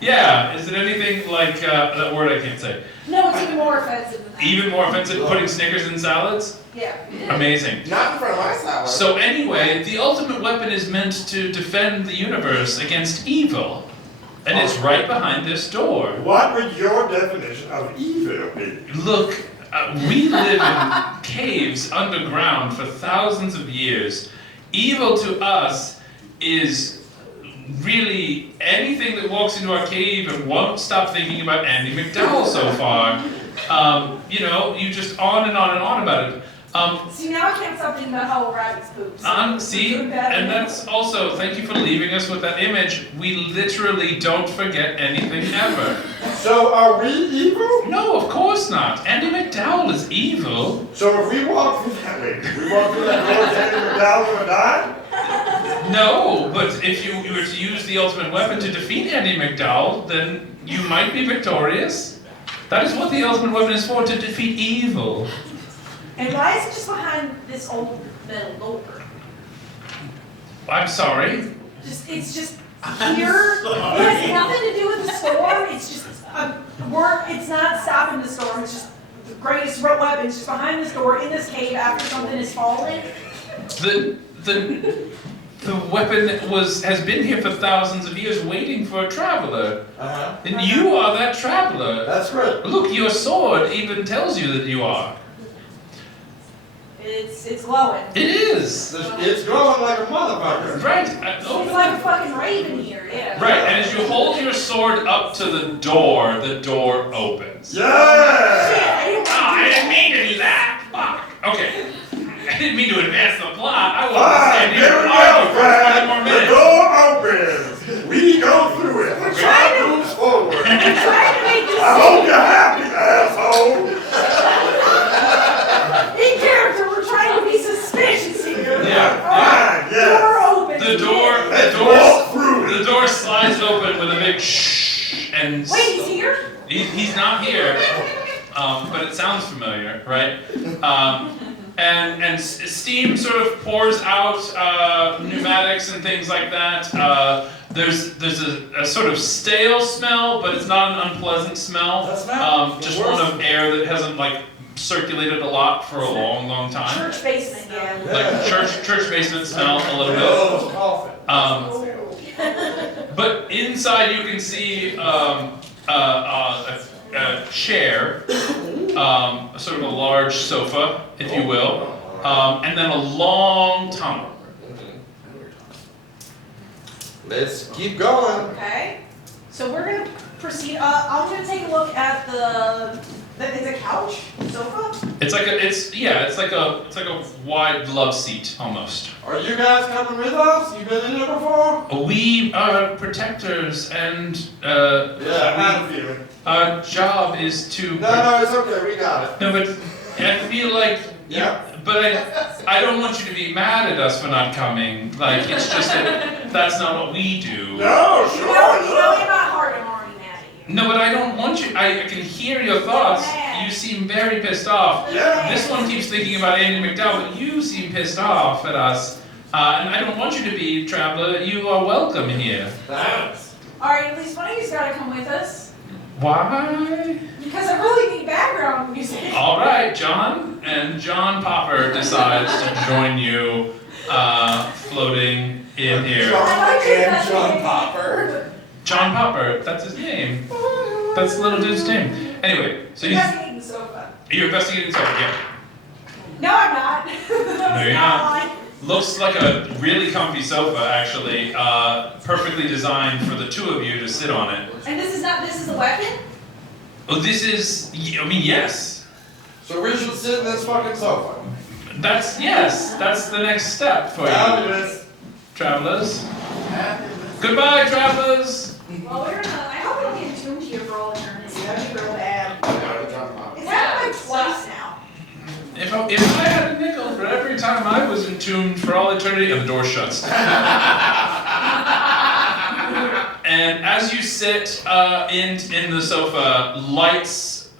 Yeah. Is it anything like that word I can't say? No, it's even more offensive than that. Even more offensive, putting Snickers in salads? Yeah. Amazing. Not in front of my salad. So anyway, the ultimate weapon is meant to defend the universe against evil. And it's right behind this door. What would your definition of evil be? Look, we live in caves underground for thousands of years. Evil to us is really anything that walks into our cave and won't stop thinking about Andy McDowell so far. You just on and on and on about it. See, now I can't stop thinking about how rabbits poop. See, and that's also, thank you for leaving us with that image. We literally don't forget anything ever. So are we evil? No, of course not. Andy McDowell is evil. So if we walk through that way, we walk through that door, is Andy McDowell gonna die? No, but if you were to use the ultimate weapon to defeat Andy McDowell, then you might be victorious. That is what the ultimate weapon is for, to defeat evil. And why is it just behind this old metal door? I'm sorry. It's just here. It has nothing to do with the storm. It's just it's not stopping the storm. It's just the greatest weapon. It's just behind this door in this cave after something has fallen. The weapon has been here for thousands of years, waiting for a traveler. And you are that traveler. That's right. Look, your sword even tells you that you are. It's glowing. It is. It's glowing like a motherfucker. Right. It's like a fucking raven here. Yeah. Right, and as you hold your sword up to the door opens. Yeah! I didn't mean to do that. Fuck. Okay. I didn't mean to advance the plot. I wanted to stand here and argue for 5 more minutes. The door opens. We go through it. The shot moves forward. I hope you're happy, asshole. In character, we're trying to be suspicious here. Yeah. Door open. The door slides open with a big shh and. Wait, he's here? He's not here, but it sounds familiar, right? And steam sort of pours out, pneumatics and things like that. There's a sort of stale smell, but it's not an unpleasant smell. Just one of air that hasn't circulated a lot for a long time. Church basement, yeah. Like church basement smell a little bit. But inside you can see a chair, sort of a large sofa, if you will, and then a long tunnel. Let's keep going. Okay. So we're gonna proceed. I'm gonna take a look at it's a couch, sofa. It's like a wide love seat almost. Are you guys coming with us? You been in here before? We are protectors, and I had a feeling. our job is to. No, it's okay. We got it. No, but I feel like. Yeah. But I don't want you to be mad at us for not coming. Like, it's just that that's not what we do. No, sure. You know in my heart I'm already mad at you. No, but I don't want you. I can hear your thoughts. You seem very pissed off. Yeah. This one keeps thinking about Andy McDowell, but you seem pissed off at us. And I don't want you to be, traveler. You are welcome here. Thanks. Alright, at least one of you's gotta come with us. Why? Because I really need background music. All right, John. And John Popper decides to join you, floating in here. John Popper. John Popper, that's his name. That's the little dude's name. Anyway, so Investigating the sofa. you're investigating something, yeah. No, I'm not. No, you're not. Looks like a really comfy sofa, actually. Perfectly designed for the two of you to sit on it. And this is the weapon? Oh, this is, yes. So we should sit in this fucking sofa. That's the next step for you. Travelers. Goodbye, travelers. Well, I hope we don't get entombed here for all eternity. That'd be real bad. It's happened like twice now. If I had a nickel for every time I was entombed for all eternity, and the door shuts. And as you sit in the sofa, lights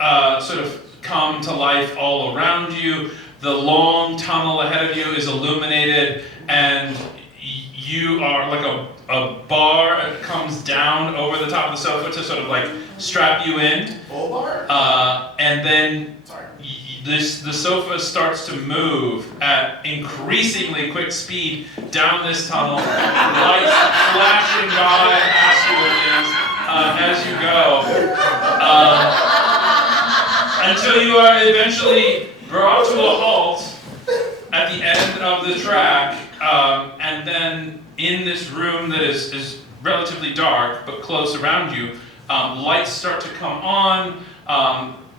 sort of come to life all around you. The long tunnel ahead of you is illuminated, and you are like a bar comes down over the top of the sofa to sort of like strap you in. Full bar? And then the sofa starts to move at increasingly quick speed down this tunnel, lights flashing by past you as you go, until you are eventually brought to a halt at the end of the track, and then in this room that is relatively dark but close around you, lights start to come on.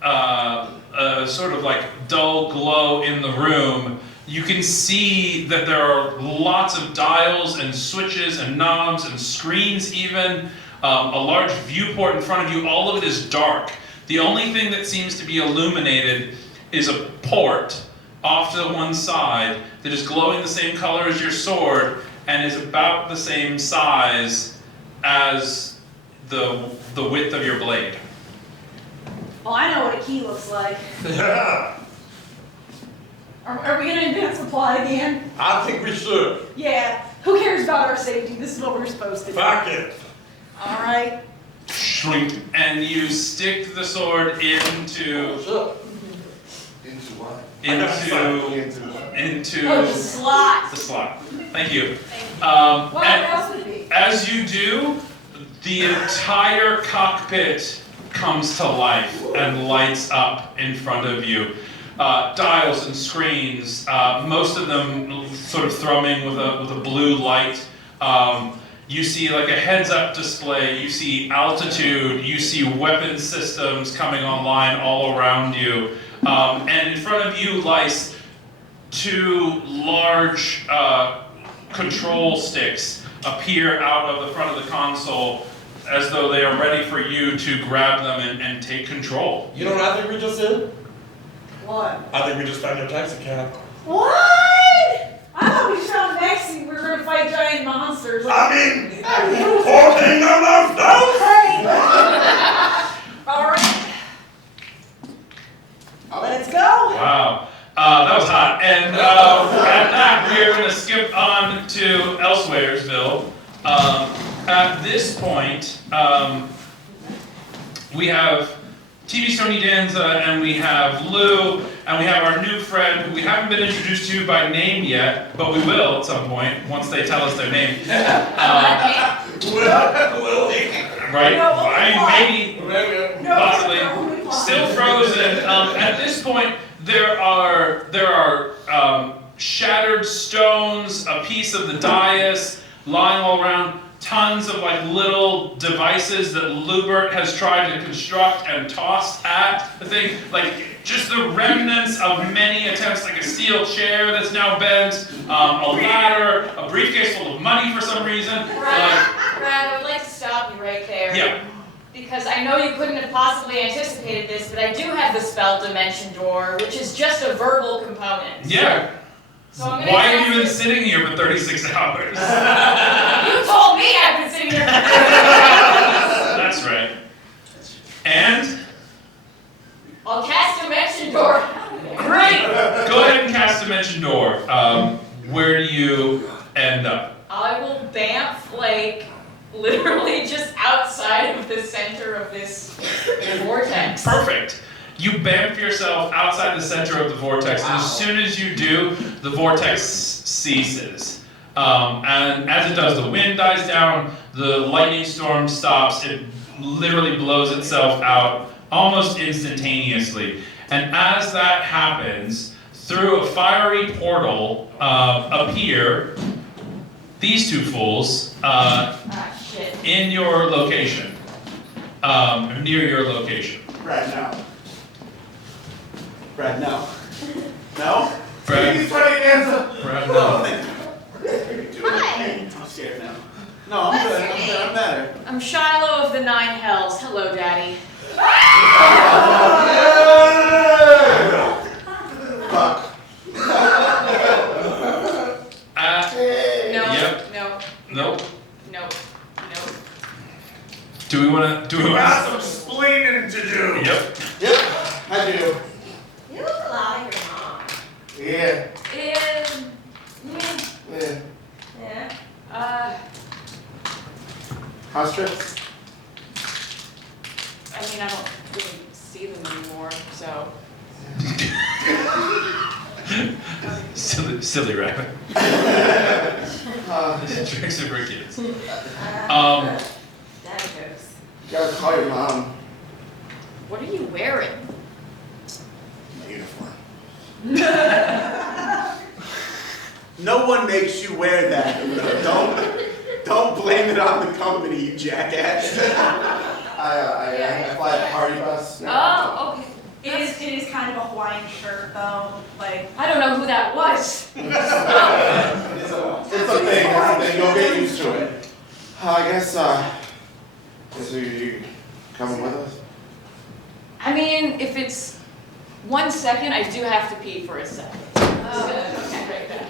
a sort of like dull glow in the room, you can see that there are lots of dials and switches and knobs and screens even, a large viewport in front of you. All of it is dark. The only thing that seems to be illuminated is a port off to the one side that is glowing the same color as your sword and is about the same size as the width of your blade. Well, I know what a key looks like. Yeah, Are we gonna invent supply again? I think we should. Yeah. Who cares about our safety? This is what we're supposed to do. Fuck it. All right. Shrink, and you stick the sword into Into what? into Oh, the slot. the slot. Thank you. What And else would it be? as you do, the entire cockpit comes to life and lights up in front of you. Dials and screens, most of them sort of thrumming with a blue light. You see like a heads-up display, you see altitude, you see weapon systems coming online all around you. And in front of you lies two large control sticks appear out of the front of the console as though they are ready for you to grab them and take control. You know what I think we just did? What? I think we just found your taxi cab. What? I thought we just found Maxie. We were gonna fight giant monsters. I mean, 14 of those dogs? Hey! All right. Let's go. Wow, that was hot. And at that, we are going to skip on to Elsewheresville. At this point, we have TV Tony Danza, and we have Lou, and we have our new friend who we haven't been introduced to by name yet, but we will at some point once they tell us their name. Right? I mean, maybe, possibly. Still frozen. At this point, there are shattered stones, a piece of the dais lying all around. Tons of like little devices that Lubert has tried to construct and tossed at the thing, like just the remnants of many attempts, like a steel chair that's now bent, a ladder, a briefcase full of money for some reason. Brad, I would like to stop you right there. Yeah. Because I know you couldn't have possibly anticipated this, but I do have the spell Dimension Door, which is just a verbal component. Yeah. So I'm gonna Why have you been cast sitting here for 36 hours? You told me I've been sitting here for 36 That's right. And I'll cast Dimension Door. great. Go ahead and cast Dimension Door. Where do you end up? I will bamf, like, literally just outside of the center of this vortex. Perfect. You bamf yourself outside the center of the vortex, and as soon as you do, the vortex ceases. And as it does, the wind dies down, the lightning storm stops, it literally blows itself out almost instantaneously. And as that happens, through a fiery portal appear these two fools Shit. in your location, near your location. Brad, no. Brad, no. No? Brad, He's Tony Danza. Brad, no. Hi. I'm scared now. No, I'm good. I'm good. I'm better. I'm Shiloh of the Nine Hells. Hello, Daddy. Fuck. No, Yep. no, Nope. no, no. Do we want to? Do we We want got some splaining to do. Yep. Yep, I do. You look a lot like your mom. Yeah. Yeah. Yeah. House trips? I mean, I don't really see them anymore, so. silly rabbit. Tricks are for kids. Daddy jokes. You gotta call your mom. What are you wearing? My uniform. No one makes you wear that. Don't blame it on the company, you jackass. I fly a party bus. Oh, okay. It is kind of a Hawaiian shirt though, like. I don't know who that was. It's a thing, you'll get used to it. I guess you coming with us? I mean, if it's 1 second, I do have to pee for a second. Okay, right back.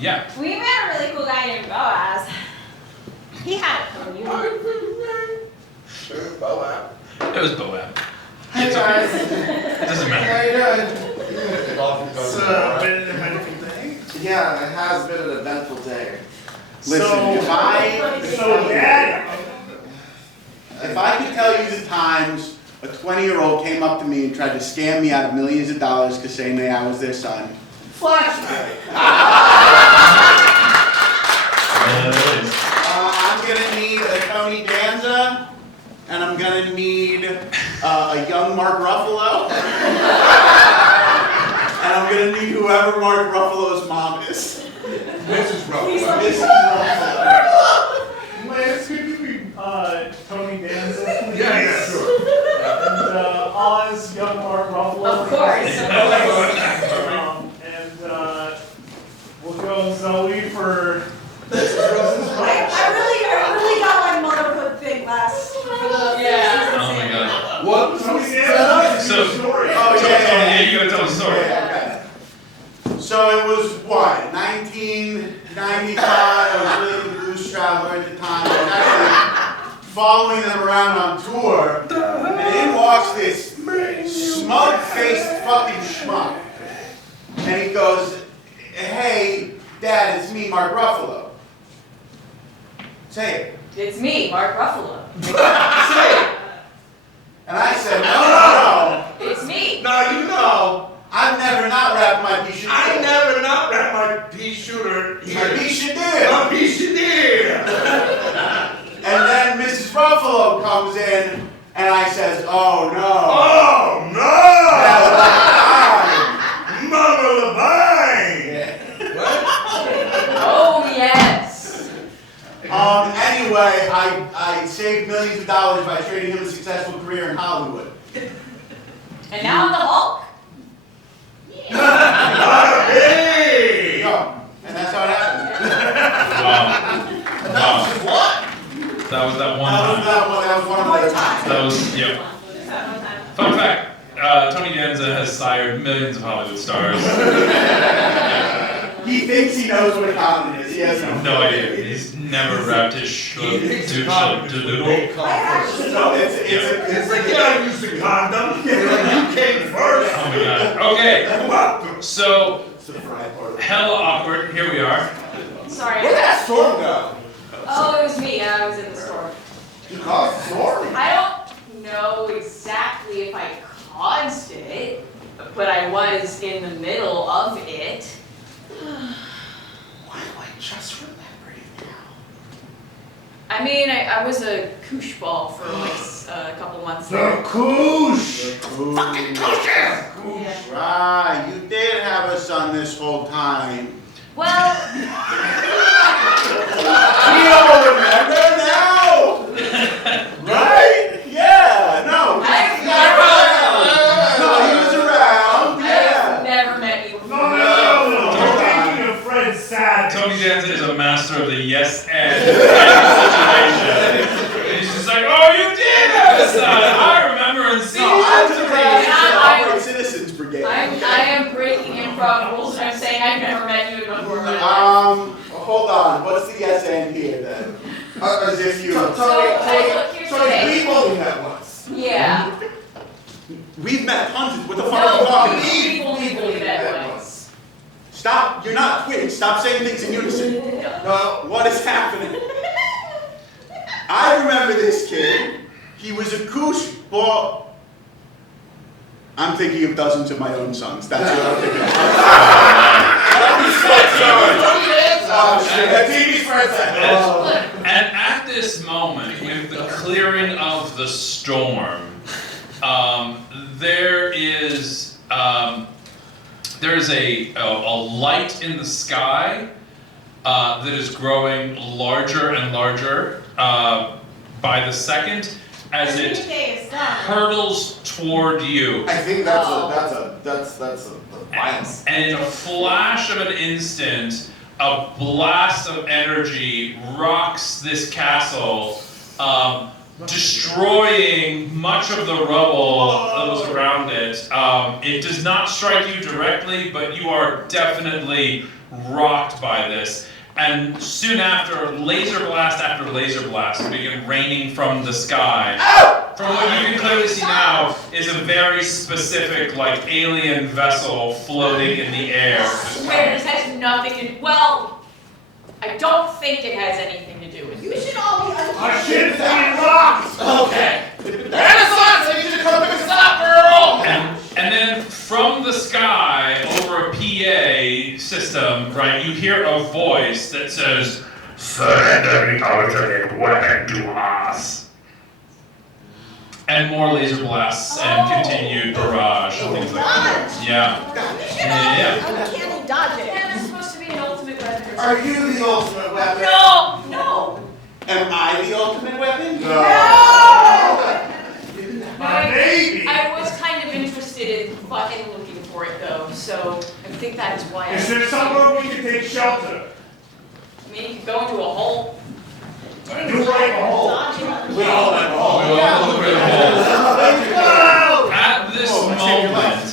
Yeah. We met a really cool guy named Boaz. He had a pony. Sure, Boab. It was Boab. Hey guys. It doesn't matter. How you doing? It's been an eventful day. Yeah, it has been an eventful day. Listen, if I could tell you the times a 20-year-old came up to me and tried to scam me out of millions of dollars because saying that I was their son. Flashback. I'm gonna need a Tony Danza, and I'm gonna need a young Mark Ruffalo, and I'm gonna need whoever Mark Ruffalo's mom is. Mrs. Ruffalo. Mrs. Ruffalo. Lance, could you be Tony Danza, please? Yeah, sure. And Oz, young Mark Ruffalo. Of course. And we'll go Zoe for I really got my motherhood thing last for the Yeah. Oh my god. What? Tony So- Danza. Story. Oh, Yeah, you gotta tell the story. Okay. So it was what, 1995, I was living with Blues Traveler at the time. I was actually following them around on tour, and in walks this smug-faced fucking schmuck. And he goes, "Hey, Dad, it's me, Mark Ruffalo." Say it. It's me, Mark Ruffalo. Say it. And I said, no. It's me. Now you know, I've never not wrapped my pea shooter. I never not wrapped my pea shooter My pea shooter. My pea shooter. And then Mrs. Ruffalo comes in, and I says, "Oh no." Oh no! Mama Levine! What? Oh, yes. Anyway, I saved millions of dollars by trading him a successful career in Hollywood. And now I'm the Hulk. Hey! Go. And that's how it happened. Wow. What? That was that one That time. was one of the times. That was, yep. Fun fact, Tony Danza has sired millions of Hollywood stars. He thinks he knows what a comedy is. He has No idea. He's never wrapped his shit to It's like, yeah, I used a condom. You came first. Oh my god. Okay, Welcome. so, hella awkward. Here we are. Sorry. Where'd that storm go? Oh, it was me. I was in the store. You caused a storm? I don't know exactly if I caused it, but I was in the middle of it. Why do I just remember you now? I mean, I was a koosh ball for like a couple months there. Koosh! Fucking Koosh! Yeah. Right, you did have a son this whole time. Well, We all remember now! Right? Yeah, no. I've No, he was around. I've Yeah. never met you No, before. no. You're thinking of Fred Savage. Tony Danza is a master of the yes and situation. He's just like, oh, you did have a son. I remember in season No, I'm the 3. Upright Citizens Brigade. I am breaking improv rules and I'm saying I've never met you before. in my life. Hold on. What's the yes and here then? As if you. So, look, here's the thing. we've only met once. Yeah. We've met hundreds. What the fuck are you No, talking about? we've only met once. Stop. You're not twins. Stop saying things in unison. What is happening? I remember this kid. He was a koosh ball. I'm thinking of dozens of my own sons. That's what I'm thinking of. Oh shit. That TV's right there. And at this moment, with the clearing of the storm, there is a light in the sky that is growing larger and larger by the second. as The it day is done. hurtles toward you. I think that's a violence. And in a flash of an instant, a blast of energy rocks this castle, destroying much of the rubble that was around it. It does not strike you directly, but you are definitely rocked by this. And soon after, laser blast after laser blast begin raining from the sky. From what you can clearly see now is a very specific, like, alien vessel floating in the air. I swear this has nothing to do. Well, I don't think it has anything to do with You it. should all be Our unconscious. ship's being rocked! Okay. Renaissance, I need you to come pick us up, girl! And then from the sky, over a PA system, right, you hear a voice that says, "Surrender the alternate weapon to us." And more laser blasts and continued barrage and things like that. Yeah. You should all Yeah. be uncanny dodging. Yeah, that's supposed to be an ultimate weapon. Are you the ultimate weapon? No, no. Am I the ultimate weapon? No! Maybe! I was kind of interested in fucking looking for it though, so I think that's why Is there somewhere we can take shelter? I mean, you could go into a hole. You right a hole. We all have a hole. We all look at the hole. Go! At this moment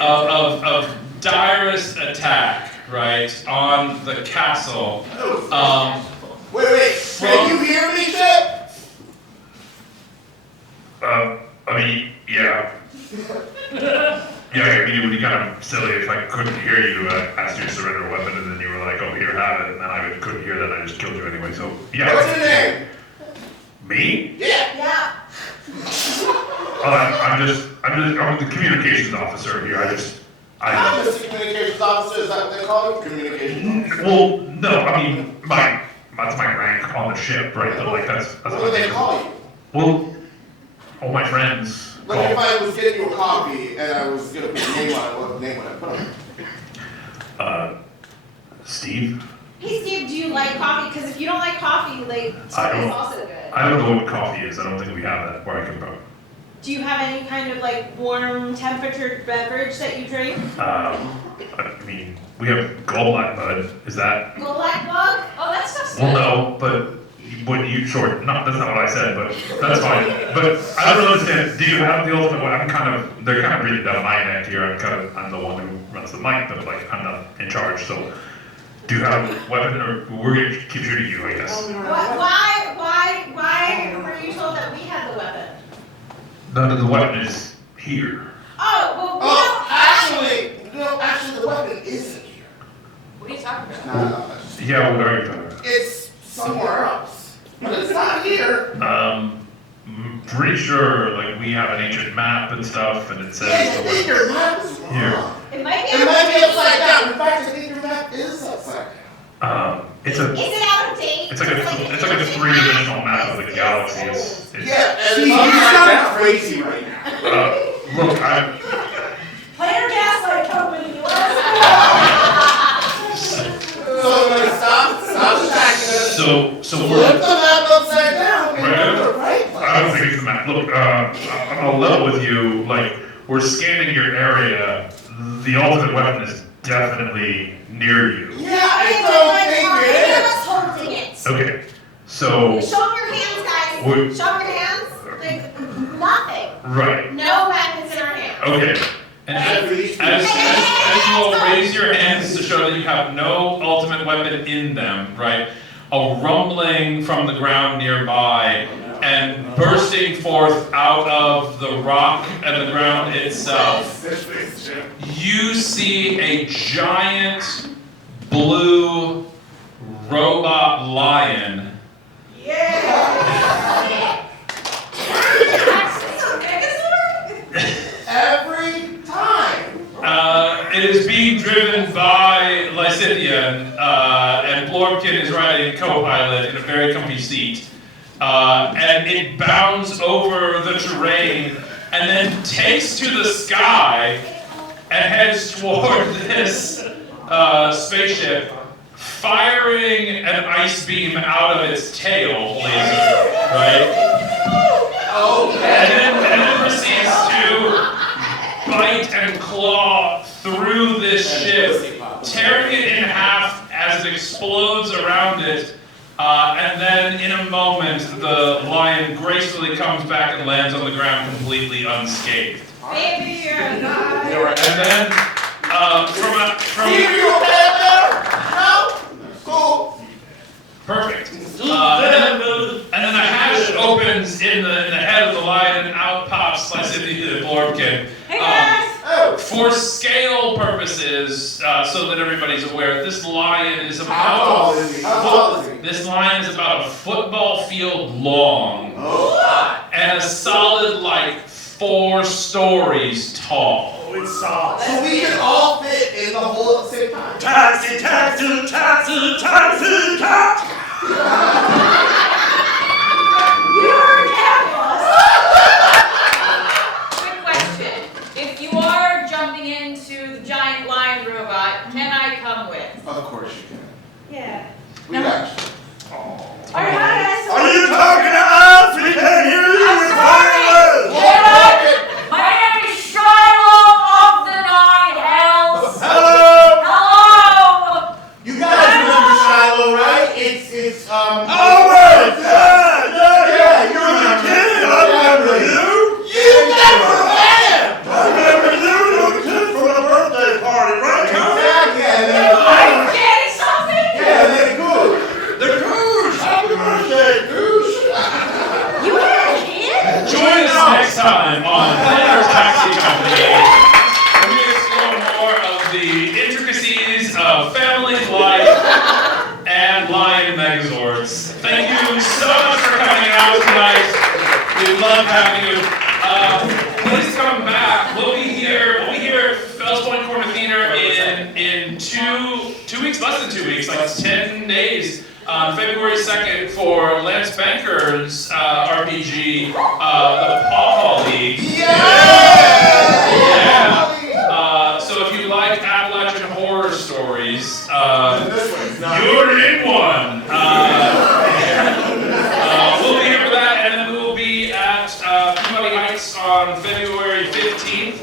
of direst attack, right, on the castle, Wait, can you hear me, Chip? I mean, yeah. Yeah, I mean, it would be kind of silly if I couldn't hear you ask you to surrender a weapon and then you were like, oh, here, have it, and then I couldn't hear that and I just killed you anyway, so, yeah. What's your name? Me? Yeah. I'm the communications officer here, I'm the communications officer, is that what they call you? Communications officer. Well, no, I mean, that's my rank on the ship, right, but like, that's What do they call you? Well, all my friends Like if I was getting you a coffee and I was gonna put your name on it, what name would I put on it? Steve? Hey Steve, do you like coffee? Because if you don't like coffee, like, I don't. it's also good. I don't know what coffee is, I don't think we have that where I come from. Do you have any kind of like warm temperature beverage that you drink? I mean, we have gallblack bud, is that? Go Black Bug? Oh, that stuff's Well, good. no, but what you, sure, no, that's not what I said, but that's fine. But I don't understand, do you have the ultimate weapon? They're kind of breathing down my neck here, I'm the one who runs the mic, but like, I'm not in charge, so. Do you have a weapon, or we're gonna keep shooting you, I guess? Why were you told that we had the weapon? No, the weapon is here. Oh, well, Actually, the weapon isn't here. What are you talking about? No. Yeah, what are you talking about? It's somewhere else. But it's not here. I'm pretty sure, like, we have an ancient map and stuff, and it says Yeah, the I think your map is wrong. Here. it might be It might be upside down. In fact, I think your map is upside down. It's Is it out of date? like a three-dimensional map of the galaxy. It's Yeah, and you sound crazy right now. look, Planar Gaslight Company, let's So like, stop attacking us. so Flip we're. the map upside down and Right. go to the right place. I don't think it's the map. Look, I'll level with you. Like, we're scanning your area. The ultimate weapon is definitely near you. Yeah, I don't think Are it any of is. us holding it? Okay, so Show them your hands, guys. Would- Show them your hands. Like, nothing. right. No weapons in our hands. Okay. And as you all raise your hands to show that you have no ultimate weapon in them, right? A rumbling from the ground nearby and bursting forth out of the rock and the ground itself, you see a giant blue robot lion. Every time. It is being driven by Lysithian, and Blorpkin is riding co-pilot in a very comfy seat. And it bounds over the terrain and then takes to the sky and heads toward this spaceship firing an ice beam out of its tail laser, right? And then proceeds to bite and claw through this ship, tearing it in half as it explodes around it. And then in a moment, the lion gracefully comes back and lands on the ground completely unscathed. Baby, you're alive. And then, from Cool. perfect. And then a hatch opens in the head of the lion, and out pops Slicity the Blorbkin. Hey guys! For scale purposes, so that everybody's aware, this lion is How tall is he? How tall is he? This lion is about a football field long, and a solid like 4 stories tall. Oh, it's soft. So we can all fit in the hole at the same time. Taxi, taxi, taxi, taxi, taxi. You're fabulous! Quick question. If you are jumping into the giant lion robot, can I come with? Of course you can. Yeah. We got you. Alright, hi guys. Are you talking to us? We can't hear you. I'm We're sorry. wireless. My name is Shiloh of the Nine Hells. Hello. Hello. You guys remember Shiloh, right? It's Oh, wait. Yeah. You're the kid. I remember you. You never left! I remember you. You're the kid from the birthday party, right? Exactly, and then I'm getting something. yeah, and then good. The goose. Happy birthday, goose. You had a kid? Join us next time on Planar Taxi Company, where we explore more of the intricacies of family life and lion megazords. Thank you so much for coming out tonight. We love having you. Please come back. We'll be here at Fells Point Corner Theater in two weeks, less than 2 weeks, like 10 days. On February 2nd for Lance Banker's RPG, the Paw League. Yeah! So if you like Appalachian horror stories, you're in one. We'll be here for that, and then we'll be at Peabody Heights on February 15th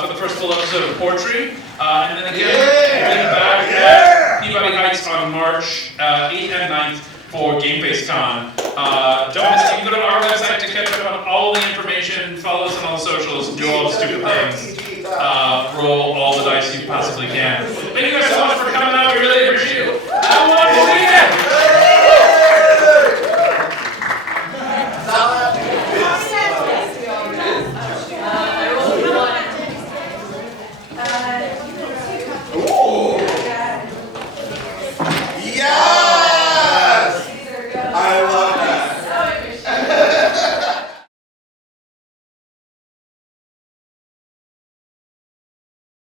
for the first full episode of Portrait. And then again, back at Peabody Heights on March 8th and 9th for Game Face Con. Don't miss it. You can go to our website to catch up on all the information, follow us on all the socials, do all the stupid things, roll all the dice you possibly can. Thank you guys so much for coming out. We really appreciate it.